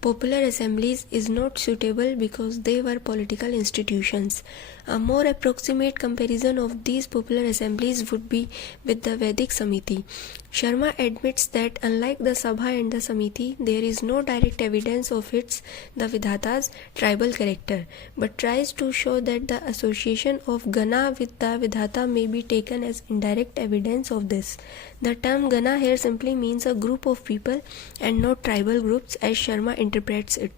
popular assemblies is not suitable because they were political institutions. A more approximate comparison of these popular assemblies would be with the Vedic Samiti. Sharma admits that unlike the Sabha and the Samiti, there is no direct evidence of the Vidhata's tribal character, but tries to show that the association of Gana with the Vidhata may be taken as indirect evidence of this. The term Gana here simply means a group of people and not tribal groups as Sharma interprets it.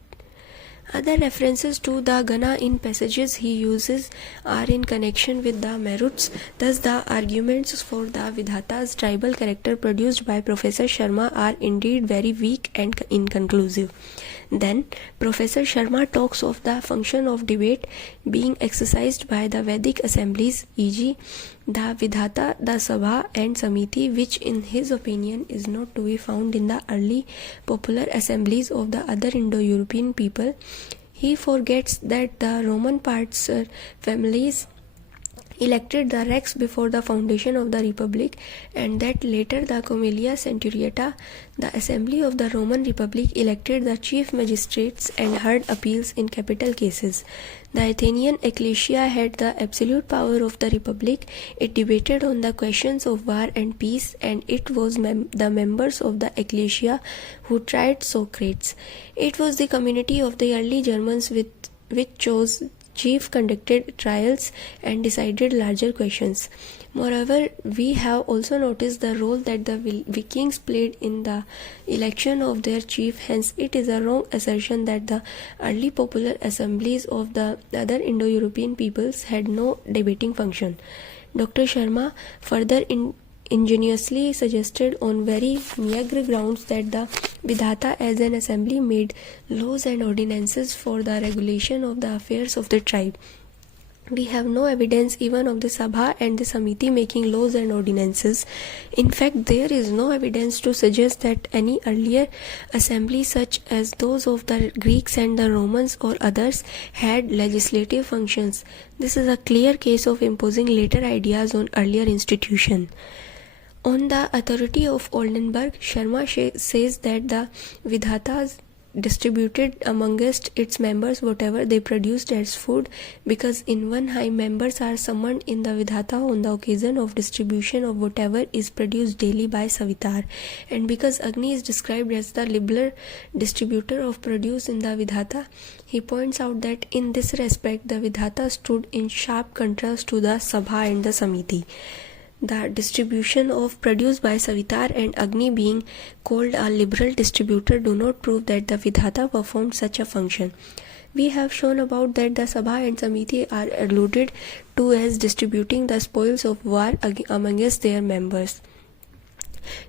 Other references to the Gana in passages he uses are in connection with the Maruts. Thus, the arguments for the Vidhata's tribal character produced by Professor Sharma are indeed very weak and inconclusive. Then, Professor Sharma talks of the function of debate being exercised by the Vedic assemblies, e.g., the Vidhata, the Sabha and Samiti, which in his opinion is not to be found in the early popular assemblies of the other Indo-European people. He forgets that the Roman parts families elected the Rex before the foundation of the Republic, and that later the Comitia Centuriata, the assembly of the Roman Republic, elected the chief magistrates and heard appeals in capital cases. The Athenian ecclesia had the absolute power of the Republic. It debated on the questions of war and peace, and it was the members of the ecclesia who tried Socrates. It was the community of the early Germans which chose chief, conducted trials and decided larger questions. Moreover, we have also noticed the role that the Vikings played in the election of their chief. Hence, it is a wrong assertion that the early popular assemblies of the other Indo-European peoples had no debating function. Dr. Sharma further ingeniously suggested on very meagre grounds that the Vidhata as an assembly made laws and ordinances for the regulation of the affairs of the tribe. We have no evidence even of the Sabha and the Samiti making laws and ordinances. In fact, there is no evidence to suggest that any earlier assembly such as those of the Greeks and the Romans or others had legislative functions. This is a clear case of imposing later ideas on earlier institutions. On the authority of Oldenburg, Sharma says that the Vidhatas distributed amongst its members whatever they produced as food, because in one haim members are summoned in the Vidhata on the occasion of distribution of whatever is produced daily by Savitar, and because Agni is described as the liberal distributor of produce in the Vidhata, he points out that in this respect the Vidhata stood in sharp contrast to the Sabha and the Samiti. The distribution of produce by Savitar and Agni being called a liberal distributor do not prove that the Vidhata performed such a function. We have shown about that the Sabha and Samiti are alluded to as distributing the spoils of war amongst their members.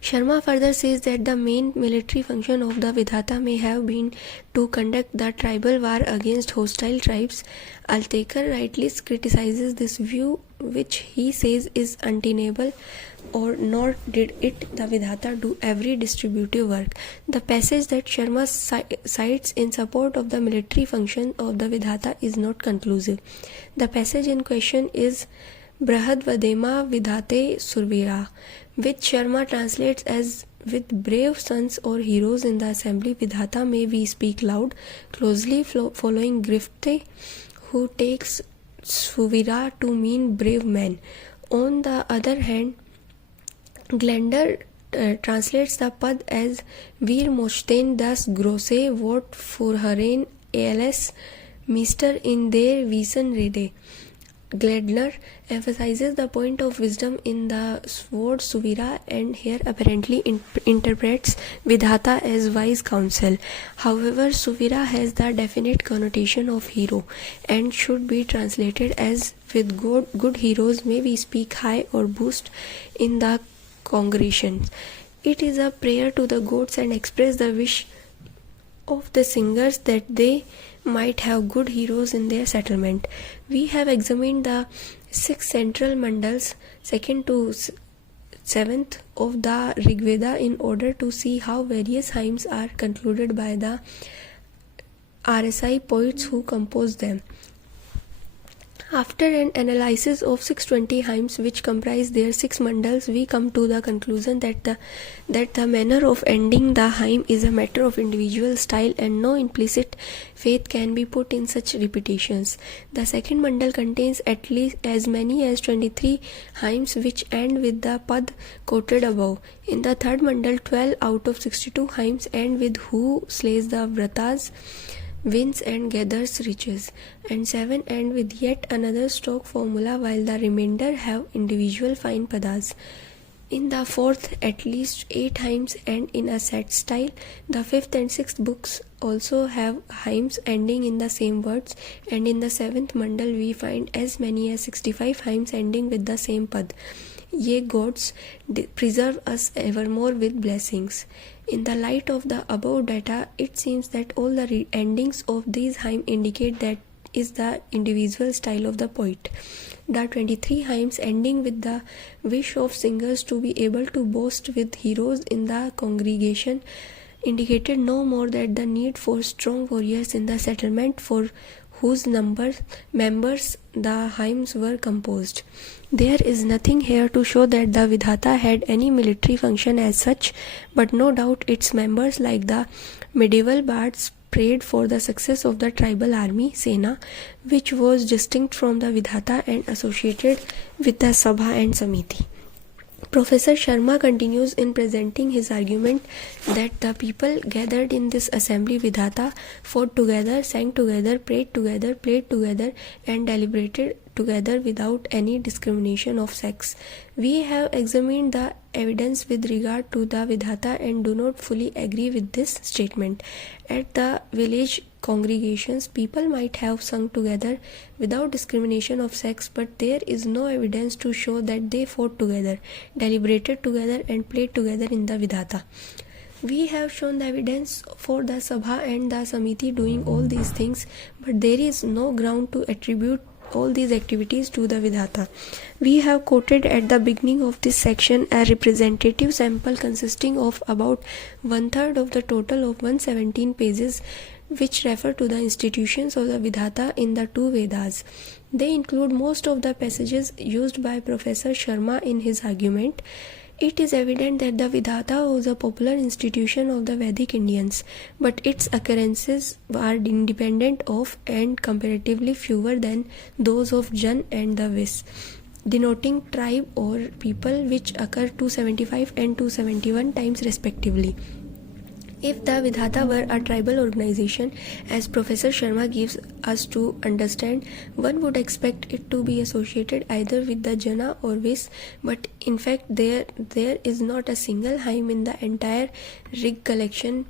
Sharma further says that the main military function of the Vidhata may have been to conduct the tribal war against hostile tribes. Altekar rightly criticizes this view, which he says is untenable, or nor did it the Vidhata do every distributive work. The passage that Sharma cites in support of the military function of the Vidhata is not conclusive. The passage in question is Brahad Vadema Vidhate Survira, which Sharma translates as with brave sons or heroes in the assembly Vidhata may we speak loud, closely following Grifte, who takes Suvira to mean brave men. On the other hand, Glender translates the pad as Veer Mochten das grosse Wort Furharen als Mister in der Wiesen Rede. Gledler emphasizes the point of wisdom in the word Suvira and here apparently interprets Vidhata as wise counsel. However, Suvira has the definite connotation of hero and should be translated as with good heroes may we speak high or boost in the congregation. It is a prayer to the gods and express the wish of the singers that they might have good heroes in their settlement. We have examined the 6 central mandals, 2nd to 7th of the Rigveda in order to see how various hymns are concluded by the RSI poets who compose them. After an analysis of 620 hymns which comprise their 6 mandals, we come to the conclusion that the manner of ending the hymn is a matter of individual style and no implicit faith can be put in such repetitions. The second mandal contains at least as many as 23 hymns which end with the pad quoted above. In the third mandal, 12 out of 62 hymns end with who slays the vratas, wins and gathers riches, and 7 end with yet another stock formula, while the remainder have individual fine padas. In the fourth, at least 8 hymns end in a set style. The fifth and sixth books also have hymns ending in the same words, and in the seventh mandal we find as many as 65 hymns ending with the same pad. Ye gods, preserve us evermore with blessings. In the light of the above data, it seems that all the endings of these hymns indicate that is the individual style of the poet. The 23 hymns ending with the wish of singers to be able to boast with heroes in the congregation indicated no more than the need for strong warriors in the settlement for whose members the hymns were composed. There is nothing here to show that the Vidhata had any military function as such, but no doubt its members, like the medieval bards, prayed for the success of the tribal army, Sena, which was distinct from the Vidhata and associated with the Sabha and Samiti. Professor Sharma continues in presenting his argument that the people gathered in this assembly Vidhata fought together, sang together, prayed together, played together, and deliberated together without any discrimination of sex. We have examined the evidence with regard to the Vidhata and do not fully agree with this statement. At the village congregations, people might have sung together without discrimination of sex, but there is no evidence to show that they fought together, deliberated together, and played together in the Vidhata. We have shown the evidence for the Sabha and the Samiti doing all these things, but there is no ground to attribute all these activities to the Vidhata. We have quoted at the beginning of this section a representative sample consisting of about 1/3 of the total of 117 pages which refer to the institutions of the Vidhata in the two Vedas. They include most of the passages used by Professor Sharma in his argument. It is evident that the Vidhata was a popular institution of the Vedic Indians, but its occurrences are independent of and comparatively fewer than those of Jan and the Vis, denoting tribe or people, which occur 275 and 271 times respectively. If the Vidhata were a tribal organization, as Professor Sharma gives us to understand, one would expect it to be associated either with the Jana or Vis, but in fact there is not a single hymn in the entire Rig collection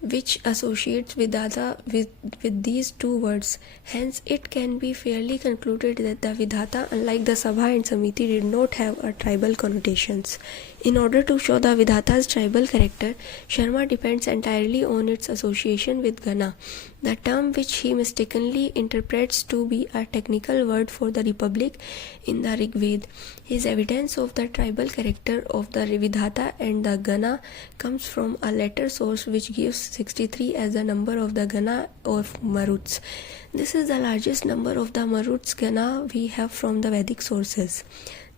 which associates Vidhata with these two words. Hence, it can be fairly concluded that the Vidhata, unlike the Sabha and Samiti, did not have a tribal connotations. In order to show the Vidhata's tribal character, Sharma depends entirely on its association with Gana, the term which he mistakenly interprets to be a technical word for the republic in the Rig Veda. His evidence of the tribal character of the Vidhata and the Gana comes from a later source which gives 63 as the number of the Gana of Maruts. This is the largest number of the Maruts Gana we have from the Vedic sources.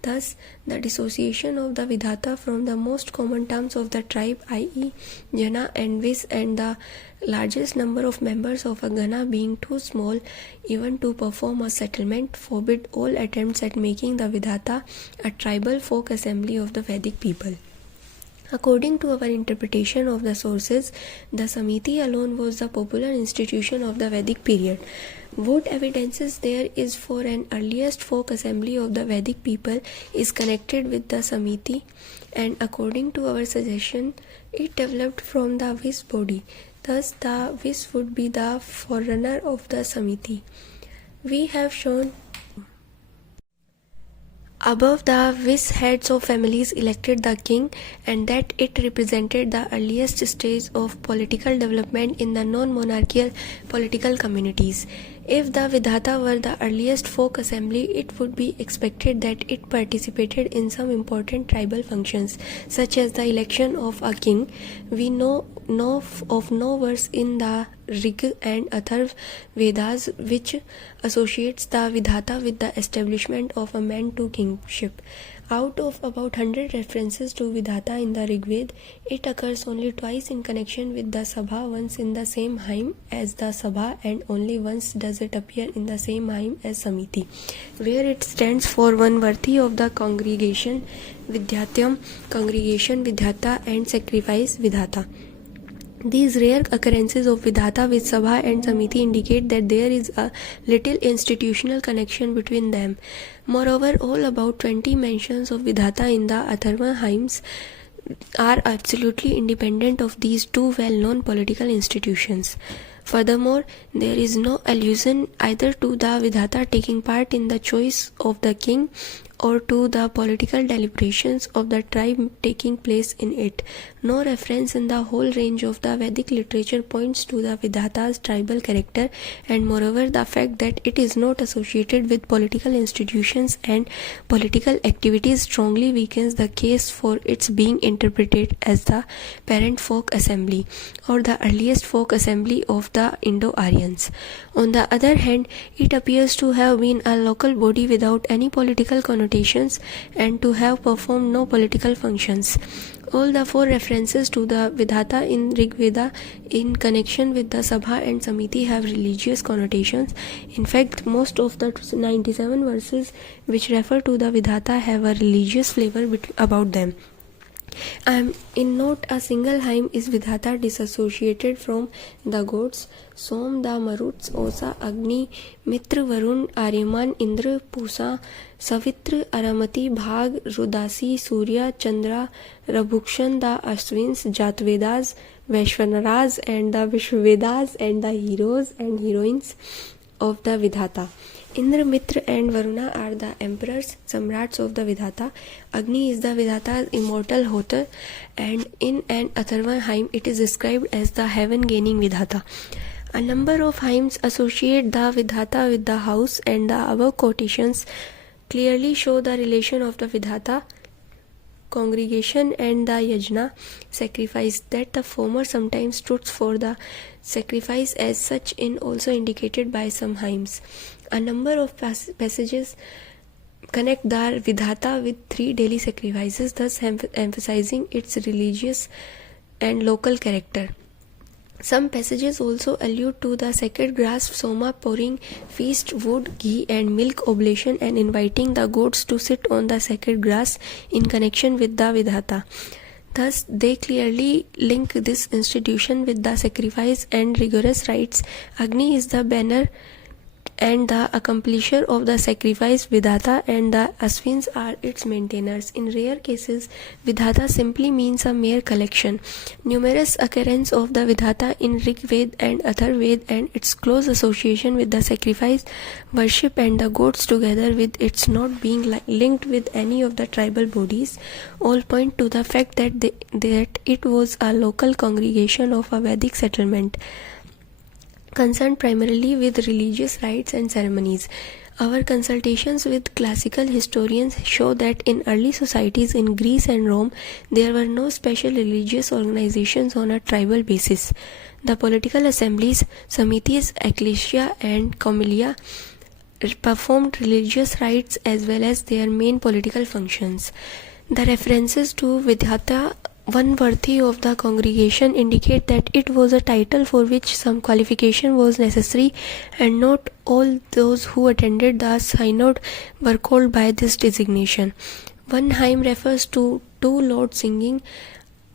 Thus, the dissociation of the Vidhata from the most common terms of the tribe, i.e. Jana and Vis, and the largest number of members of a Gana being too small even to perform a settlement, forbid all attempts at making the Vidhata a tribal folk assembly of the Vedic people. According to our interpretation of the sources, the Samiti alone was the popular institution of the Vedic period. What evidences there is for an earliest folk assembly of the Vedic people is connected with the Samiti, and according to our suggestion, it developed from the Vis body. Thus, the Vis would be the forerunner of the Samiti. We have shown above the Vis heads of families elected the king, and that it represented the earliest stage of political development in the non-monarchical political communities. If the Vidhata were the earliest folk assembly, it would be expected that it participated in some important tribal functions, such as the election of a king. We know of no verse in the Rig and Atharva Vedas which associates the Vidhata with the establishment of a man to kingship. Out of about 100 references to Vidhata in the Rig Veda, it occurs only twice in connection with the Sabha, once in the same hymn as the Sabha, and only once does it appear in the same hymn as Samiti, where it stands for one worthy of the congregation Vidyatyam, congregation Vidhata, and sacrifice Vidhata. These rare occurrences of Vidhata with Sabha and Samiti indicate that there is a little institutional connection between them. Moreover, all about 20 mentions of Vidhata in the Atharva hymns are absolutely independent of these two well-known political institutions. Furthermore, there is no allusion either to the Vidhata taking part in the choice of the king or to the political deliberations of the tribe taking place in it. No reference in the whole range of the Vedic literature points to the Vidhata's tribal character, and moreover the fact that it is not associated with political institutions and political activities strongly weakens the case for its being interpreted as the parent folk assembly or the earliest folk assembly of the Indo-Aryans. On the other hand, it appears to have been a local body without any political connotations and to have performed no political functions. All the four references to the Vidhata in Rig Veda in connection with the Sabha and Samiti have religious connotations. In fact, most of the 97 verses which refer to the Vidhata have a religious flavor about them. In note, a single hymn is Vidhata disassociated from the gods Som, the Maruts, Osa, Agni, Mitra, Varun, Aryaman, Indra, Pusa, Savitra, Aramati, Bhag, Rudasi, Surya, Chandra, Rabhukshan, the Ashwins, Jatvedas, Vaishwanaras, and the Vishwavedas, and the heroes and heroines of the Vidhata. Indra, Mitra, and Varuna are the emperors, samrats of the Vidhata. Agni is the Vidhata's immortal hotar, and in an Atharva hymn it is described as the heaven-gaining Vidhata. A number of hymns associate the Vidhata with the house, and the above quotations clearly show the relation of the Vidhata congregation and the yajna sacrifice, that the former sometimes stood for the sacrifice as such in also indicated by some hymns. A number of passages connect the Vidhata with 3 daily sacrifices, thus emphasizing its religious and local character. Some passages also allude to the sacred grass soma, pouring feast, wood, ghee and milk oblation, and inviting the gods to sit on the sacred grass in connection with the Vidhata. Thus, they clearly link this institution with the sacrifice and rigorous rites. Agni is the banner and the accomplisher of the sacrifice. Vidhata and the Aswins are its maintainers. In rare cases, Vidhata simply means a mere collection. Numerous occurrence of the Vidhata in Rig Ved and Athar Ved and its close association with the sacrifice, worship and the gods together with its not being linked with any of the tribal bodies all point to the fact that it was a local congregation of a Vedic settlement, concerned primarily with religious rites and ceremonies. Our consultations with classical historians show that in early societies in Greece and Rome, there were no special religious organizations on a tribal basis. The political assemblies, samitis, ecclesia, and comitia performed religious rites as well as their main political functions. The references to Vidhata, one worthy of the congregation, indicate that it was a title for which some qualification was necessary, and not all those who attended the synod were called by this designation. One hymn refers to 2 Lord singing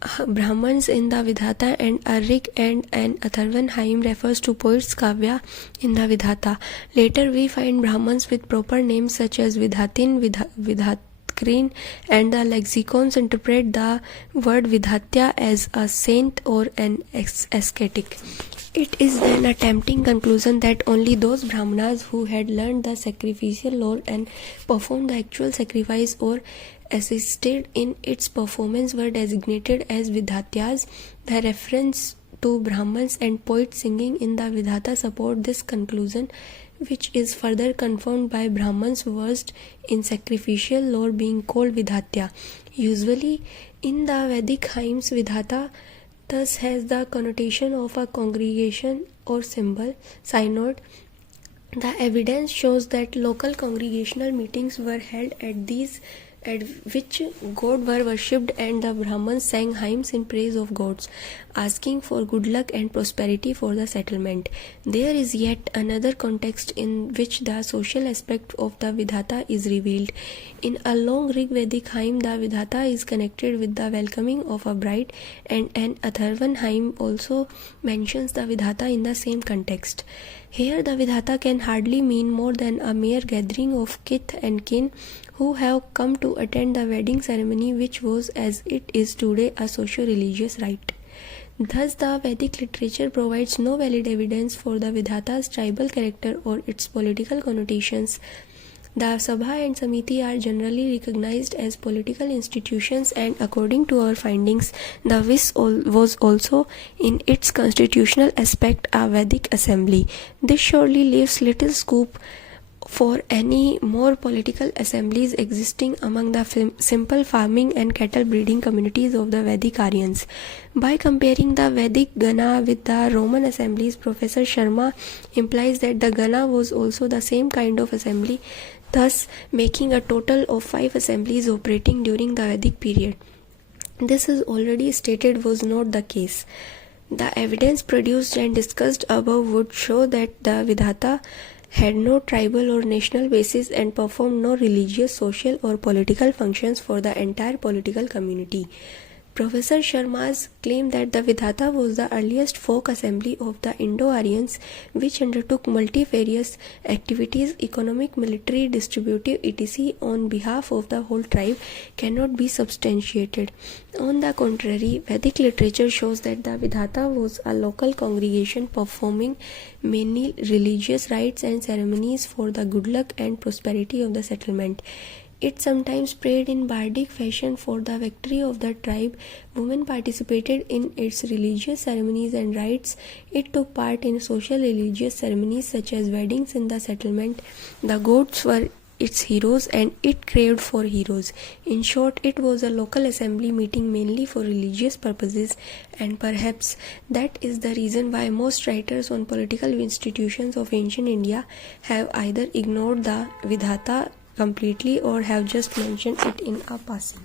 Brahmans in the Vidhata, and a Rig and an Atharvan hymn refers to poets Kavya in the Vidhata. Later we find Brahmans with proper names such as Vidhatin, Vidhatkrin, and the lexicons interpret the word Vidhatya as a saint or an ascetic. It is then a tempting conclusion that only those Brahmanas who had learned the sacrificial lore and performed the actual sacrifice or assisted in its performance were designated as Vidhatyas. The reference to Brahmans and poets singing in the Vidhata support this conclusion, which is further confirmed by Brahmans versed in sacrificial lore being called Vidhatya. Usually in the Vedic hymns, Vidhata thus has the connotation of a congregation or symbol, synod. The evidence shows that local congregational meetings were held at which God were worshipped, and the Brahmins sang hymns in praise of gods, asking for good luck and prosperity for the settlement. There is yet another context in which the social aspect of the Vidhata is revealed. In a long Rig Vedic hymn, the Vidhata is connected with the welcoming of a bride, and an Atharvan hymn also mentions the Vidhata in the same context. Here the Vidhata can hardly mean more than a mere gathering of kith and kin who have come to attend the wedding ceremony, which was, as it is today, a socio-religious rite. Thus, the Vedic literature provides no valid evidence for the Vidhata's tribal character or its political connotations. The Sabha and Samiti are generally recognized as political institutions, and according to our findings, the Vis was also, in its constitutional aspect, a Vedic assembly. This surely leaves little scope for any more political assemblies existing among the simple farming and cattle breeding communities of the Vedic Aryans. By comparing the Vedic Gana with the Roman assemblies, Professor Sharma implies that the Gana was also the same kind of assembly, thus making a total of 5 assemblies operating during the Vedic period. This is already stated was not the case. The evidence produced and discussed above would show that the Vidhata had no tribal or national basis and performed no religious, social or political functions for the entire political community. Professor Sharma's claim that the Vidhata was the earliest folk assembly of the Indo-Aryans, which undertook multifarious activities, economic, military, distributive, etc. on behalf of the whole tribe, cannot be substantiated. On the contrary, Vedic literature shows that the Vidhata was a local congregation performing many religious rites and ceremonies for the good luck and prosperity of the settlement. It sometimes prayed in bardic fashion for the victory of the tribe. Women participated in its religious ceremonies and rites. It took part in social religious ceremonies such as weddings in the settlement. The gods were its heroes and it craved for heroes. In short, it was a local assembly meeting mainly for religious purposes, and perhaps that is the reason why most writers on political institutions of ancient India have either ignored the Vidhata completely or have just mentioned it in a passing.